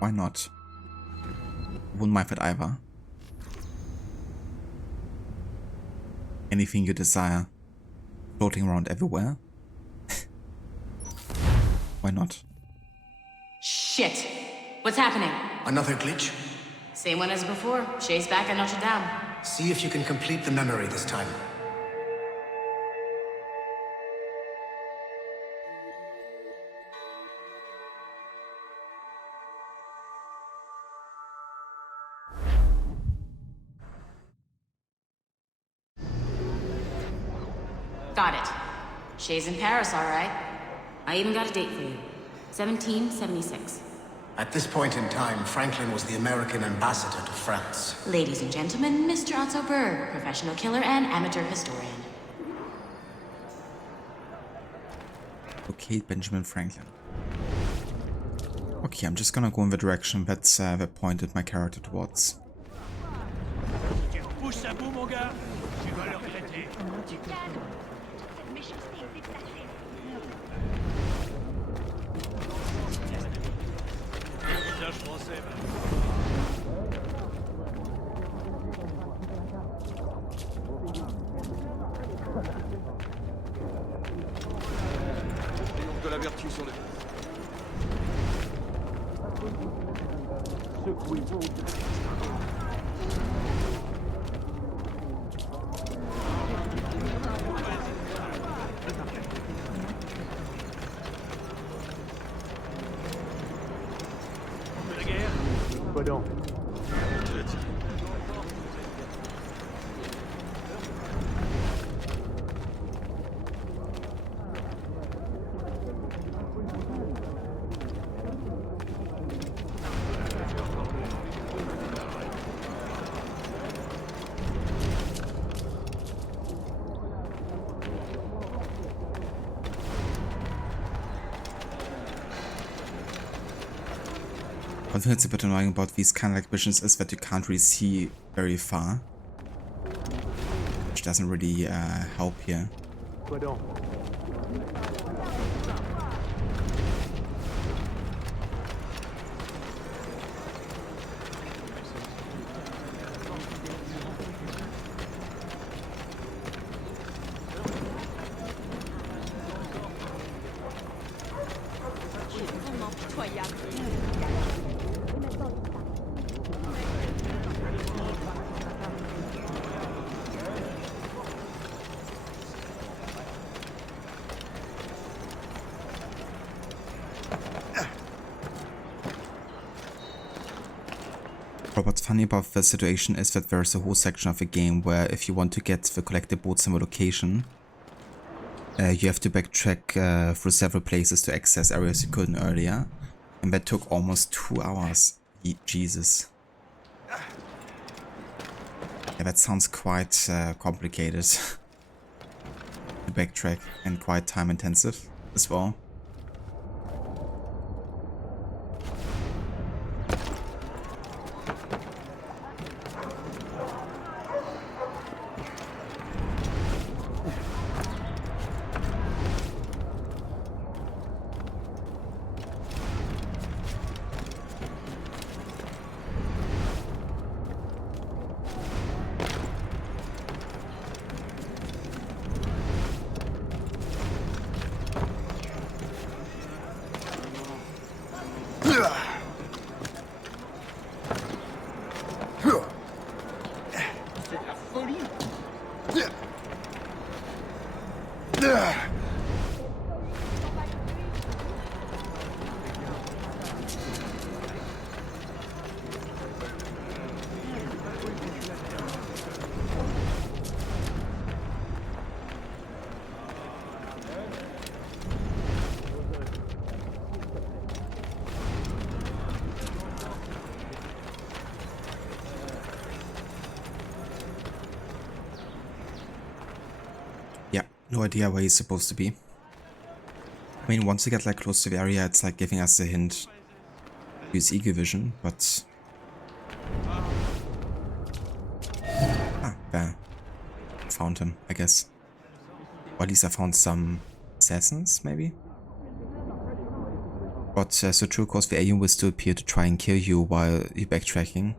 Why not? Wouldn't mind that either. Anything you desire, floating around everywhere. Why not? Shit! What's happening? Another glitch? Same one as before. Shay's back at Notre Dame. See if you can complete the memory this time. Got it. Shay's in Paris, all right. I even got a date for you. 1776. At this point in time, Franklin was the American ambassador to France. Ladies and gentlemen, Mr. Otto Berg, professional killer and amateur historian. Okay, Benjamin Franklin. Okay, I'm just gonna go in the direction that's that pointed my character towards. Bouge ça bout, mon gars. Tu vas le regretter. Cette méchanceté est déplacée. Visage français, De la vertu sur le... la guerre. Pardon. One thing that's a bit annoying about these kind of like missions is that you can't really see very far, which doesn't really help here. Pardon. Vraiment pitoyable. But what's funny about the situation is that there's a whole section of the game where if you want to get the collectibles in the location, you have to backtrack through several places to access areas you couldn't earlier. And that took almost 2 hours. Jesus. Yeah, that sounds quite complicated to backtrack and quite time intensive as well. No idea where he's supposed to be. I mean, once we get like close to the area, it's like giving us a hint. Use eagle vision, but... Ah, there. Found him, I guess. Or at least I found some assassins, maybe? But so true, of course, the alien will still appear to try and kill you while you're backtracking.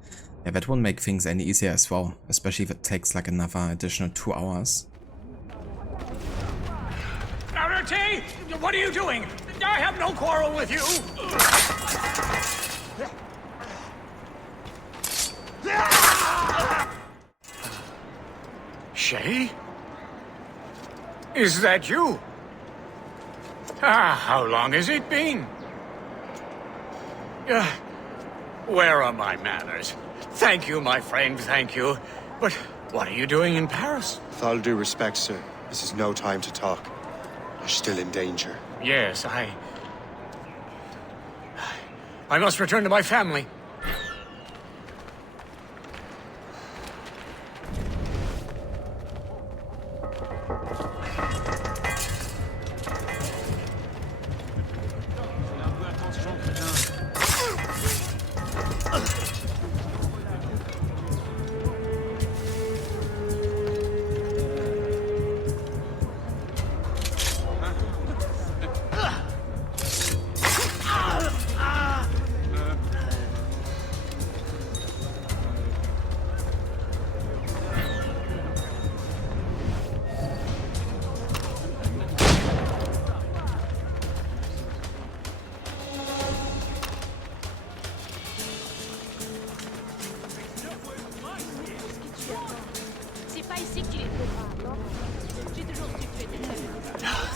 Yeah, that won't make things any easier as well, especially if it takes like another additional 2 hours. T, what are you doing? I have no quarrel with you. Shay? Is that you? How long has it been? Where are my manners? Thank you, my friend, thank you. But what are you doing in Paris? With all due respect, sir, This is no time to talk. You're still in danger. Yes, I must return to my family.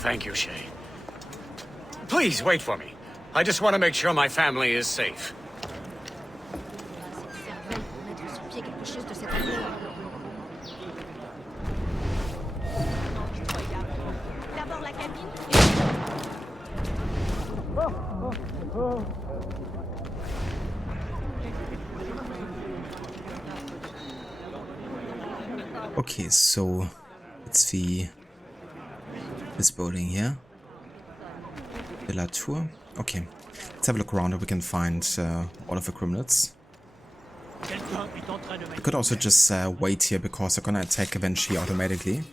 Thank you, Shay. Please, wait for me. I just want to make sure my family is safe. Okay, so it's this building here. Villa Tour. Okay, let's have a look around if we can find all of the criminals. We could also just wait here because they're gonna attack eventually automatically.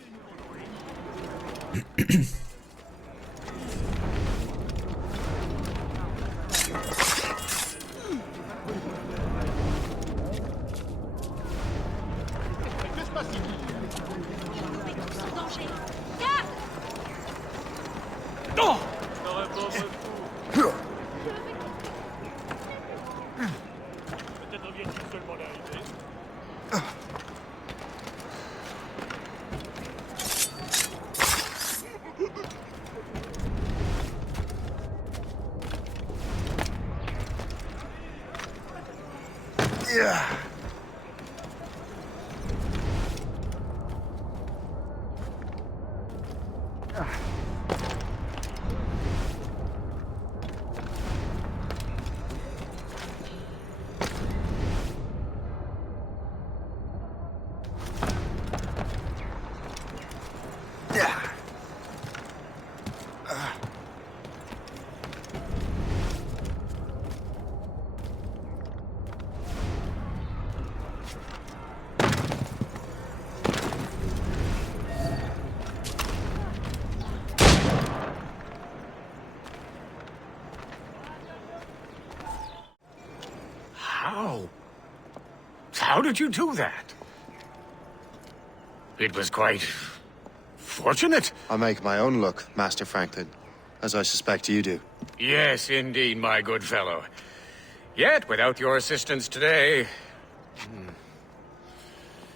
How did you do that? It was quite fortunate. I make my own luck, Master Franklin, as I suspect you do. Yes, indeed, my good fellow. Yet, without your assistance today...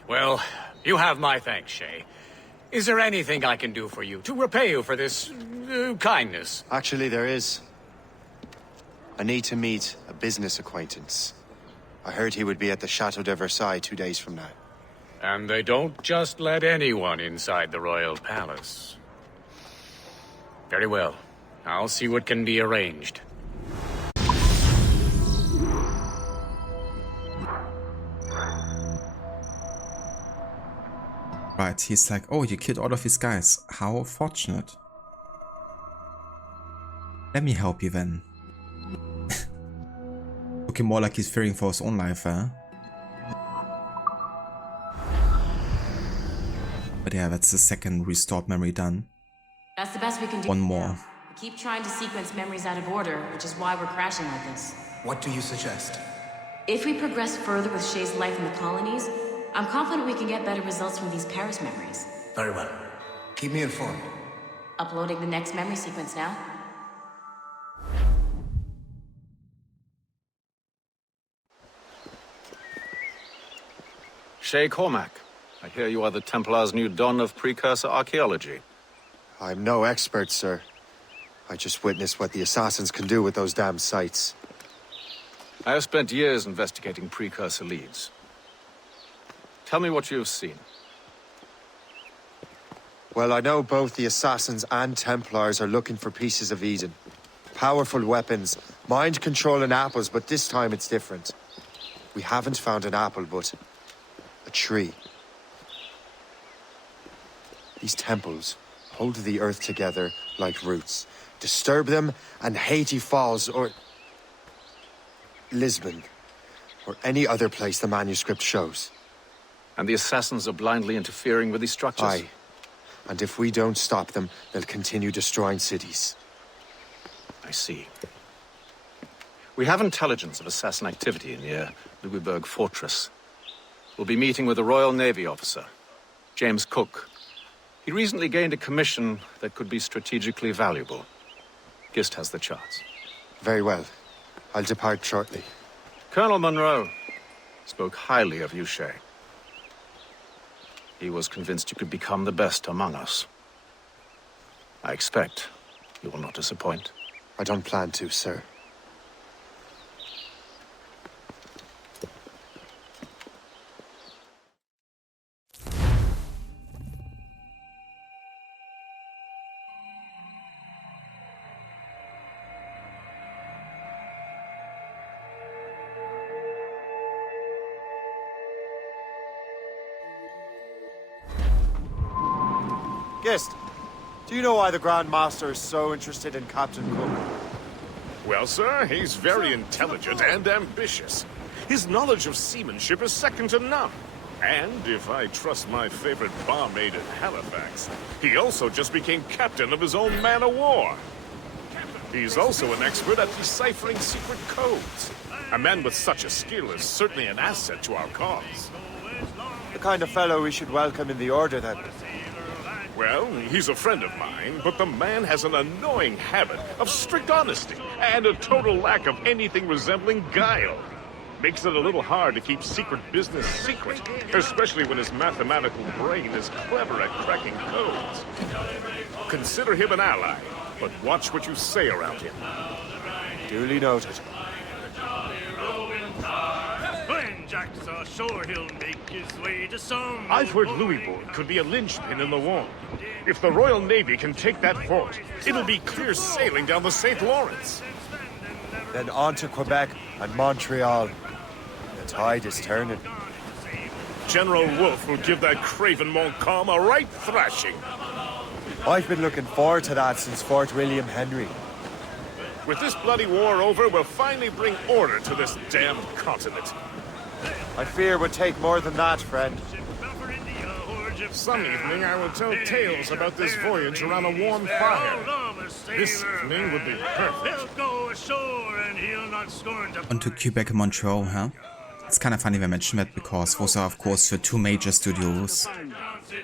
Well, you have my thanks, Shay. Is there anything I can do for you, to repay you for this kindness? Actually, there is. I need to meet a business acquaintance. I heard he would be at the Chateau de Versailles 2 days from now. And they don't just let anyone inside the royal palace. Very well. I'll see what can be arranged. Right, he's like, oh, you killed all of these guys. How fortunate. Let me help you then. Looking more like he's fearing for his own life, huh? But yeah, that's the second restored memory done. That's the best we can do. One more. Now. We keep trying to sequence memories out of order, which is why we're crashing like this. What do you suggest? If we progress further with Shay's life in the colonies, I'm confident we can get better results from these Paris memories. Very well. Keep me informed. Uploading the next memory sequence now. Shay Cormac, I hear you are the Templar's new don of precursor archaeology. I'm no expert, sir. I just witnessed what the assassins can do with those damn sites. I have spent years investigating precursor leads. Tell me what you have seen. Well, I know both the Assassins and Templars are looking for pieces of Eden. Powerful weapons, mind-controlling apples, but this time it's different. We haven't found an apple, but a tree. These temples hold the earth together like roots. Disturb them, and Haiti falls, or Lisbon, or any other place the manuscript shows. And the Assassins are blindly interfering with these structures? Aye. And if we don't stop them, they'll continue destroying cities. I see. We have intelligence of assassin activity near Louisburg Fortress. We'll be meeting with a Royal Navy officer, James Cook. He recently gained a commission that could be strategically valuable. Gist has the charts. Very well. I'll depart shortly. Colonel Monroe spoke highly of you, Shay. He was convinced you could become the best among us. I expect you will not disappoint. I don't plan to, sir. Gist, do you know why the Grand Master is so interested in Captain Cook? Well, sir, he's very intelligent and ambitious. His knowledge of seamanship is second to none. And if I trust my favorite barmaid in Halifax, he also just became captain of his own man-of-war. He's also an expert at deciphering secret codes. A man with such a skill is certainly an asset to our cause. The kind of fellow we should welcome in the Order, then. Well, he's a friend of mine, but the man has an annoying habit of strict honesty and a total lack of anything resembling guile. Makes it a little hard to keep secret business secret, especially when his mathematical brain is clever at cracking codes. Consider him an ally, but watch what you say around him. Duly noted. When Jack's ashore, he'll make his way to some... I've heard Louisbourg could be a linchpin in the war. If the Royal Navy can take that fort, it'll be clear sailing down the St. Lawrence. Then on to Quebec and Montreal. The tide is turning. General Wolfe will give that craven Montcalm a right thrashing. I've been looking forward to that since Fort William Henry. With this bloody war over, we'll finally bring order to this damn continent. I fear it would take more than that, friend. Some evening I will tell tales about this voyage around a warm fire. This evening would be perfect. On to Quebec and Montreal, huh? It's kind of funny they mention that because those are of course the two major studios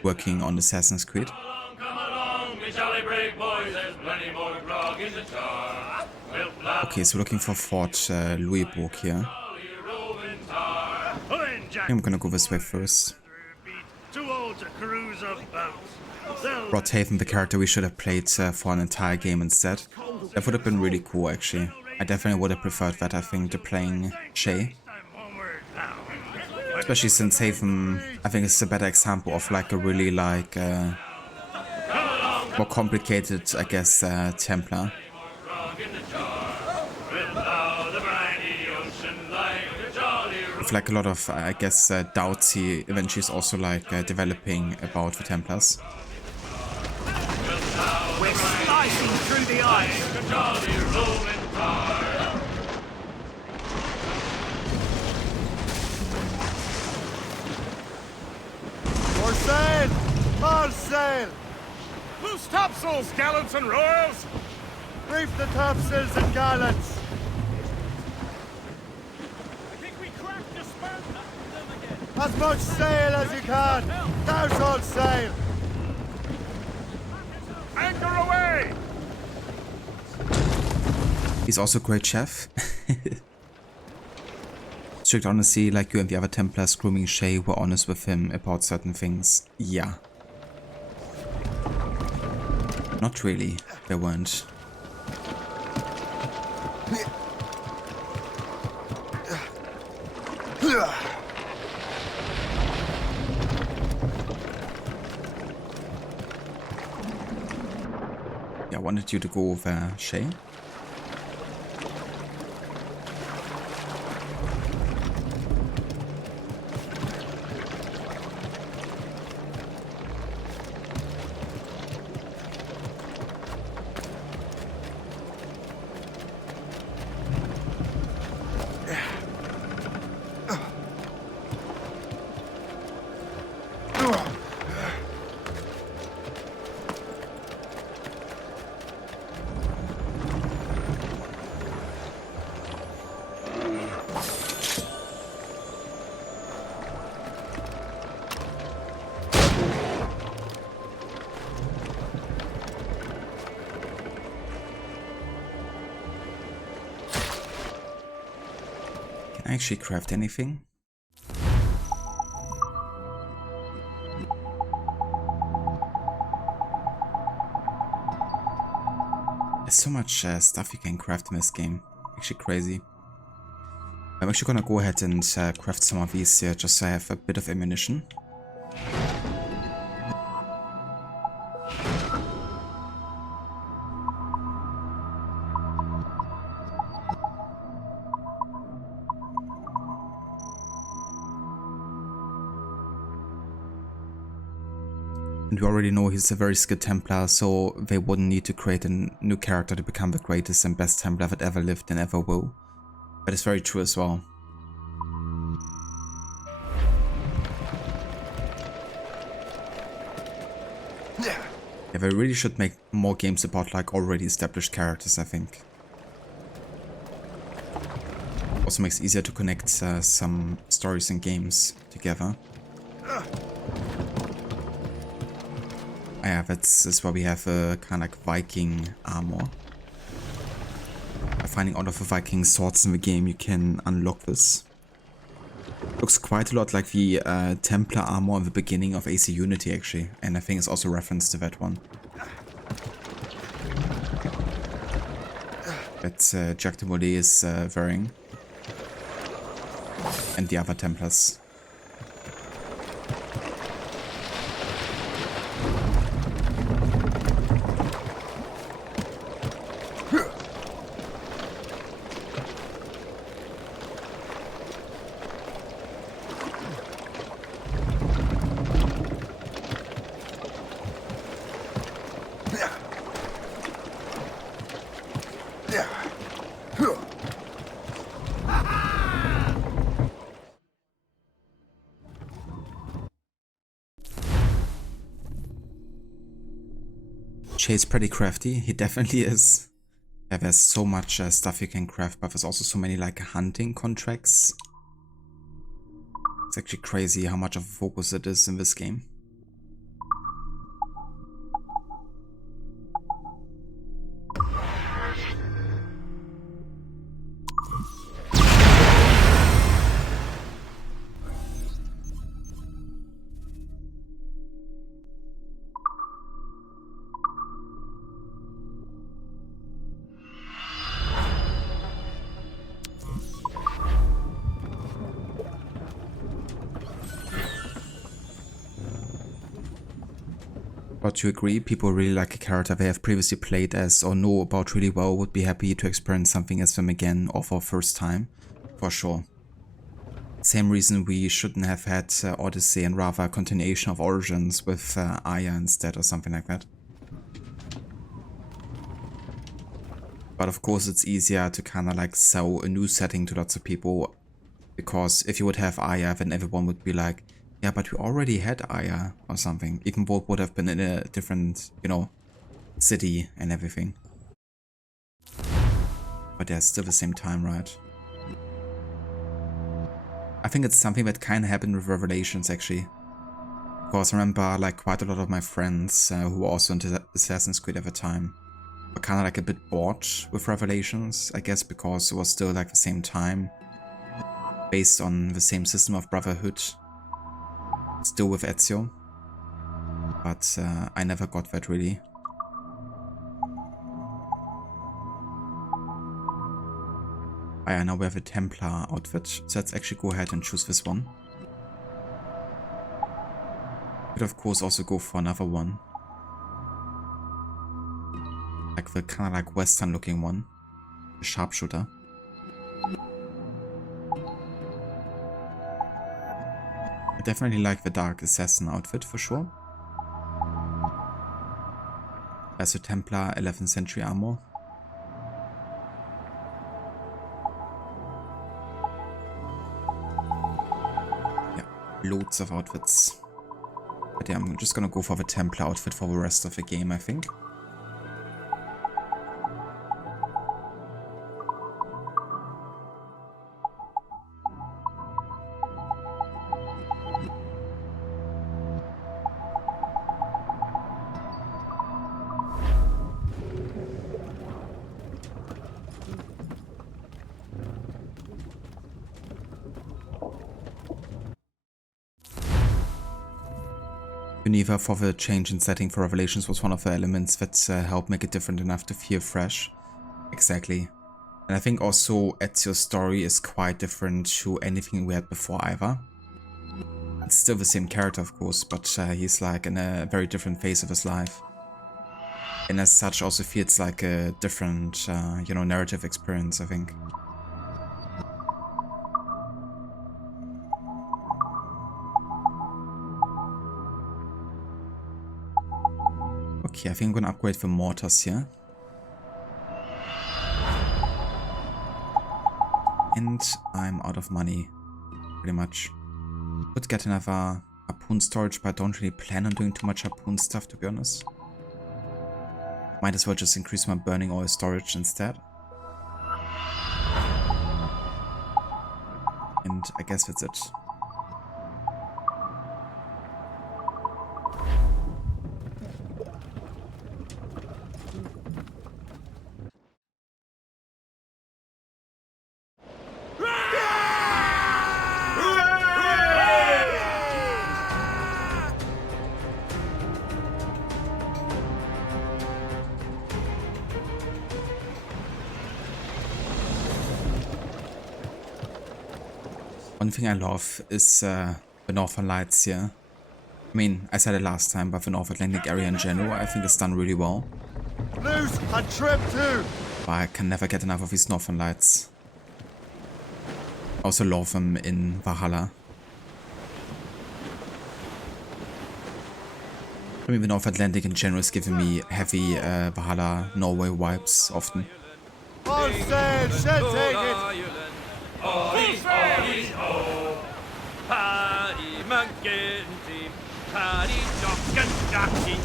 working on Assassin's Creed. Okay, so we're looking for Fort Louisbourg here. I'm gonna go this way first. HAYTHAM, the character we should have played for an entire game instead. That would have been really cool, actually. I definitely would have preferred that, I think, to playing Shay. Especially since HAYTHAM, I think, is a better example of like a really like more complicated, I guess, Templar. With like a lot of, I guess, doubts he eventually is also like developing about the Templars. We're slicing through the ice. More sail! More sail! Loose topsails, gallants and royals! Reef the topsails and gallants! As much sail as you can! Douse all sail! Anchor away! He's also a great chef. Strict honesty, like you and the other Templars grooming Shay were honest with him about certain things. Yeah. Not really, they weren't. Yeah, I wanted you to go over Shay. Can I actually craft anything? There's so much stuff you can craft in this game. Actually crazy. I'm actually gonna go ahead and craft some of these here just so I have a bit of ammunition. And we already know he's a very skilled Templar, so they wouldn't need to create a new character to become the greatest and best Templar that ever lived and ever will. That is very true as well. Yeah, they really should make more games about like already established characters, I think. Also makes it easier to connect some stories and games together. Yeah, that's why we have a kind of like Viking armor. By finding all of the Viking swords in the game, you can unlock this. Looks quite a lot like the Templar armor in the beginning of AC Unity, actually, and I think it's also reference to that one. That Jacques de Molay is wearing, and the other Templars. Shay's pretty crafty, he definitely is. Yeah, there's so much stuff you can craft, but there's also so many like hunting contracts. It's actually crazy how much of a focus it is in this game. But you agree, people really like a character they have previously played as or know about really well would be happy to experience something as them again or for first time, for sure. Same reason we shouldn't have had Odyssey and rather a continuation of Origins with Aya instead or something like that. But of course it's easier to kind of like sell a new setting to lots of people, because if you would have Aya, then everyone would be like, yeah, but we already had Aya or something. Even both would have been in a different, you know, city and everything. But yeah, still the same time, right? I think it's something that kind of happened with Revelations, actually. Because I remember, like, quite a lot of my friends who were also into Assassin's Creed at the time were kind of like a bit bored with Revelations, I guess, because it was still like the same time, based on the same system of Brotherhood. Still with Ezio, but I never got that really. I now we have a Templar outfit, so let's actually go ahead and choose this one. Could of course also go for another one. Like the kind of like western looking one. The sharpshooter. I definitely like the dark assassin outfit for sure. There's a Templar 11th century armor. Yeah, loads of outfits. But yeah, I'm just gonna go for the Templar outfit for the rest of the game, I think. Geneva for the change in setting for Revelations was one of the elements that helped make it different enough to feel fresh. Exactly. And I think also Ezio's story is quite different to anything we had before either. It's still the same character of course, but he's like in a very different phase of his life. And as such also feels like a different, you know, narrative experience, I think. Okay, I think I'm gonna upgrade the mortars here. And I'm out of money, pretty much. Could get another harpoon storage, but I don't really plan on doing too much harpoon stuff, to be honest. Might as well just increase my burning oil storage instead. And I guess that's it. One thing I love is the Northern Lights here. I mean, I said it last time, but the North Atlantic area in general I think is done really well. Loose and trim too! But I can never get enough of these Northern Lights. I also love them in Valhalla. I mean, the North Atlantic in general is giving me heavy Valhalla, Norway vibes often. On stage, she'll take it! Paddy McGinty, Paddy Jocken Jackie,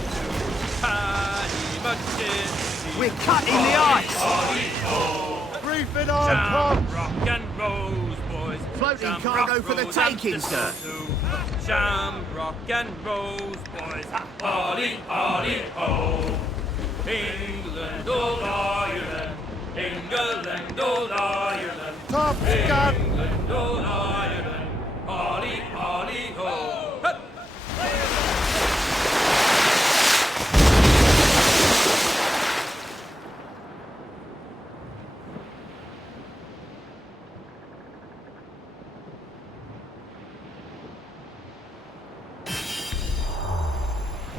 Paddy McGinty. We're cutting the ice! Brief it on, Tom! Rock and Rose boys. Floating cargo for the taking, sir. Shamrock and Rose boys. Holly, holly, ho. England, old Ireland. England, old Ireland. Top gun! England, old Ireland. Holly, holly, ho. Hup.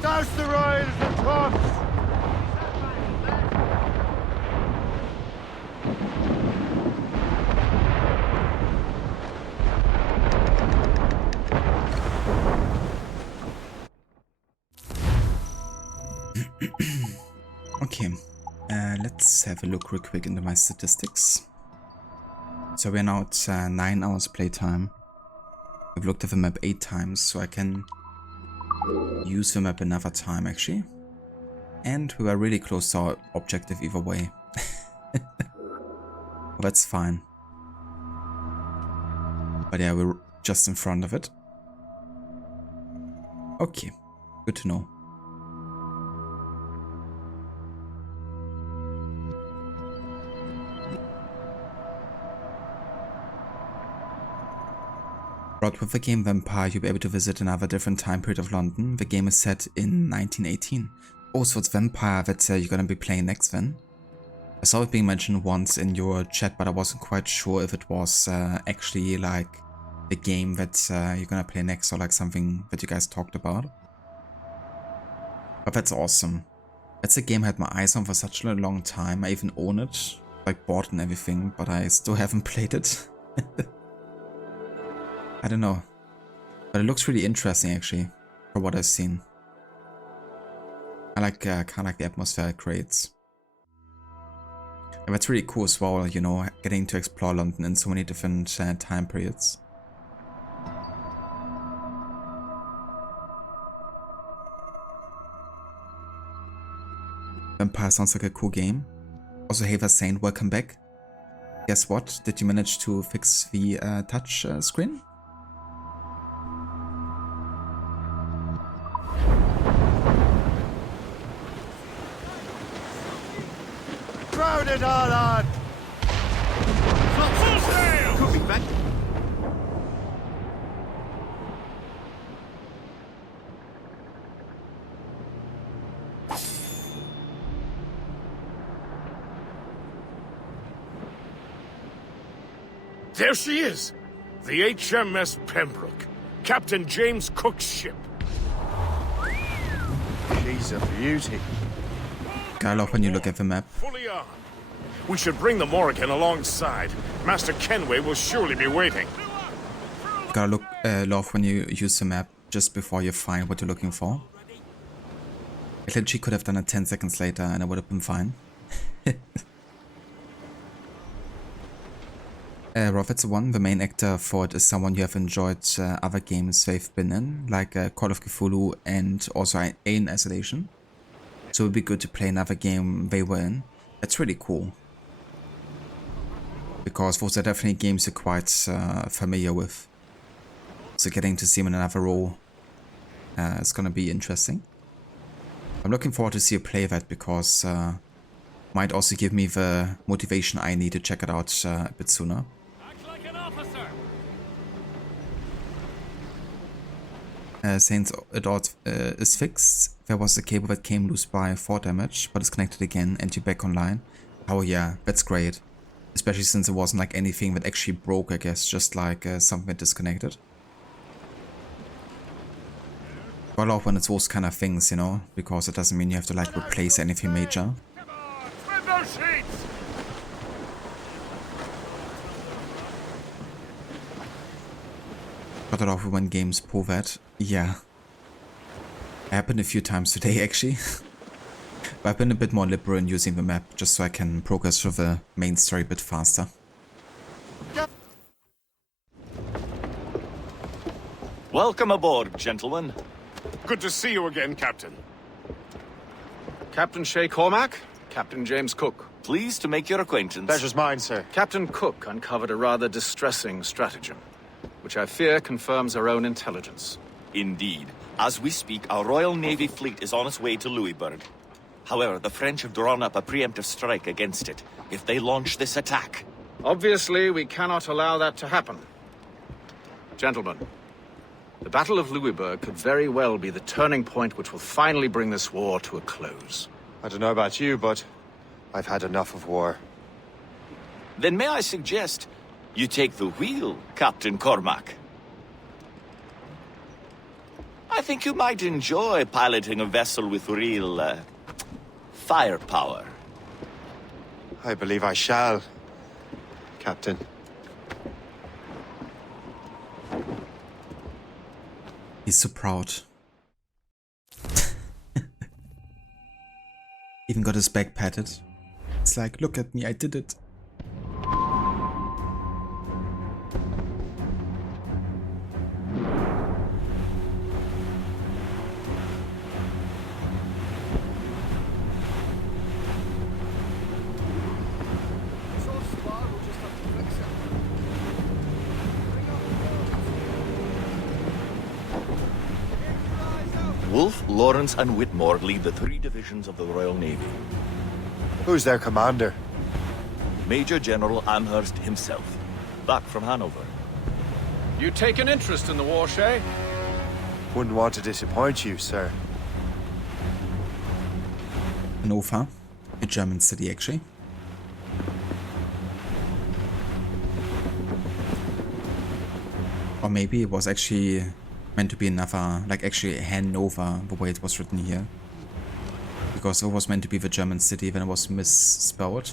Douse the Royals and Tops! Okay, let's have a look real quick into my statistics. So we're now at 9 hours playtime. I've looked at the map 8 times, so I can use the map another time actually. And we were really close to our objective either way. Well, that's fine. But yeah, we're just in front of it. Okay, good to know. Brought with the game Vampire, you'll be able to visit another different time period of London. The game is set in 1918. Oh, so it's Vampire that you're gonna be playing next then? I saw it being mentioned once in your chat, but I wasn't quite sure if it was actually like the game that you're gonna play next or like something that you guys talked about. But that's awesome. That's a game I had my eyes on for such a long time. I even own it, like bought and everything, but I still haven't played it. I don't know. But it looks really interesting actually, from what I've seen. I like, kind of like the atmosphere it creates. And that's really cool as well, you know, getting to explore London in so many different time periods. Vampire sounds like a cool game. Also, hey Saint, welcome back. Guess what? Did you manage to fix the touch screen? Crowd it all on! Full sail! Could be back. There she is! The HMS Pembroke. Captain James Cook's ship. She's a beauty. I love when you look at the map. Fully armed. We should bring the Morrigan alongside. Master Kenway will surely be waiting. Gotta love when you use the map just before you find what you're looking for. I literally could have done it 10 seconds later and I would have been fine. Rob, it's the one. The main actor for it is someone you have enjoyed other games they've been in, like Call of Cthulhu and also Alien Isolation. So it would be good to play another game they were in. That's really cool. Because those are definitely games you're quite familiar with. So getting to see him in another role is gonna be interesting. I'm looking forward to see you play that because might also give me the motivation I need to check it out a bit sooner. Since it all is fixed, there was a cable that came loose by 4 damage, but it's connected again and you're back online. Oh yeah, that's great. Especially since it wasn't like anything that actually broke, I guess, just like something that disconnected. I love when it's those kind of things, you know, because it doesn't mean you have to like replace anything major. But I love when games pull that. Yeah. Happened a few times today actually. But I've been a bit more liberal in using the map just so I can progress through the main story a bit faster. Welcome aboard, gentlemen. Good to see you again, Captain. Captain Shay Cormac, Captain James Cook. Pleased to make your acquaintance. Pleasure's mine, sir. Captain Cook uncovered a rather distressing stratagem, which I fear confirms our own intelligence. Indeed. As we speak, our Royal Navy fleet is on its way to Louisburg. However, the French have drawn up a preemptive strike against it if they launch this attack. Obviously, we cannot allow that to happen. Gentlemen, the Battle of Louisburg could very well be the turning point which will finally bring this war to a close. I don't know about you, but I've had enough of war. Then may I suggest you take the wheel, Captain Cormac? I think you might enjoy piloting a vessel with real, firepower. I believe I shall, Captain. He's so proud. Even got his back patted. It's like, look at me, I did it. Wolfe, Lawrence, and Whitmore lead the 3 divisions of the Royal Navy. Who's their commander? Major General Amherst himself, back from Hanover. You take an interest in the war, Shay? Wouldn't want to disappoint you, sir. Hannover, a German city actually. Or maybe it was actually meant to be another, like actually Hanover, the way it was written here. because it was meant to be the German city, then it was misspelled.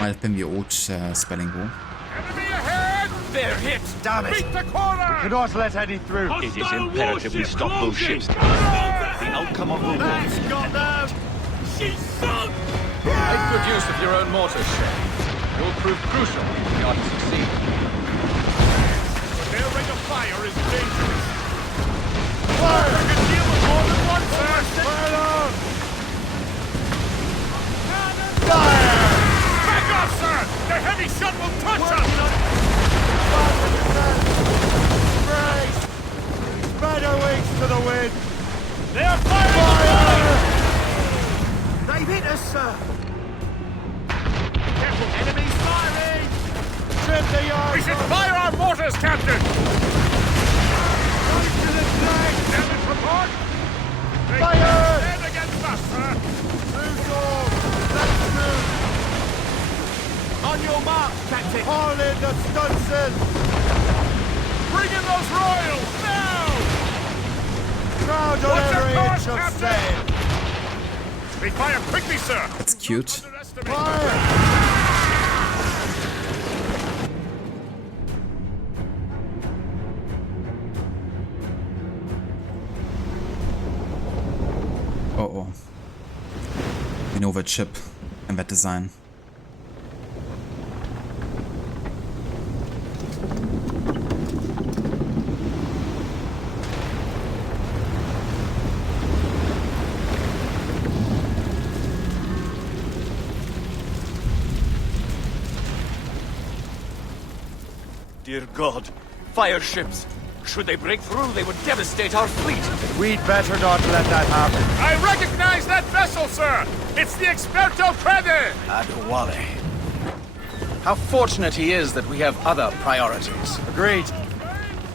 Might have been the old spelling rule. They're hit! Damn it! Beat the corner! We cannot let any through. It is imperative we stop those ships. The outcome of the war is them! She's sunk! Make good use of your own mortars, Shay. You'll prove crucial if we are to succeed. Their rate of fire is dangerous. Fire! We can deal with more than one, sir! Fire! Fire! Back off, sir! The heavy shot will touch us! Brace! Spread our wings to the wind! They're firing! They've hit us, sir! Careful, enemies firing! Trim the yards! We should fire our mortars, Captain! Right to the flank! Damage report! They Fire! stand against us, sir! Move on! Let's move! On your mark, Captain! Haul in the stunsail! Bring in those royals, now! Crowd on every inch of sail! They fire quickly, sir! That's cute. Fire! Uh-oh. We know that chip and that design. Dear God, fire ships. Should they break through, they would devastate our fleet. We'd better not let that happen. I recognize that vessel, sir! It's the Experto Crede! Adewale. How fortunate he is that we have other priorities. Agreed.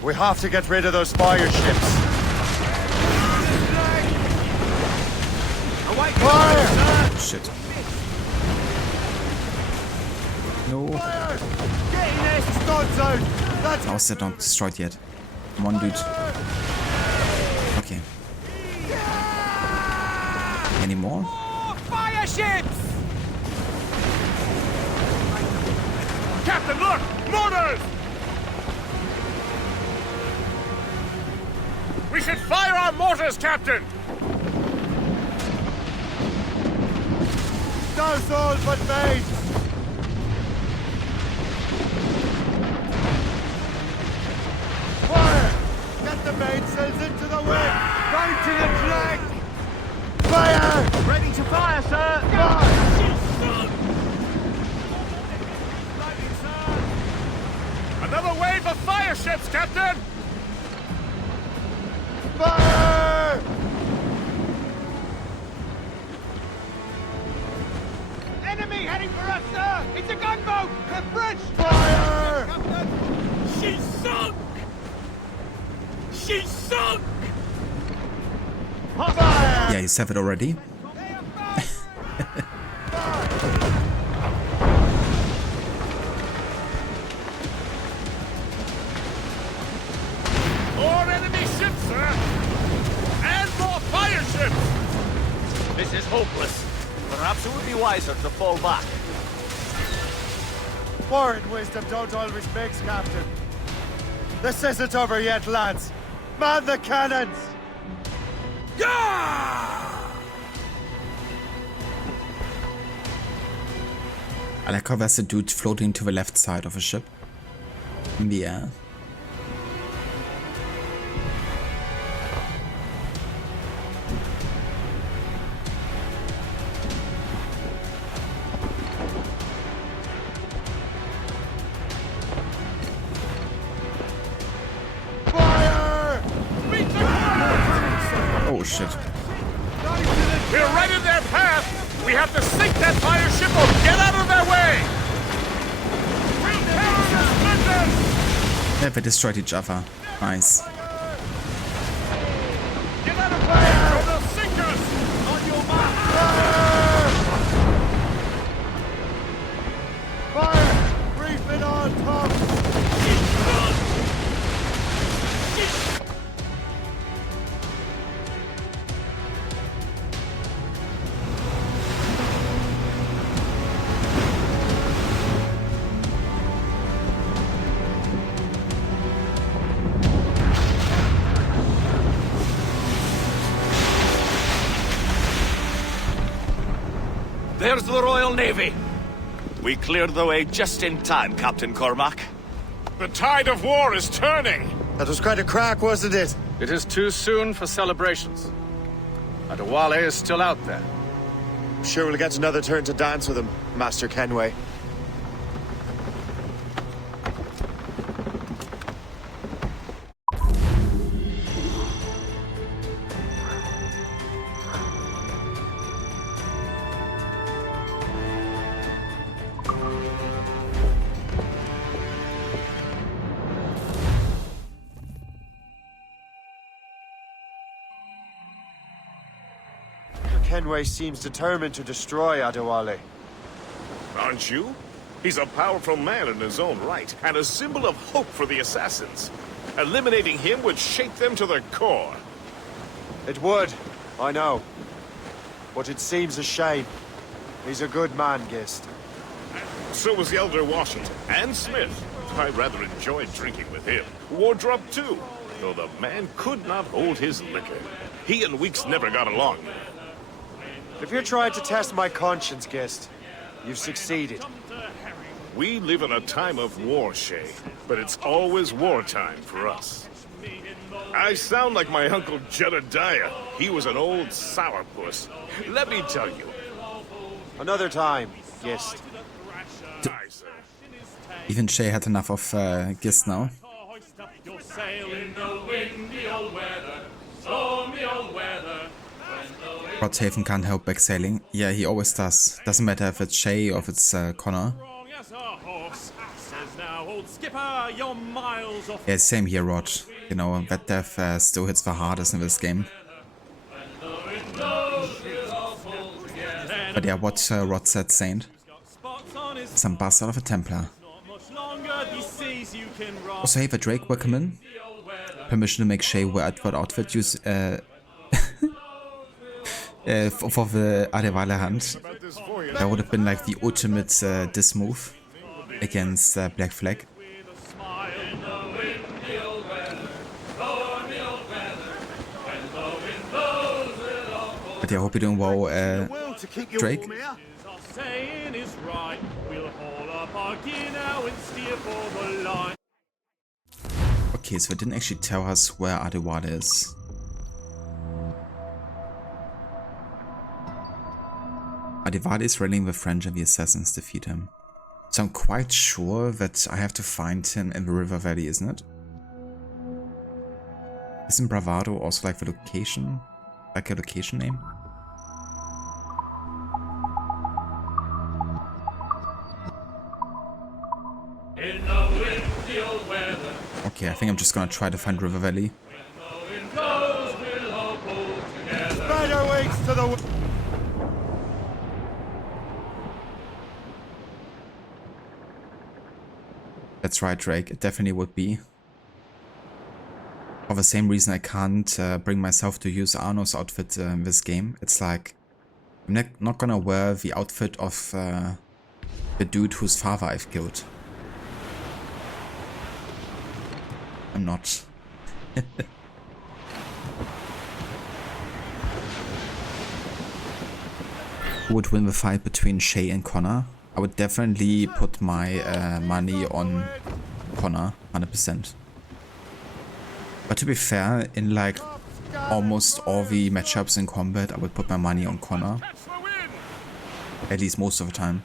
We have to get rid of those fire ships. Fire! Shit. No. Fire! Get in there, studs out! That's How is that not destroyed yet? Come on, dude. Okay. Any more? Fire ships! Captain, look! Mortars! We should fire our mortars, Captain! Douse all but mates! Fire! Get the mainsails into the wind! Right to the flank! Fire! Ready to fire, sir! Another wave of fire ships, Captain! Fire! Enemy heading for us, sir! It's a gunboat! They're French! Fire! She's sunk! She's sunk! Fire! Yeah, you have it already. More enemy ships, sir! And more fire ships! This is hopeless. Perhaps it would be wiser to fall back. Foreign wisdom don't always mix, Captain. This isn't over yet, lads. Man the cannons! I like how there's a dude floating to the left side of a ship. In the air. Fire! Oh shit. We're right in their path! We have to sink that fire ship or get out of their way! We'll tear them to splinters! Yeah, they destroyed each other. Nice. Get out of fire or they'll sink us! On your mark! Fire! Reef it on top! There's the Royal Navy. We cleared the way just in time, Captain Cormac. The tide of war is turning! That was quite a crack, wasn't it? It is too soon for celebrations. Adewale is still out there. I'm sure we'll get another turn to dance with him, Master Kenway. Kenway seems determined to destroy Adewale. Aren't you? He's a powerful man in his own right, and a symbol of hope for the assassins. Eliminating him would shake them to their core. It would, I know. But it seems a shame. He's a good man, Gist. So was the Elder Washington, and Smith. I rather enjoyed drinking with him. Wardrop too, though the man could not hold his liquor. He and Weeks never got along. If you're trying to test my conscience, Gist, you've succeeded. We live in a time of war, Shay, but it's always wartime for us. I sound like my Uncle Jedediah. He was an old sourpuss. Let me tell you. Another time, Gist. Even Shay had enough of Gist now. Rodhaven can't help backsailing. Yeah, he always does. Doesn't matter if it's Shay or if it's Connor. Yeah, same here, Rod. You know, that death still hits the hardest in this game. But yeah, what Rod said, Saint. Some bastard of a Templar. Also, hey, the Drake, welcome in. Permission to make Shay wear Edward outfit. Use for the Adewale hunt. That would have been like the ultimate diss move against Black Flag. But yeah, I hope you're doing well, Drake. Okay, so it didn't actually tell us where Adewale is. Adewale is rallying the French and the assassins defeat him. So I'm quite sure that I have to find him in the river valley, isn't it? Isn't Bravado also like the location? Like a location name? Okay, I think I'm just gonna try to find River Valley. To the... That's right, Drake. It definitely would be. For the same reason I can't bring myself to use Arno's outfit in this game. It's like, I'm not gonna wear the outfit of the dude whose father I've killed. I'm not. Who would win the fight between Shay and Connor? I would definitely put my money on Connor, 100%. But to be fair, in like almost all the matchups in combat, I would put my money on Connor. At least most of the time.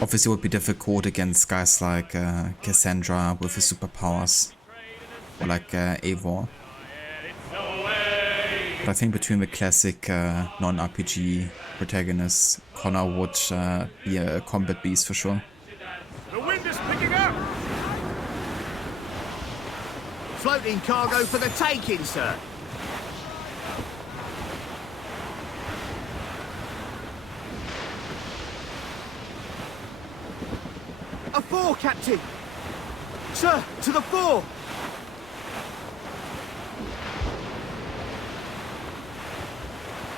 Obviously it would be difficult against guys like Cassandra with his superpowers. Or like Eivor. But I think between the classic non-RPG protagonists, Connor would be a combat beast for sure. The wind is picking up! Floating cargo for the taking, sir. A fore, Captain! Sir, to the fore!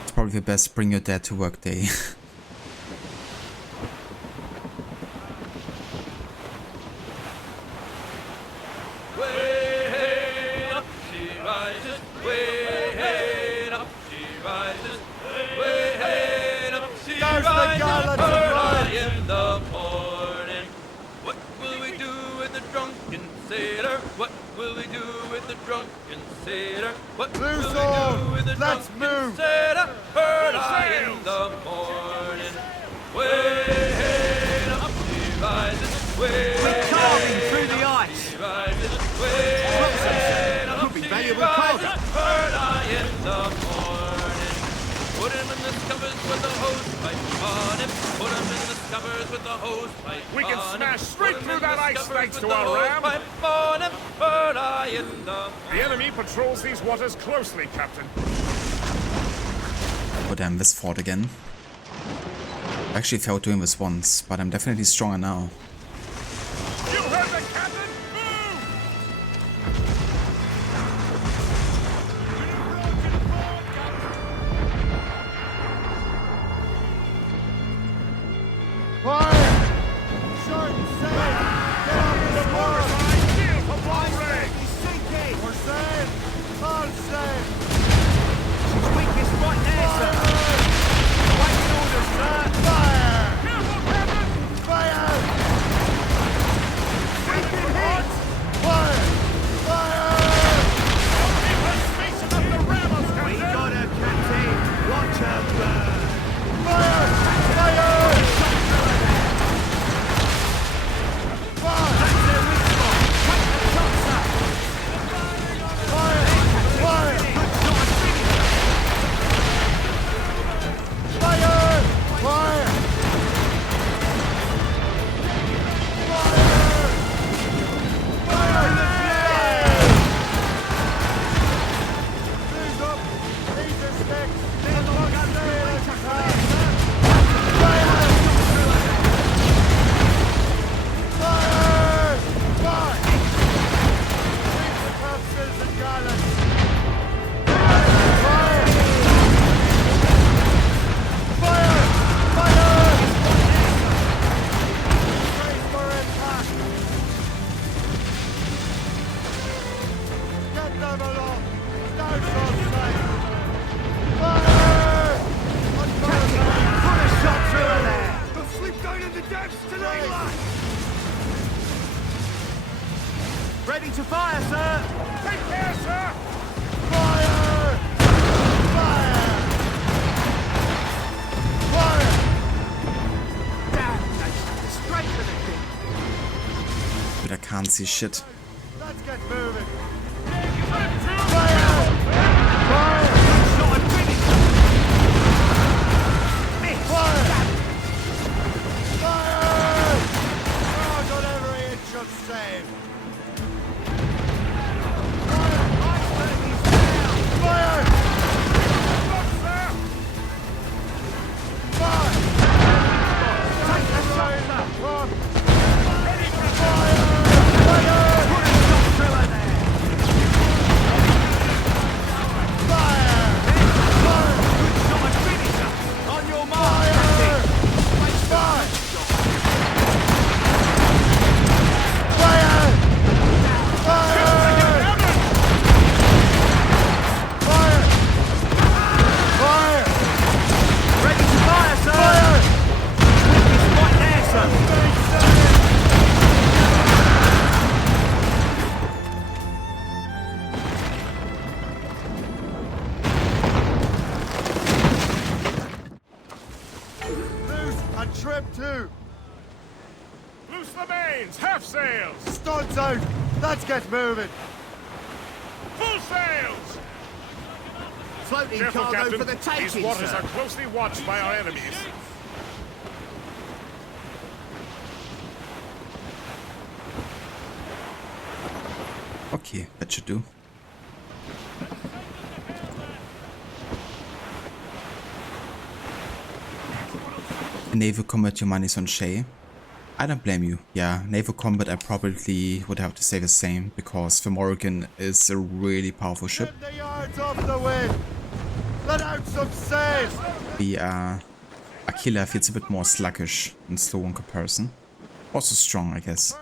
It's probably the best bring your dad to work day. drunken sailor? What will Loose we all! do with the Let's drunken move! sailor? Heard I in the morning. Way up she rises. Way We're carving through the ice. she rises. Way up Could be she valuable rises. cargo. Heard I in the morning. Put him in the scuppers with the hose pipe on him. Put him in the scuppers with the hose pipe We can on smash him. straight Put him through in that the ice scuppers thanks with to the our hose ram. pipe on him. Heard I in the The enemy patrols these waters closely, Captain. Oh damn, this fought again. I actually failed doing this once, but I'm definitely stronger now. You heard the captain! Move! Fire! Short sail! Get on the squad! Deal for long range! He's sinking! We're safe! All safe! She's weakest right there, sir. Waiting orders, sir. Fire! Careful, Captain! Fire! We've been hit! Fire! Fire! Don't give her space enough to ram us, We Captain! got her, Captain. Watch her burn. Fire! Fire! That's their weak spot. Take the top, sir. Fire! Fire! Good shot and finish. Fire! Fire! Please up! These are sticks! They're not gun sailors! Fire! Fire! Fire! Keep the corpses and gallants! Fire! Fire! Fire! Brace for impact! Get them along! Down short sight! Fire! Put a shot through her there. They'll sleep down in the depths tonight, lad! Ready to fire, sir. Take care, sir! Fire! Fire! Fire! Damn, they straight for the thing. But I can't see shit. Let's get moving! Fire! Fire! Fire! Good shot and finish. Miss. Fire! Fire! Oh, got every inch of save! Iceberg is down. Fire! Fire! Take the shot, sir. Fire! Put a shot through her there. Fire! Good shot and finish her. On your mark, Captain. Fire! Fire! Fire! Fire! Fire! Ready to fire, sir. Fire! Weakest right there, sir. Loose and trim too! Loose the mains! Half sails! Studs out! Let's get moving! Full sails! Floating Careful, cargo Captain. for the taking, These waters sir. are closely watched by our enemies. Okay, that should do. Naval combat, your money's on Shay. I don't blame you. Yeah, naval combat I probably would have to say the same, because the Morrigan is a really powerful ship. Trim the yards off the wind! Let out some sails! The Aquila feels a bit more sluggish and slow in comparison. Also strong, I guess.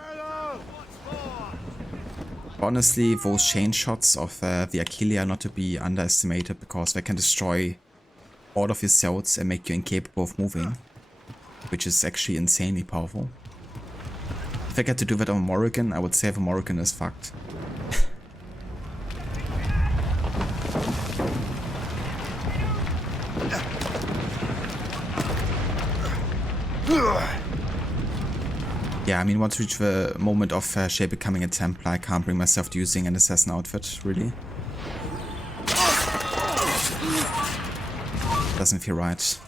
Honestly, those chain shots of the Aquila are not to be underestimated, because they can destroy all of your cells and make you incapable of moving, which is actually insanely powerful. If I get to do that on Morrigan, I would say the Morrigan is fucked. Yeah, I mean, once we reach the moment of Shay becoming a Templar, I can't bring myself to using an assassin outfit, really. Doesn't feel right.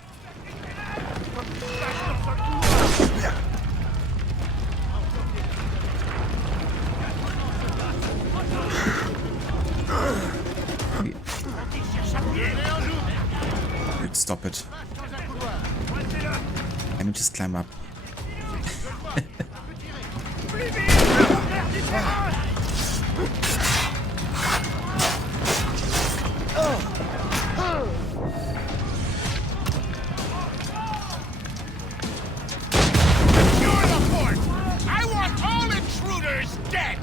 Dude, stop it. Can you just climb up? I want all intruders dead!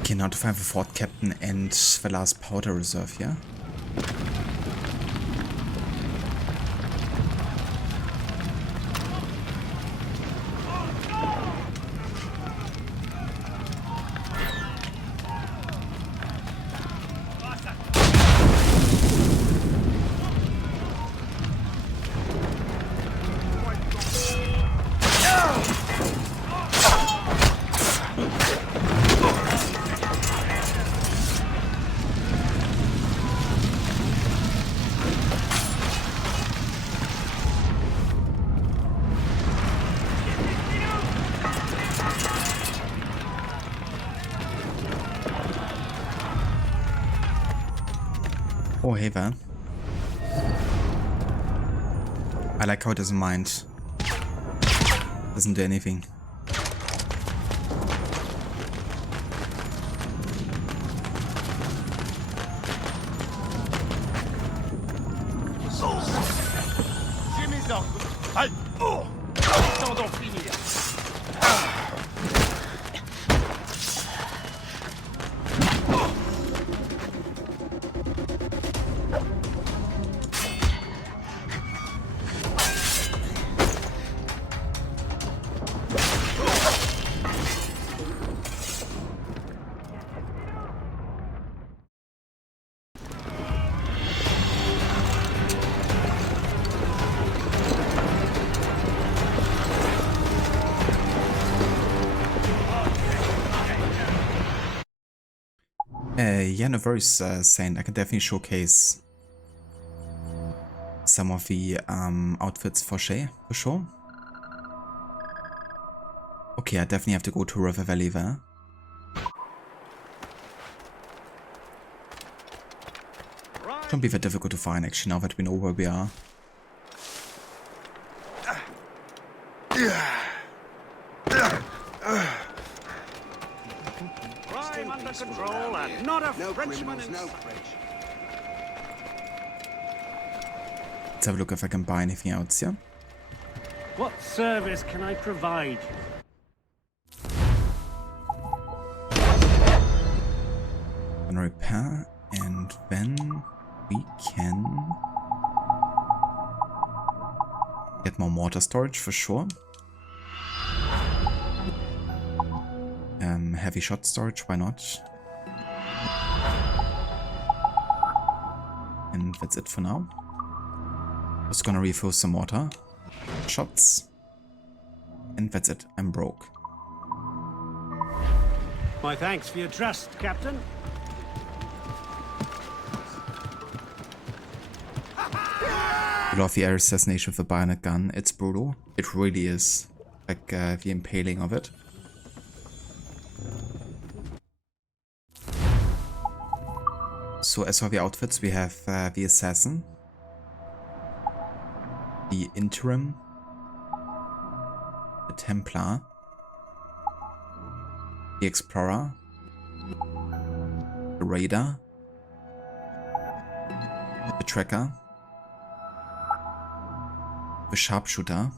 Okay, now to find the fort captain and the last powder reserve, yeah? Oh, hey there. I like how it doesn't mind. Doesn't do anything. J'ai mes ordres. Halt! Temps d'en finir. Yeah, no worries, Saint. I can definitely showcase some of the outfits for Shay, for sure. Okay, I definitely have to go to River Valley there. Shouldn't be that difficult to find, actually, now that we know where we are. Crime under control and not a Frenchman in sight. Let's have a look if I can buy anything else, yeah? What service can I provide? And repair, and then We can get more mortar storage for sure. Heavy shot storage, why not? And that's it for now. Just gonna refill some mortar shots. And that's it, I'm broke. My thanks for your trust, Captain. I love the air assassination with the bayonet gun. It's brutal. It really is. Like the impaling of it. So as for the outfits, we have the assassin, the interim, the Templar, the explorer, the raider, the tracker, the sharpshooter,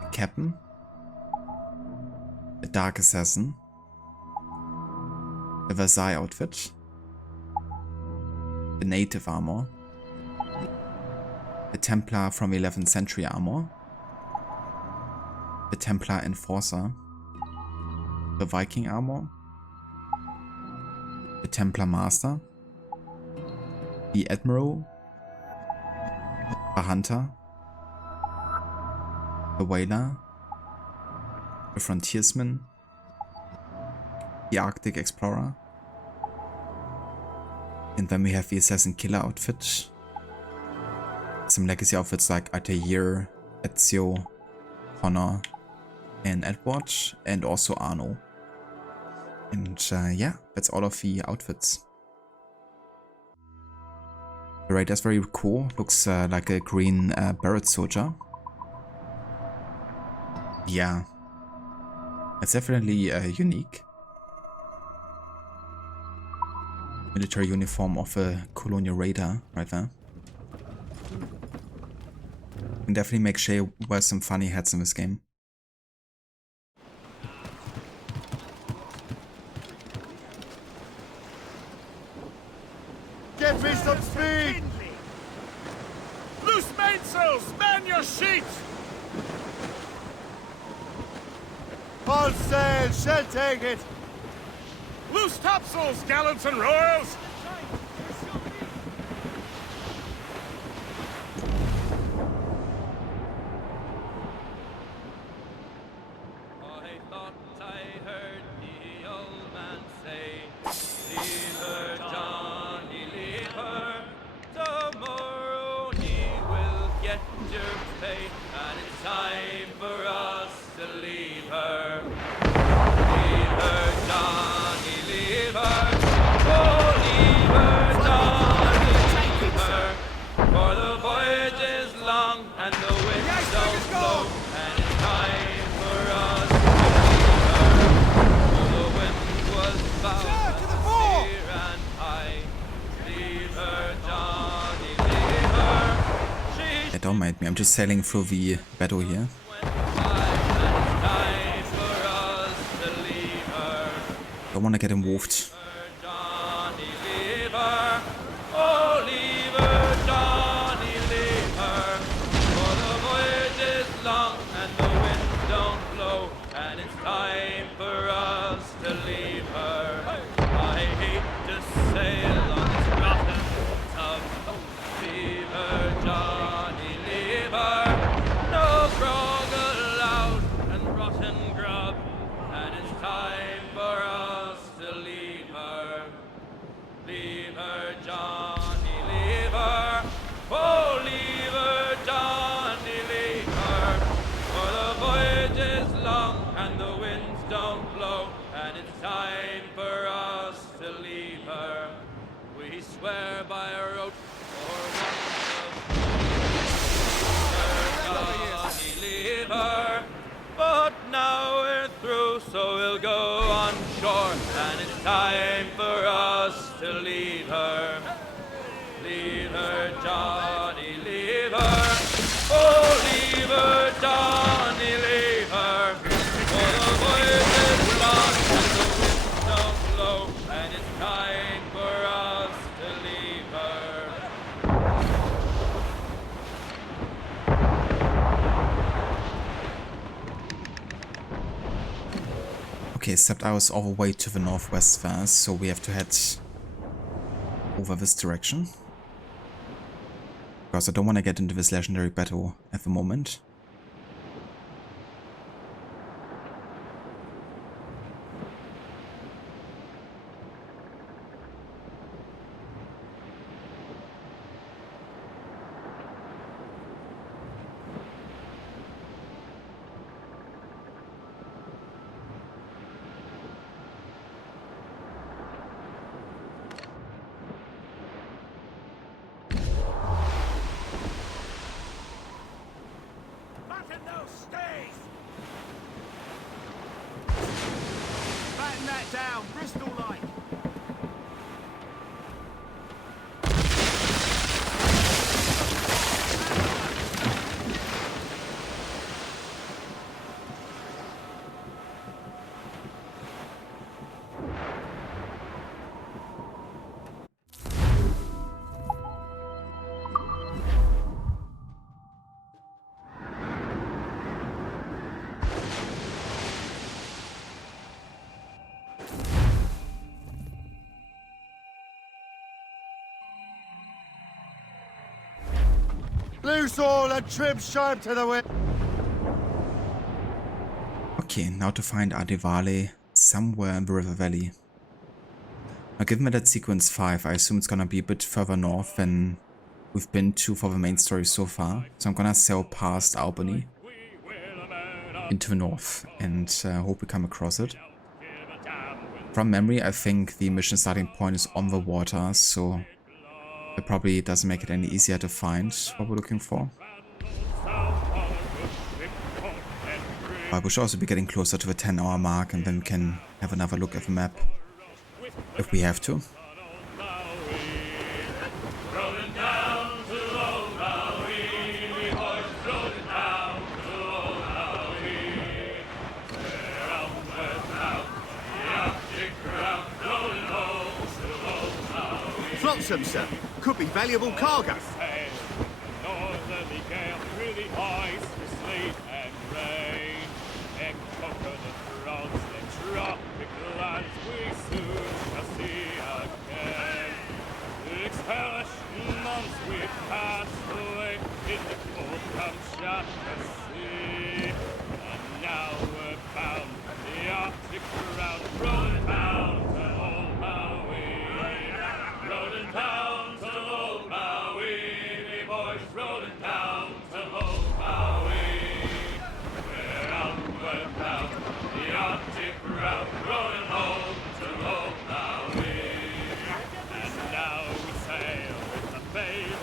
the captain, the dark assassin, the Versailles outfit, the native armor, the Templar from 11th century armor, the Templar enforcer, the Viking armor, the Templar master, the admiral, the hunter, the whaler, the frontiersman, the Arctic explorer, and then we have the assassin killer outfit. Some legacy outfits like Altair, Ezio, Honor, and Edward, and also Arno. And yeah, that's all of the outfits. The raider is very cool, looks like a green Barrett soldier. Yeah, it's definitely unique. Military uniform of a colonial raider right there. You can definitely make Shay wear some funny hats in this game. Get me some speed! Loose mainsails! Man your sheets! All sail, shall take it! Loose topsails, gallants and royals! I thought I heard the old man say, leave her, Johnny, leave her. Tomorrow he will get your pay, and it's time for us to leave her. Leave her, Johnny, leave her. Oh, leave her, Johnny, leave her. For the voyage is long and the winds don't blow, and it's time for us to leave her. For the wind was foul and clear and high. Leave her, Johnny, leave her. Yeah, don't mind me, I'm just sailing through the battle here. Don't want to get involved. Johnny, leave her. Oh, leave her, Johnny, leave her. For the voyage is long and the winds don't blow, and it's time for us to leave her. I hate to sail on this rotten tub. Leave her, Johnny, leave her. No grog allowed and rotten grub, and it's time for us to leave her. Leave her, Johnny, leave her. Oh, leave her, Johnny, leave her. For the voyage is long and the winds don't blow, and it's time for us to leave her. We swear by a oath for Johnny, leave her. But now we're through, so we'll go on shore, and it's time for us to leave her. Leave her, Johnny, leave her. Oh, leave her, Johnny, leave her. For the voyage is long and the winds don't blow, and it's time for us to Okay, except I was all the way to the northwest first, so we have to head over this direction. Because I don't want to get into this legendary battle at the moment. Batten that down, Bristol-like. Loose all and trim sharp to the wind. Okay, now to find Adivale somewhere in the river valley. Now given that sequence 5, I assume it's gonna be a bit further north than we've been to for the main story so far. So I'm gonna sail past Albany into the north and hope we come across it. From memory, I think the mission starting point is on the water, so it probably doesn't make it any easier to find what we're looking for. But we should also be getting closer to the 10-hour mark, and then we can have another look at the map if we have to. Flotsam, sir. Could be valuable cargo.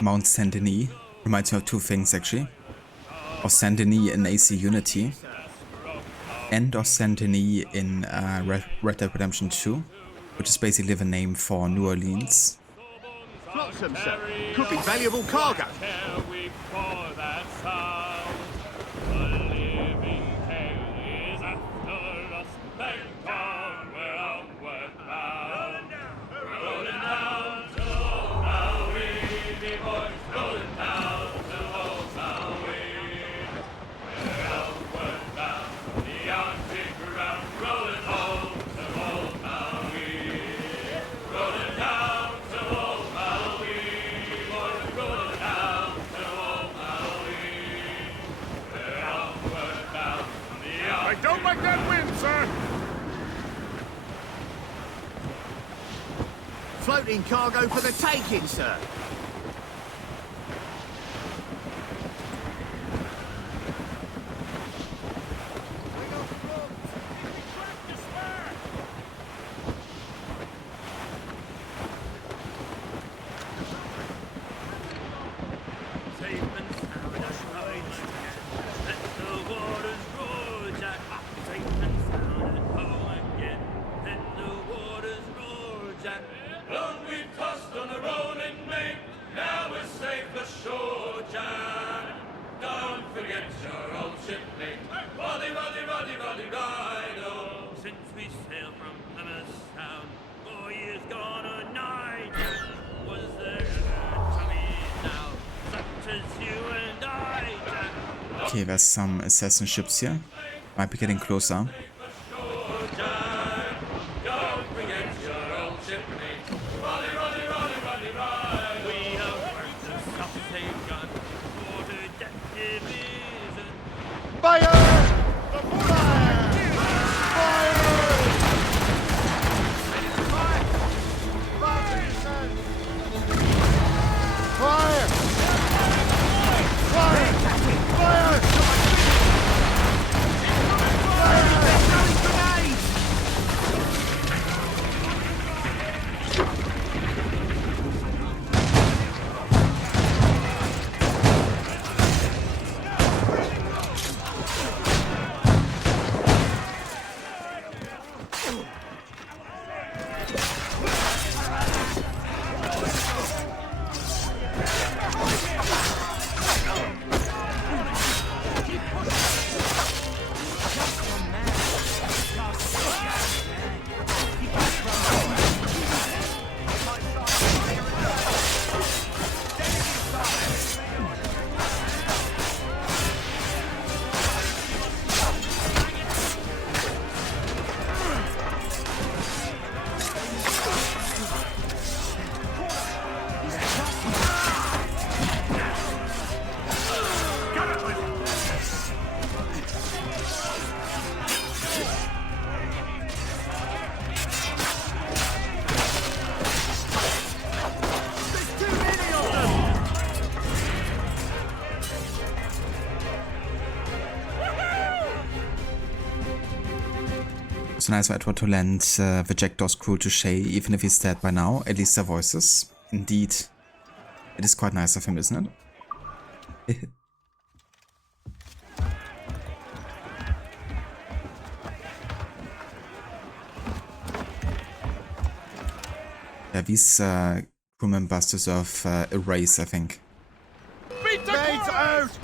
Mount Saint Denis reminds me of two things actually. Of Saint Denis in AC Unity and of Saint Denis in Red Dead Redemption 2, which is basically the name for New Orleans. Flotsam, sir. Could be valuable cargo. Don't like that wind, sir! Floating cargo for the taking, sir. Okay, there's some assassin ships here. Might be getting closer. So nice of Edward to lend the Jackdaw's crew to Shay, even if he's dead by now. At least their voices. Indeed. It is quite nice of him, isn't it? Yeah, these crew members deserve a raise, I think.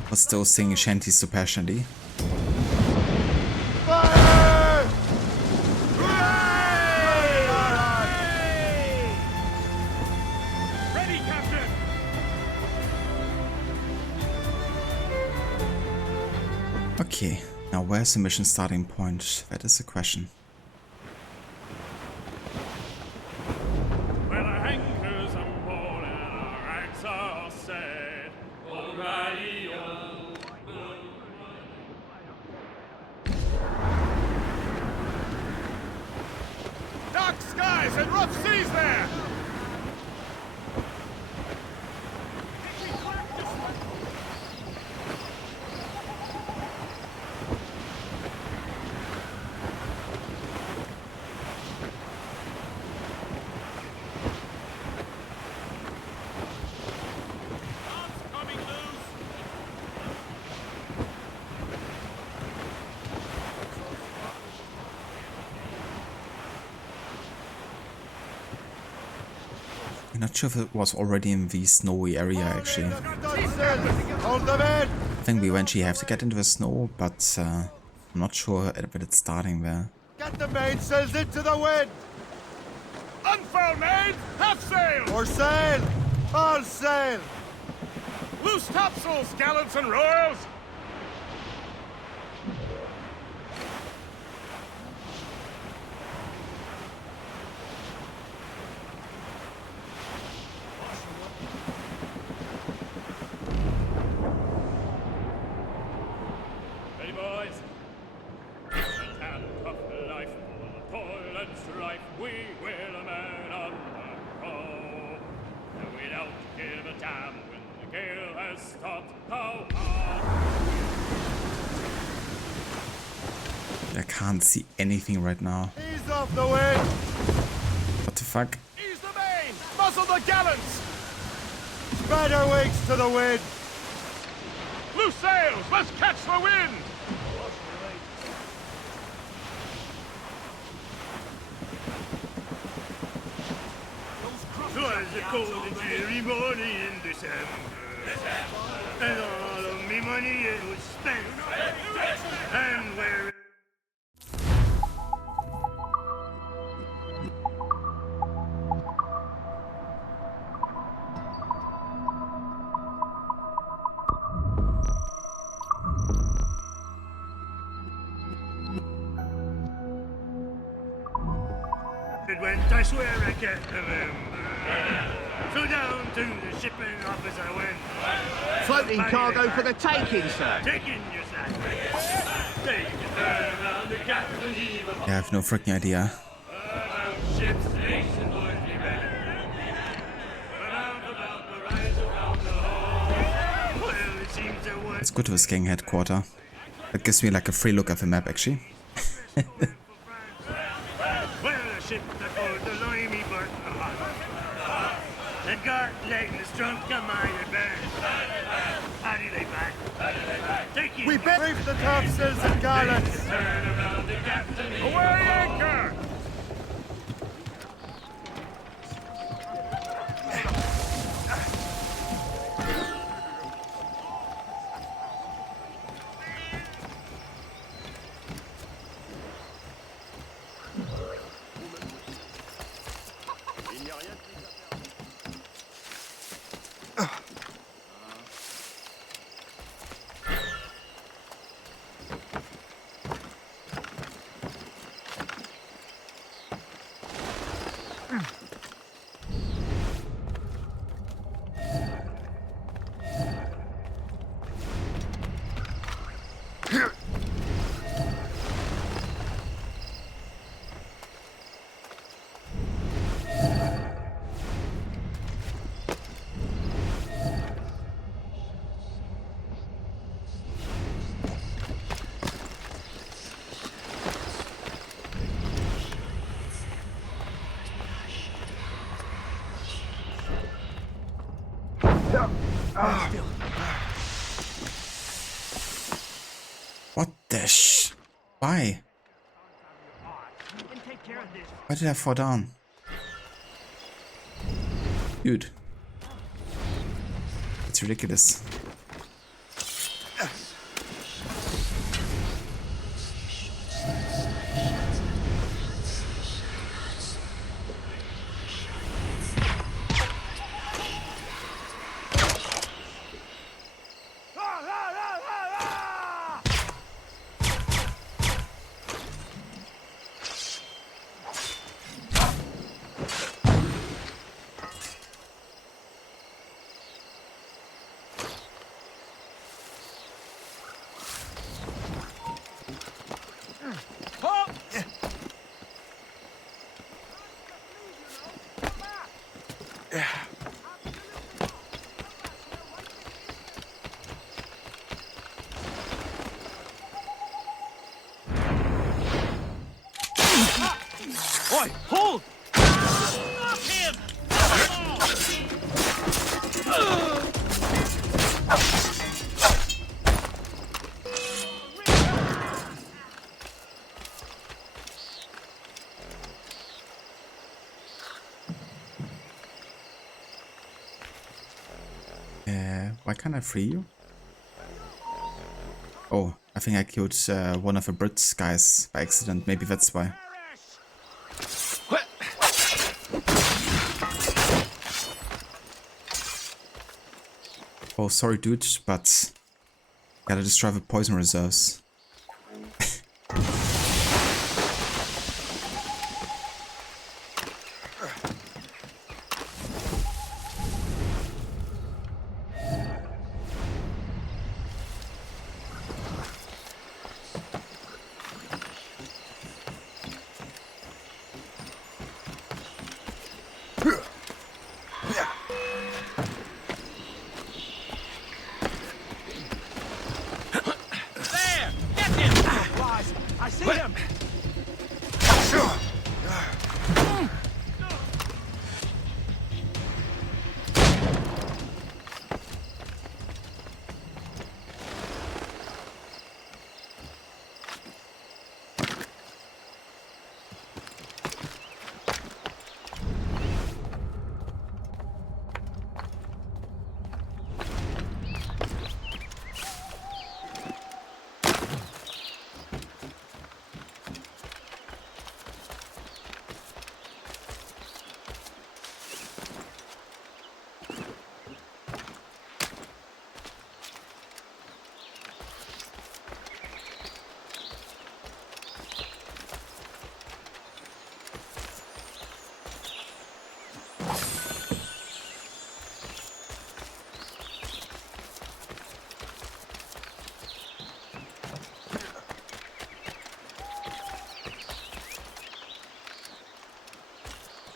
For still singing shanties so passionately. Ready, Captain! Okay, now where's the mission starting point? That is the question. Well, our anchors are born and our racks are set. O'Reilly, Dark skies and rough seas there! I'm not sure if it was already in the snowy area, actually. Hold them in! I think we eventually have to get into the snow, but I'm not sure that it's starting there. Get the mainsails into the wind! Unfurl, maid! Half sail! Or sail! All sail! Loose topsails, gallants and royals! Ready, boys? A tale of tough life, full of toil and strife. We will a man on the go. And we don't give a damn when the gale has stopped. How hard? I can't see anything right now. Ease off the wind! What the fuck? Ease the main! Muzzle the gallants! Spread our wings to the wind! Loose sails! Let's catch the wind! Twas a cold and dreary morning in December, and all of me money it was spent. And where it went, I swear I can't remember. So down to the shipping office I went. Floating cargo for the taking, sir. Taking your sack. Take a turn around the captain's evil. Yeah, I have no freaking idea. Ship's station would be better. Around about the rise around the hole. Well, it seems there was. Let's go to the gang headquarters. That gives me like a free look at the map, actually. Well, a ship that bore the limey Burton hot. And Gart letting the strong come my advance. How do they back? Take it. We brief the topsails and gallants! Turn around the captain. Away anchor! Why? Why did I fall down? Dude. It's ridiculous. Oi, hold! Stop him! Why can't I free you? Oh, I think I killed one of the Brits guys by accident. Maybe that's why. Oh, sorry dude, but gotta destroy the poison reserves. I see him!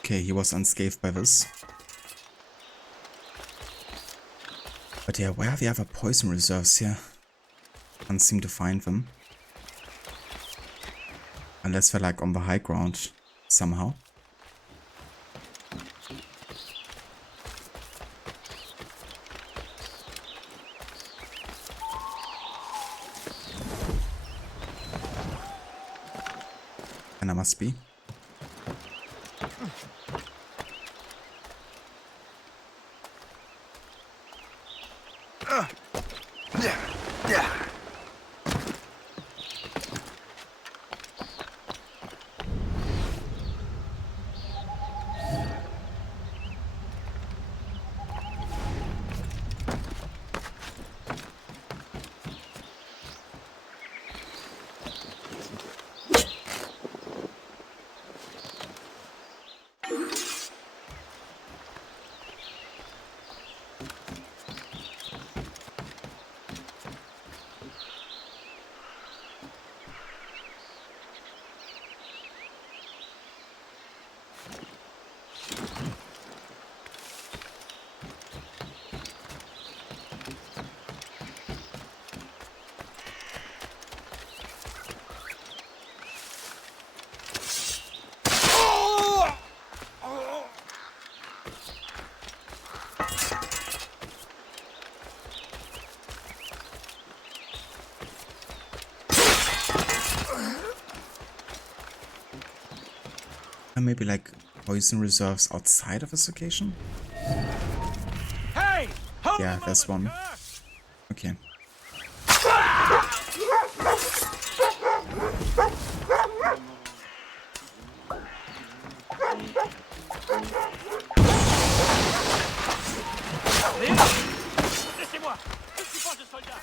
Okay, he was unscathed by this. But yeah, where are the other poison reserves here? Can't seem to find them. Unless they're like on the high ground somehow. And I must be. there maybe like poison reserves outside of this location? Hey! Yeah, there's one. Okay. Laissez-moi! Je suis pas un soldat!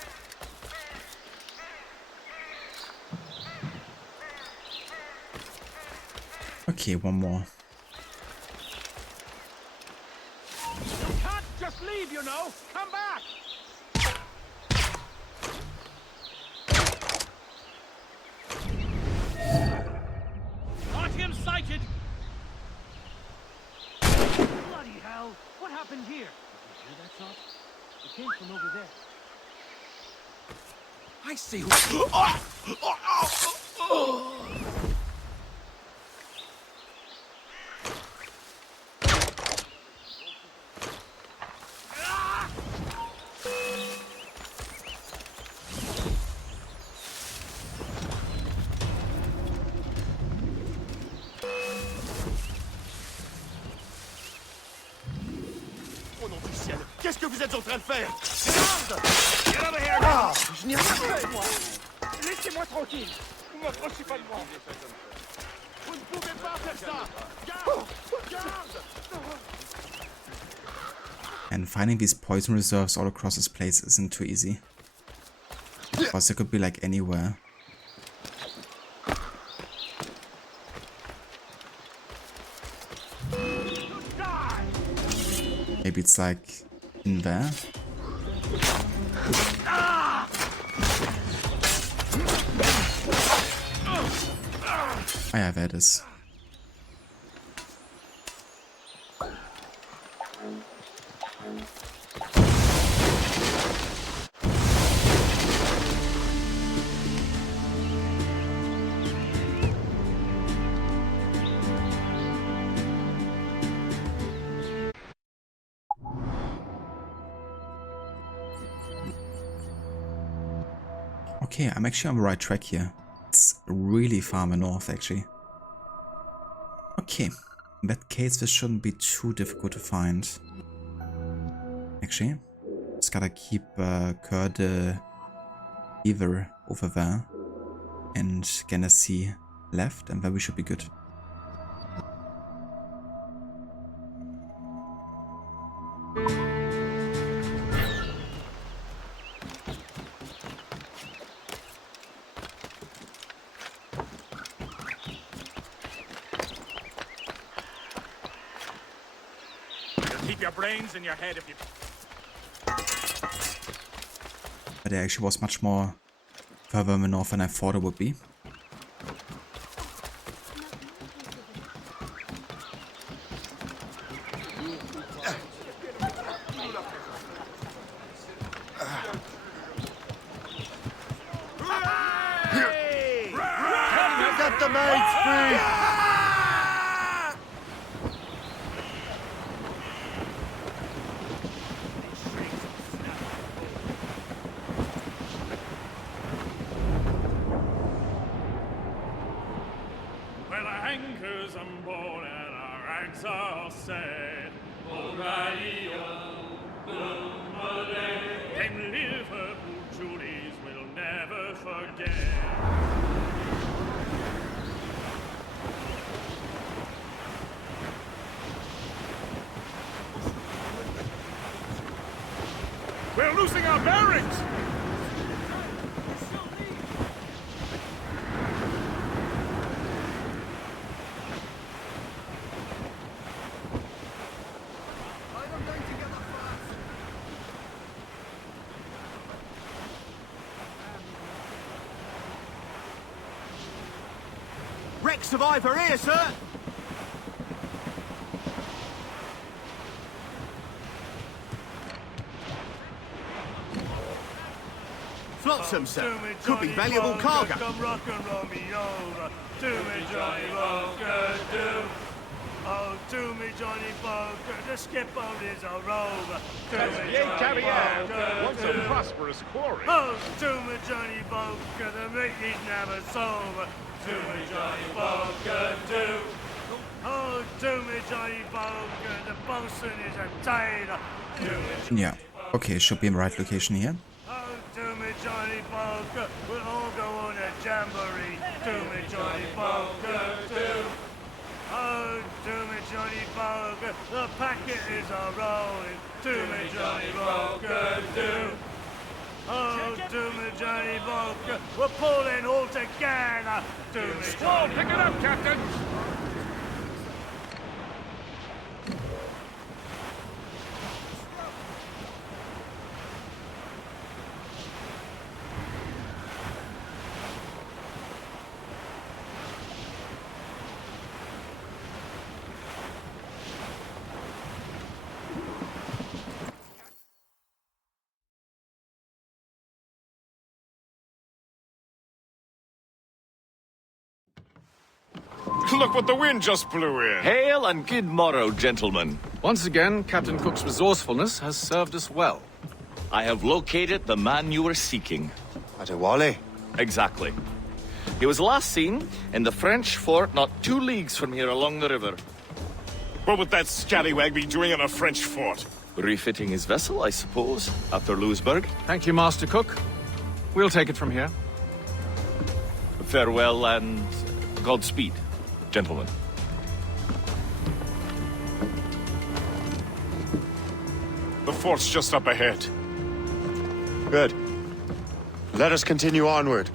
Okay, one more. You can't just leave, you know! Come back! Artyom sighted! Bloody hell! What happened here? Did you hear that shot? It came from over there. I see who... Au nom du ciel, qu'est-ce que vous êtes en train de faire? Get over here now! Je n'ai rien fait, moi! Laissez-moi tranquille! Vous m'approchez pas de moi! Vous ne pouvez pas faire ça! Garde! Garde! And finding these poison reserves all across this place isn't too easy. Because they could be like anywhere. Maybe it's like in there. Oh yeah, there it is. Okay, I'm actually on the right track here. It's really far north, actually. Okay, in that case, this shouldn't be too difficult to find. Actually, just gotta keep HUD either over there and Genesee left, and then we should be good. Keep your brains in your head if you... But it actually was much more further north than I thought it would be. Get the mates free! Well, our anchors on board and our rags are set. Them Liverpool Julies will never forget. We're losing our bearings! Wreck survivor here, sir! Flotsam, sir. Could be valuable cargo. Come rock and roll me over. To me, Johnny Poker, do. Oh, to me, Johnny Poker. The skip boat is a rover. That's the Caviar, once a prosperous quarry. Oh, to me, Johnny Poker. The meat is never sober. To me, Johnny Poker, do. Oh, do me, Johnny Boker, the bosun is a tailor. Yeah. Okay, should be in the right location here. Oh, do me, Johnny Boker, we'll all go on a jamboree. Do me, Johnny Boker, do. Oh, do me, Johnny Boker, the packet is a-rolling. Do me, Johnny Boker, do. Oh, do me, Johnny Boker, we're pulling all together. Do me, Johnny. Pick it up, Captain. Look what the wind just blew in. Hail and good morrow, gentlemen. Once again, Captain Cook's resourcefulness has served us well. I have located the man you were seeking. Adewale? Exactly. He was last seen in the French fort not 2 leagues from here along the river. What would that scallywag be doing in a French fort? Refitting his vessel, I suppose, after Louisburg. Thank you, Master Cook. We'll take it from here. Farewell and Godspeed, gentlemen. The fort's just up ahead. Good. Let us continue onward.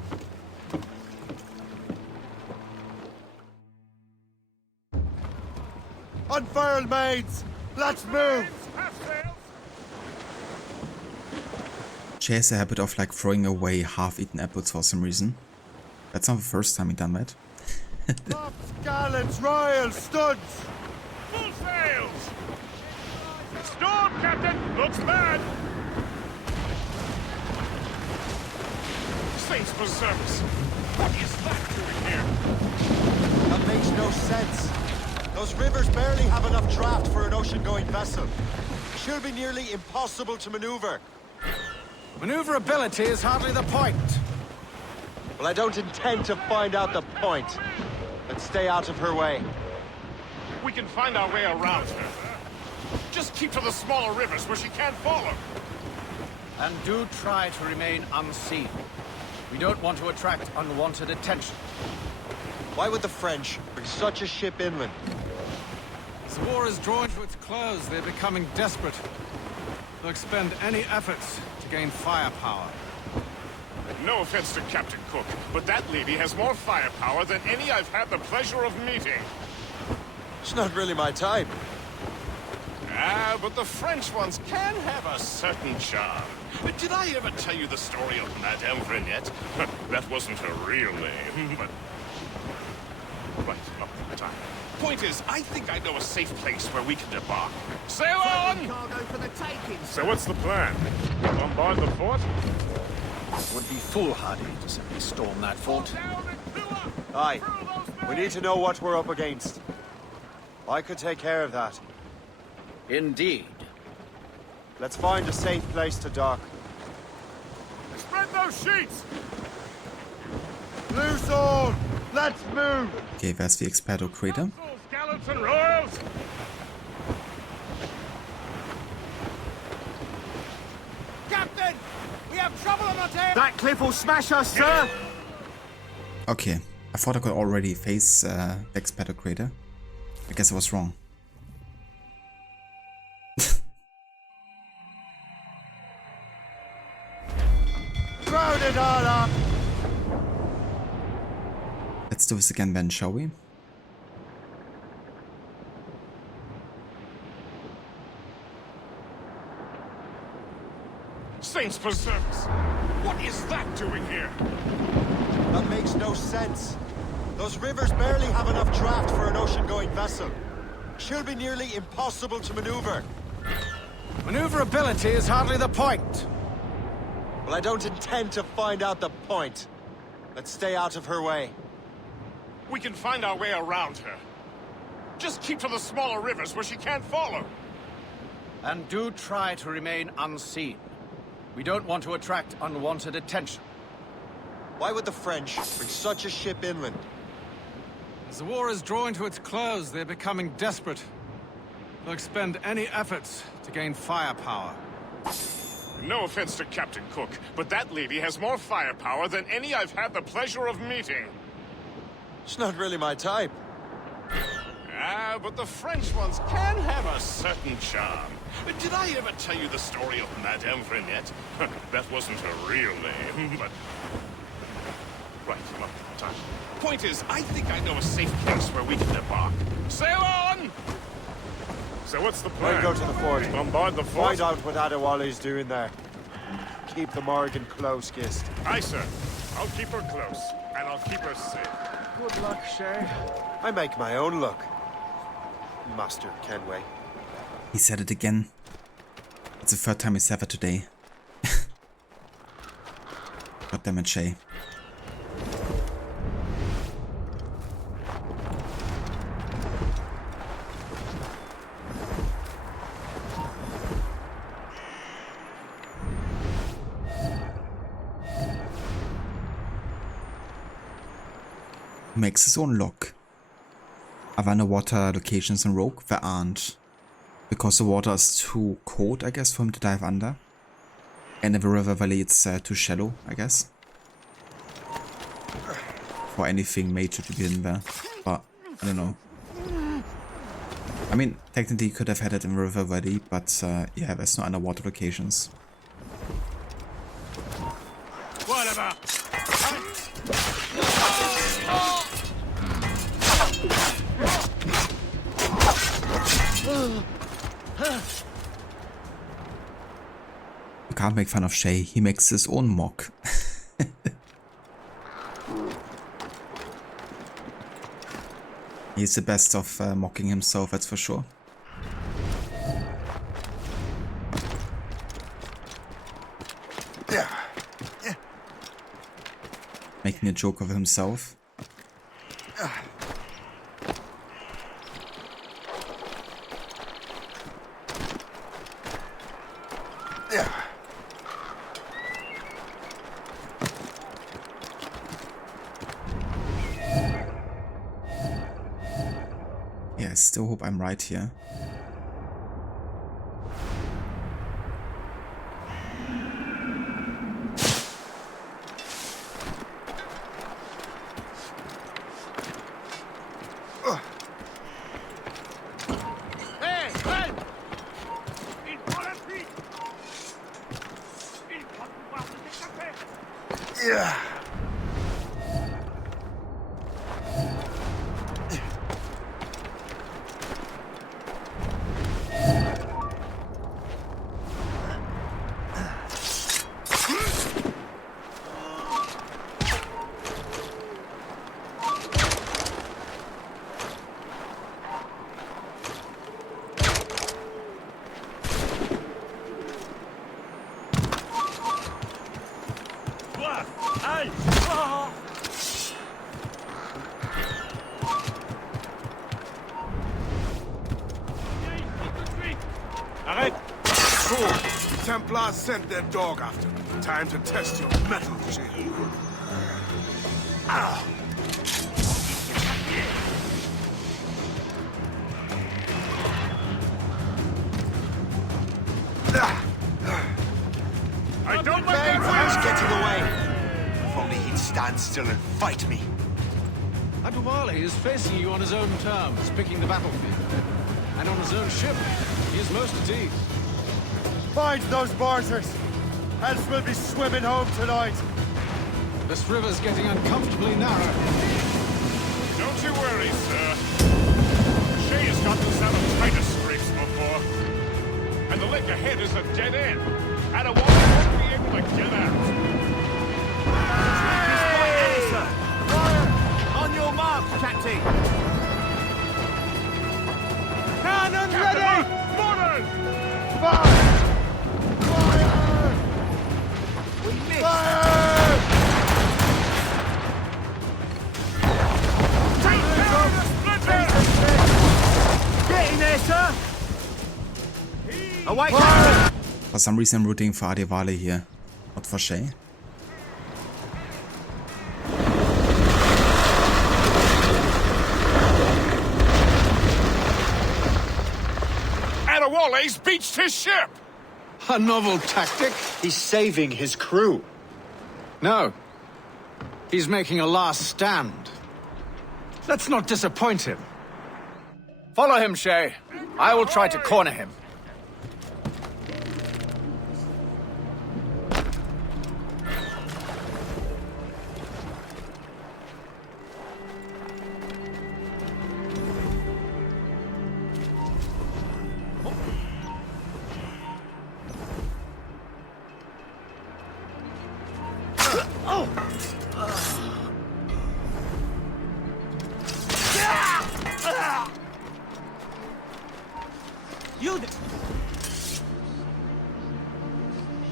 Unfurled, mates! Let's move! Jay has a habit of like throwing away half-eaten apples for some reason. That's not the first time he done that. Tops, gallants, royals, studs! Full sails! Storm, Captain! Looks bad! Saints preserve us! What is that doing here? That makes no sense. Those rivers barely have enough draft for an ocean-going vessel. Should be nearly impossible to maneuver. Maneuverability is hardly the point. Well, I don't intend to find out the point. Let's stay out of her way. We can find our way around her. Just keep to the smaller rivers where she can't follow. And do try to remain unseen. We don't want to attract unwanted attention. Why would the French bring such a ship inland? As the war is drawing to its close, they're becoming desperate. They'll expend any efforts to gain firepower. No offense to Captain Cook, but that lady has more firepower than any I've had the pleasure of meeting. It's not really my type. Ah, but the French ones can have a certain charm. Did I ever tell you the story of Madame Renette? That wasn't her real name, but... Right, not the time. Point is, I think I know a safe place where we can debark. Sail on! Cargo for the taking. So what's the plan? Bombard the fort? It would be foolhardy to simply storm that fort. Aye. We need to know what we're up against. I could take care of that. Indeed. Let's find a safe place to dock. Spread those sheets! Loose all! Let's move! Okay, there's the Abstergo crater. Gallants and royals! Captain! We have trouble on our tail! That cliff will smash us, sir! Okay, I thought I could already face the Abstergo crater. I guess I was wrong. Crowd it all up! Let's do this again then, shall we? Saints preserve us! What is that doing here? That makes no sense. Those rivers barely have enough draft for an ocean-going vessel. Should be nearly impossible to maneuver. Maneuverability is hardly the point. Well, I don't intend to find out the point. Let's stay out of her way. We can find our way around her. Just keep to the smaller rivers where she can't follow. And do try to remain unseen. We don't want to attract unwanted attention. Why would the French bring such a ship inland? As the war is drawing to its close, they're becoming desperate. They'll expend any efforts to gain firepower. No offense to Captain Cook, but that lady has more firepower than any I've had the pleasure of meeting. It's not really my type. Ah, but the French ones can have a certain charm. Did I ever tell you the story of Madame Vrenette? That wasn't her real name, but... Right, well, time. Point is, I think I know a safe place where we can embark. Sail on! So what's the plan? We'll go to the fort. Bombard the fort? Find out what Adewale's doing there. Keep the Morgan close, Gist. Aye, sir. I'll keep her close, and I'll keep her safe. Good luck, Shay. I make my own luck, Master Kenway. He said it again. It's the third time he said it today. God damn it, Shay. Makes his own lock. Are there underwater locations in Rogue? There aren't. Because the water is too cold, I guess, for him to dive under. And in the river valley it's too shallow, I guess. For anything major to be in there. But, I don't know. I mean, technically you could have had it in the river valley, but yeah, there's no underwater locations. Whatever. You can't make fun of Shay, he makes his own mock. He's the best of mocking himself, that's for sure. Making a joke of himself. Yeah, I still hope I'm right here. Yeah. Arrête! Cool. The Templars sent their dog after me. Time to test your metal, Jim. Ow! I don't Bang, let's get in the way. If only he'd stand still and fight me. Adewale is facing you on his own terms, picking the battlefield. And on his own ship, he is most at ease. Find those martyrs, else we'll be swimming home tonight. This river's getting uncomfortably narrow. Don't you worry, sir. Shay has gotten us out of tighter scrapes before. And the lake ahead is a dead end. Adewale won't be able to get out. On your mark, Captain! Cannon ready! Mortar! Fire! Fire! We missed! Fire! Take care of the splinter! Get in there, sir! Away! For some reason I'm rooting for Adewale here, not for Shay. Wale's beached his ship! A novel tactic? He's saving his crew. No. He's making a last stand. Let's not disappoint him. Follow him, Shay. I will try to corner him.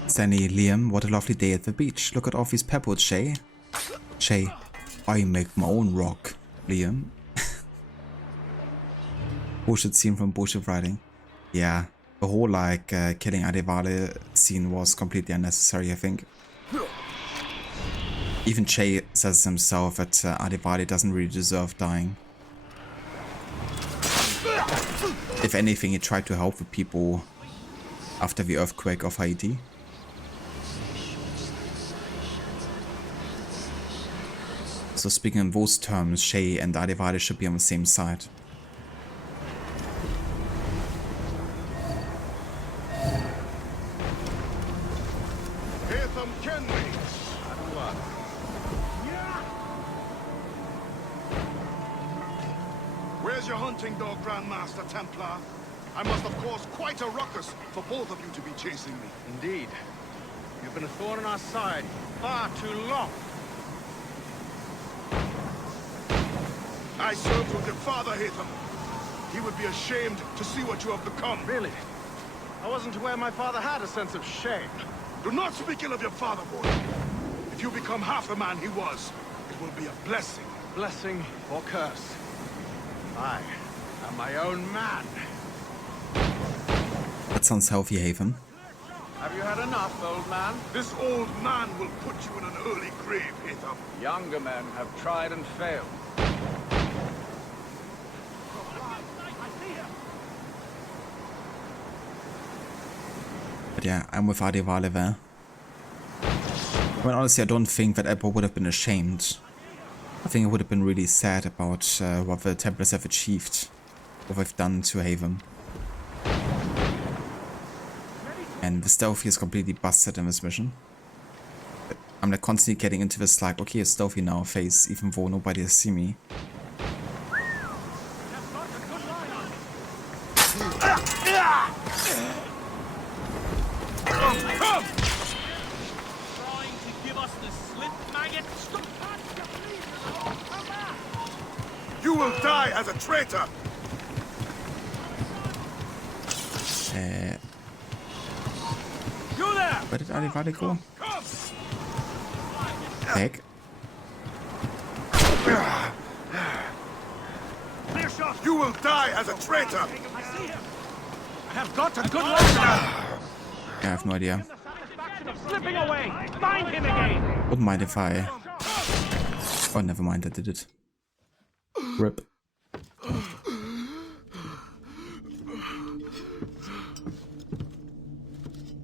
Stanley, Liam, what a lovely day at the beach. Look at all these pebbles, Shay. Shay, I make my own rock, Liam. Bullshit scene from bullshit writing. Yeah, the whole like killing Adivale scene was completely unnecessary, I think. Even Shay says himself that Adivale doesn't really deserve dying. If anything, he tried to help the people after the earthquake of Haiti. So speaking in those terms, Shay and Adivale should be on the same side. HAYTHAM, can we? Where's your hunting dog, Grandmaster Templar? I must have caused quite a ruckus for both of you to be chasing me. Indeed. You've been a thorn in our side far too long. I served with your father, HAYTHAM. He would be ashamed to see what you have become. Really? I wasn't aware my father had a sense of shame. Do not speak ill of your father, boy. If you become half the man he was, it will be a blessing. Blessing or curse. I am my own man. That sounds healthy, HAYTHAM. Have you had enough, old man? This old man will put you in an early grave, HAYTHAM. Younger men have tried and failed. But yeah, I'm with Adivale there. I mean, honestly, I don't think that Ebba would have been ashamed. I think it would have been really sad about what the Templars have achieved, what they've done to HAYTHAM. And the stealthy is completely busted in this mission. I'm like constantly getting into this like, okay, it's stealthy now phase, even though nobody has seen me. You will die as a traitor! Where did Adivale go? Heck. You will die as a traitor! I have got a good one. I have no idea. Slipping away. Find him again. Wouldn't mind if I... Oh, never mind, I did it. RIP.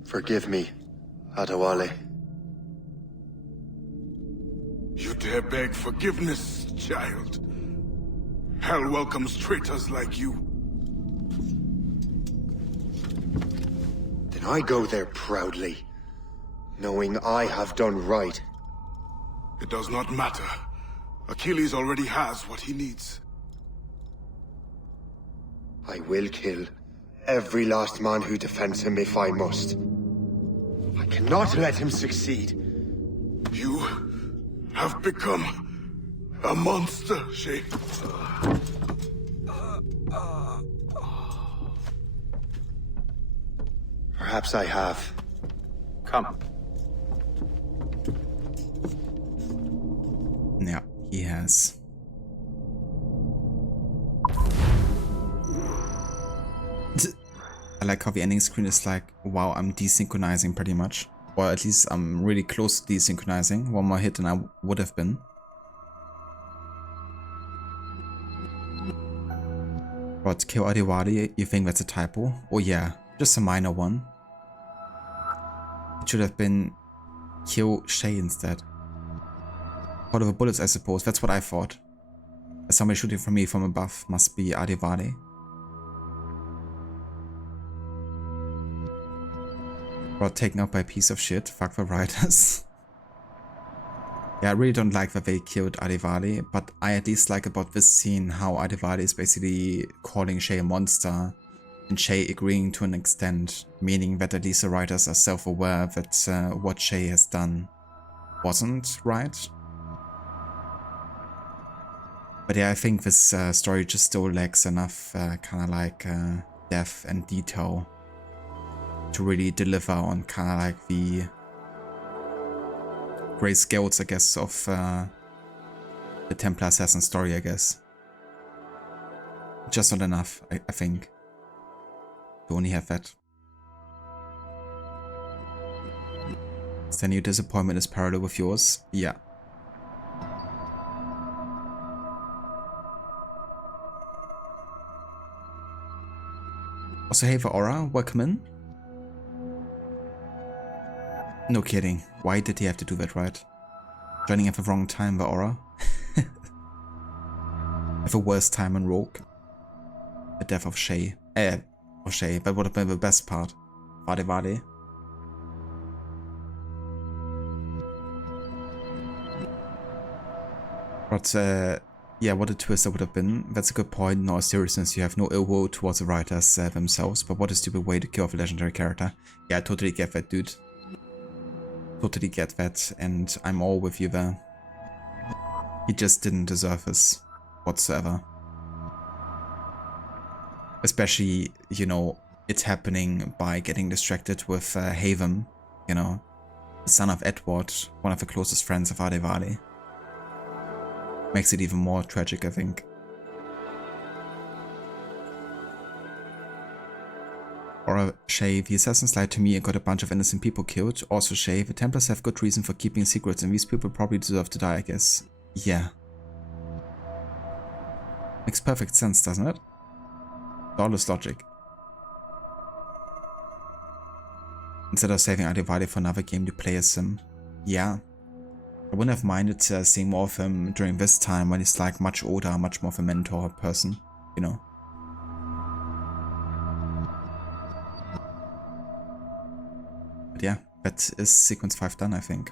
Forgive me, Adewale. You dare beg forgiveness, child? Hell welcomes traitors like you. Then I go there proudly, knowing I have done right. It does not matter. Achilles already has what he needs. I will kill every last man who defends him if I must. I cannot let him succeed. You have become a monster, Shay. Perhaps I have. Come. Yeah, he has. I like how the ending screen is like, wow, I'm desynchronizing pretty much. Or at least I'm really close to desynchronizing. One more hit than I would have been. But kill Adivali, you think that's a typo? Oh yeah, just a minor one. It should have been kill Shay instead. Part of the bullets, I suppose. That's what I thought. Somebody shooting from me from above must be Adivali. Got taken out by a piece of shit. Fuck the writers. Yeah, I really don't like that they killed Adivali, but I at least like about this scene how Adivali is basically calling Shay a monster and Shay agreeing to an extent, meaning that at least the writers are self-aware that what Shay has done wasn't right. But yeah, I think this story just still lacks enough kind of like depth and detail to really deliver on kind of like the great skills, I guess, of the Templar assassin story, I guess. Just not enough, I think, to only have that. Is then your disappointment is parallel with yours? Yeah. Also, hey, for Aura, welcome in. No kidding. Why did he have to do that, right? Joining at the wrong time, the Aura. At the worst time in Rogue. The death of Shay. That would have been the best part. Vade. But, yeah, what a twist that would have been. That's a good point. In all seriousness, you have no ill will towards the writers themselves, but what a stupid way to kill off a legendary character. Yeah, I totally get that, dude. Totally get that, and I'm all with you there. He just didn't deserve this whatsoever. Especially, you know, it's happening by getting distracted with HAYTHAM, you know, the son of Edward, one of the closest friends of Adivali. Makes it even more tragic, I think. Or Shay, the assassins lied to me and got a bunch of innocent people killed. Also Shay, the Templars have good reason for keeping secrets and these people probably deserve to die, I guess. Yeah. Makes perfect sense, doesn't it? Flawless logic. Instead of saving Adivali for another game to play as him. Yeah. I wouldn't have minded seeing more of him during this time when he's like much older, much more of a mentor person, you know. But yeah, that is sequence 5 done, I think.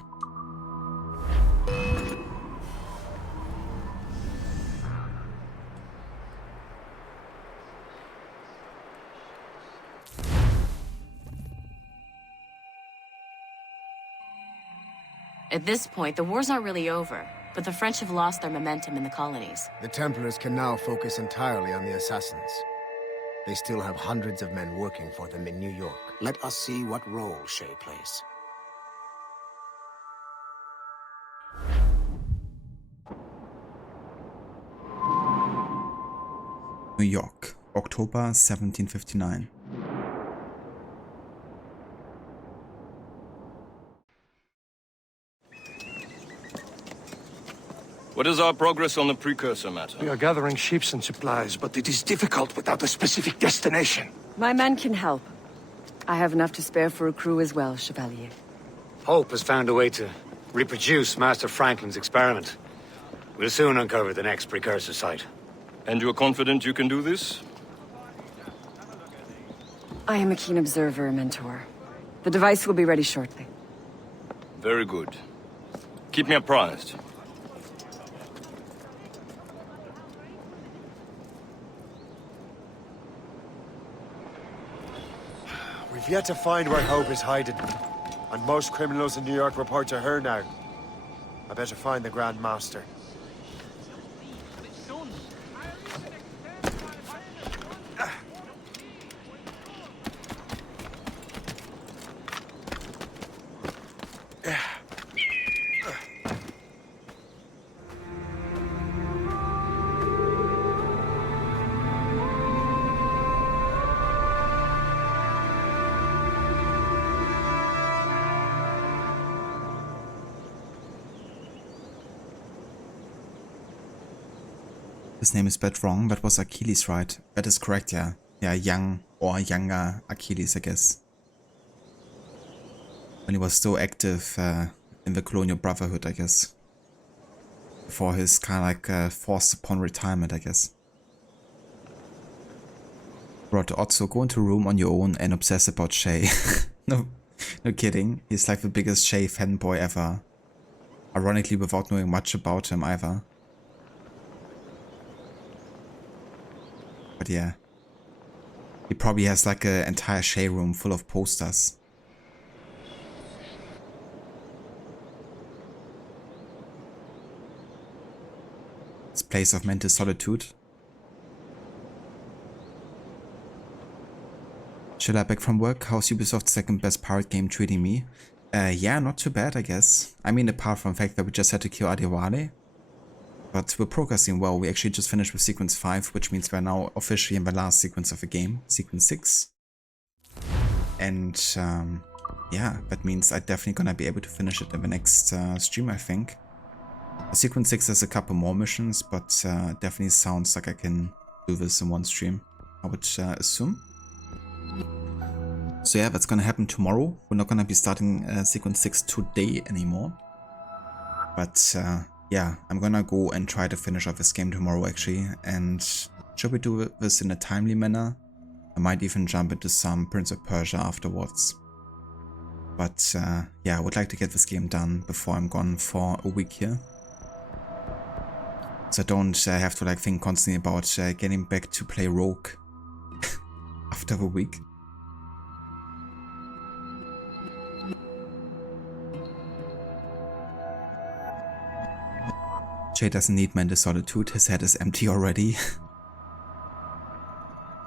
At this point, the war's not really over, but the French have lost their momentum in the colonies. The Templars can now focus entirely on the assassins. They still have hundreds of men working for them in New York. Let us see what role Shay plays. New York, October 1759. What is our progress on the precursor matter? We are gathering ships and supplies, but it is difficult without a specific destination. My men can help. I have enough to spare for a crew as well, Chevalier. Hope has found a way to reproduce Master Franklin's experiment. We'll soon uncover the next precursor site. And you're confident you can do this? I am a keen observer, Mentor. The device will be ready shortly. Very good. Keep me apprised. We've yet to find where Hope is hiding. And most criminals in New York report to her now. I better find the Grand Master. His name is spelled wrong. That was Achilles, right? That is correct, yeah. Yeah, young or younger Achilles, I guess. When he was still active in the Colonial Brotherhood, I guess. Before his kind of like forced upon retirement, I guess. Brought Otso, go into a room on your own and obsess about Shay. No kidding. He's like the biggest Shay fanboy ever. Ironically, without knowing much about him either. But yeah. He probably has like an entire Shay room full of posters. This place of mental solitude. Chill back from work. How's Ubisoft's second best pirate game treating me? Yeah, not too bad, I guess. I mean, apart from the fact that we just had to kill Adewale. But we're progressing well. We actually just finished with sequence 5, which means we're now officially in the last sequence of the game, sequence 6. And yeah, that means I'm definitely gonna be able to finish it in the next stream, I think. Sequence 6 has a couple more missions, but definitely sounds like I can do this in one stream, I would assume. So yeah, that's gonna happen tomorrow. We're not gonna be starting sequence 6 today anymore. But yeah, I'm gonna go and try to finish off this game tomorrow actually. And should we do this in a timely manner? I might even jump into some Prince of Persia afterwards. But yeah, I would like to get this game done before I'm gone for a week here. So I don't have to like think constantly about getting back to play Rogue after a week. Jay doesn't need mental solitude, his head is empty already.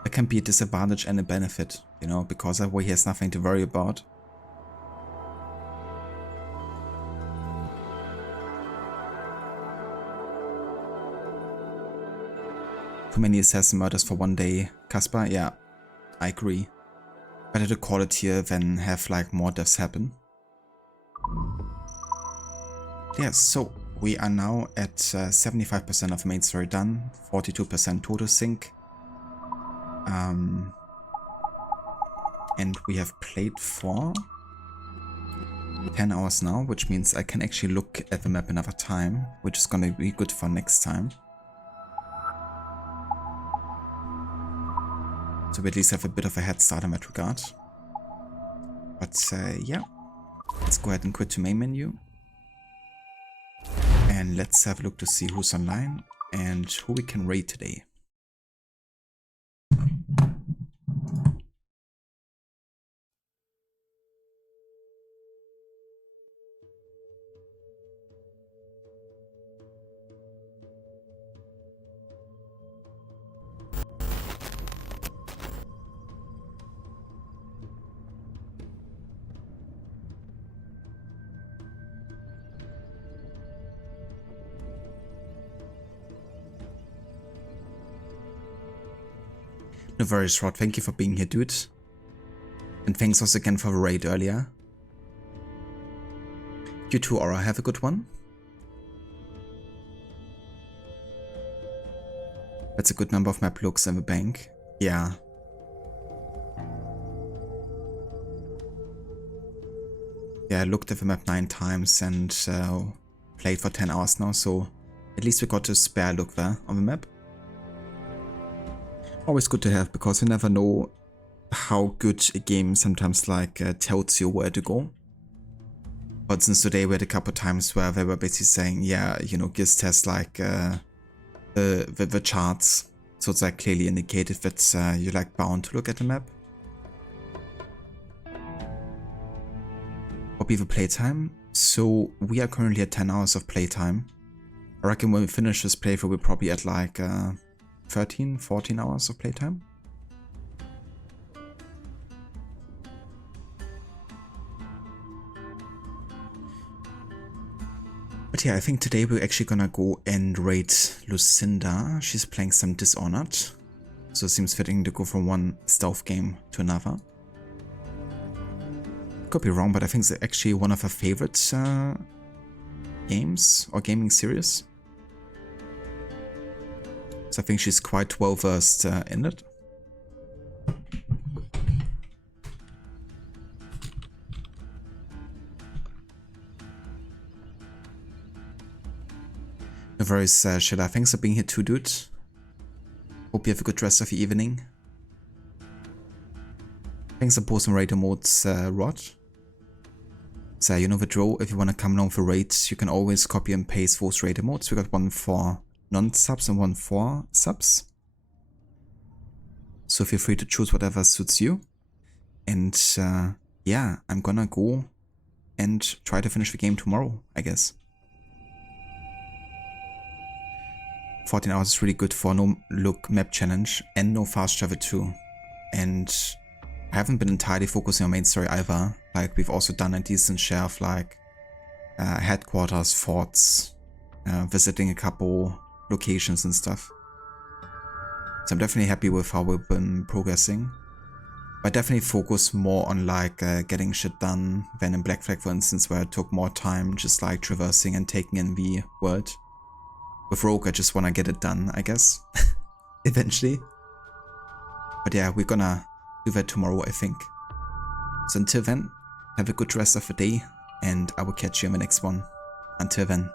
That can be a disadvantage and a benefit, you know, because that way he has nothing to worry about. Too many assassin murders for one day. Caspar, yeah, I agree. Better to call it here than have like more deaths happen. Yeah, so we are now at 75% of the main story done, 42% total sync. And we have played for 10 hours now, which means I can actually look at the map another time, which is gonna be good for next time. So we at least have a bit of a head start in that regard. But yeah, let's go ahead and quit to main menu. And let's have a look to see who's online and who we can raid today. No worries, Rod. Thank you for being here, dude. And thanks also again for the raid earlier. You too, Aura. Have a good one. That's a good number of map looks in the bank. Yeah. Yeah, I looked at the map 9 times and played for 10 hours now, so at least we got a spare look there on the map. Always good to have, because you never know how good a game sometimes like tells you where to go. But since today we had a couple times where they were basically saying, yeah, you know, Gist has like the charts, so it's like clearly indicated that you're like bound to look at the map. What be the playtime? So we are currently at 10 hours of playtime. I reckon when we finish this playthrough we're probably at like 13, 14 hours of playtime. But yeah, I think today we're actually gonna go and raid Lucinda. She's playing some Dishonored, so it seems fitting to go from one stealth game to another. Could be wrong, but I think it's actually one of her favorite games or gaming series. So So I think she's quite well versed in it. No worries, Sheila. Thanks for being here too, dude. Hope you have a good rest of your evening. Thanks for posting raid emotes, Rod. So you know the drill, if you want to come along for raids, you can always copy and paste those raid emotes. We got one for non-subs and one for subs. So feel free to choose whatever suits you. And yeah, I'm gonna go and try to finish the game tomorrow, I guess. 14 hours is really good for no look map challenge and no fast travel too. And I haven't been entirely focusing on main story either. Like we've also done a decent share of like headquarters, forts, visiting a couple locations and stuff. So I'm definitely happy with how we've been progressing. But definitely focus more on like getting shit done than in Black Flag, for instance, where it took more time just like traversing and taking in the world. With Rogue, I just want to get it done, I guess, eventually. But yeah, we're gonna do that tomorrow, I think. So until then, have a good rest of the day, and I will catch you in the next one. Until then.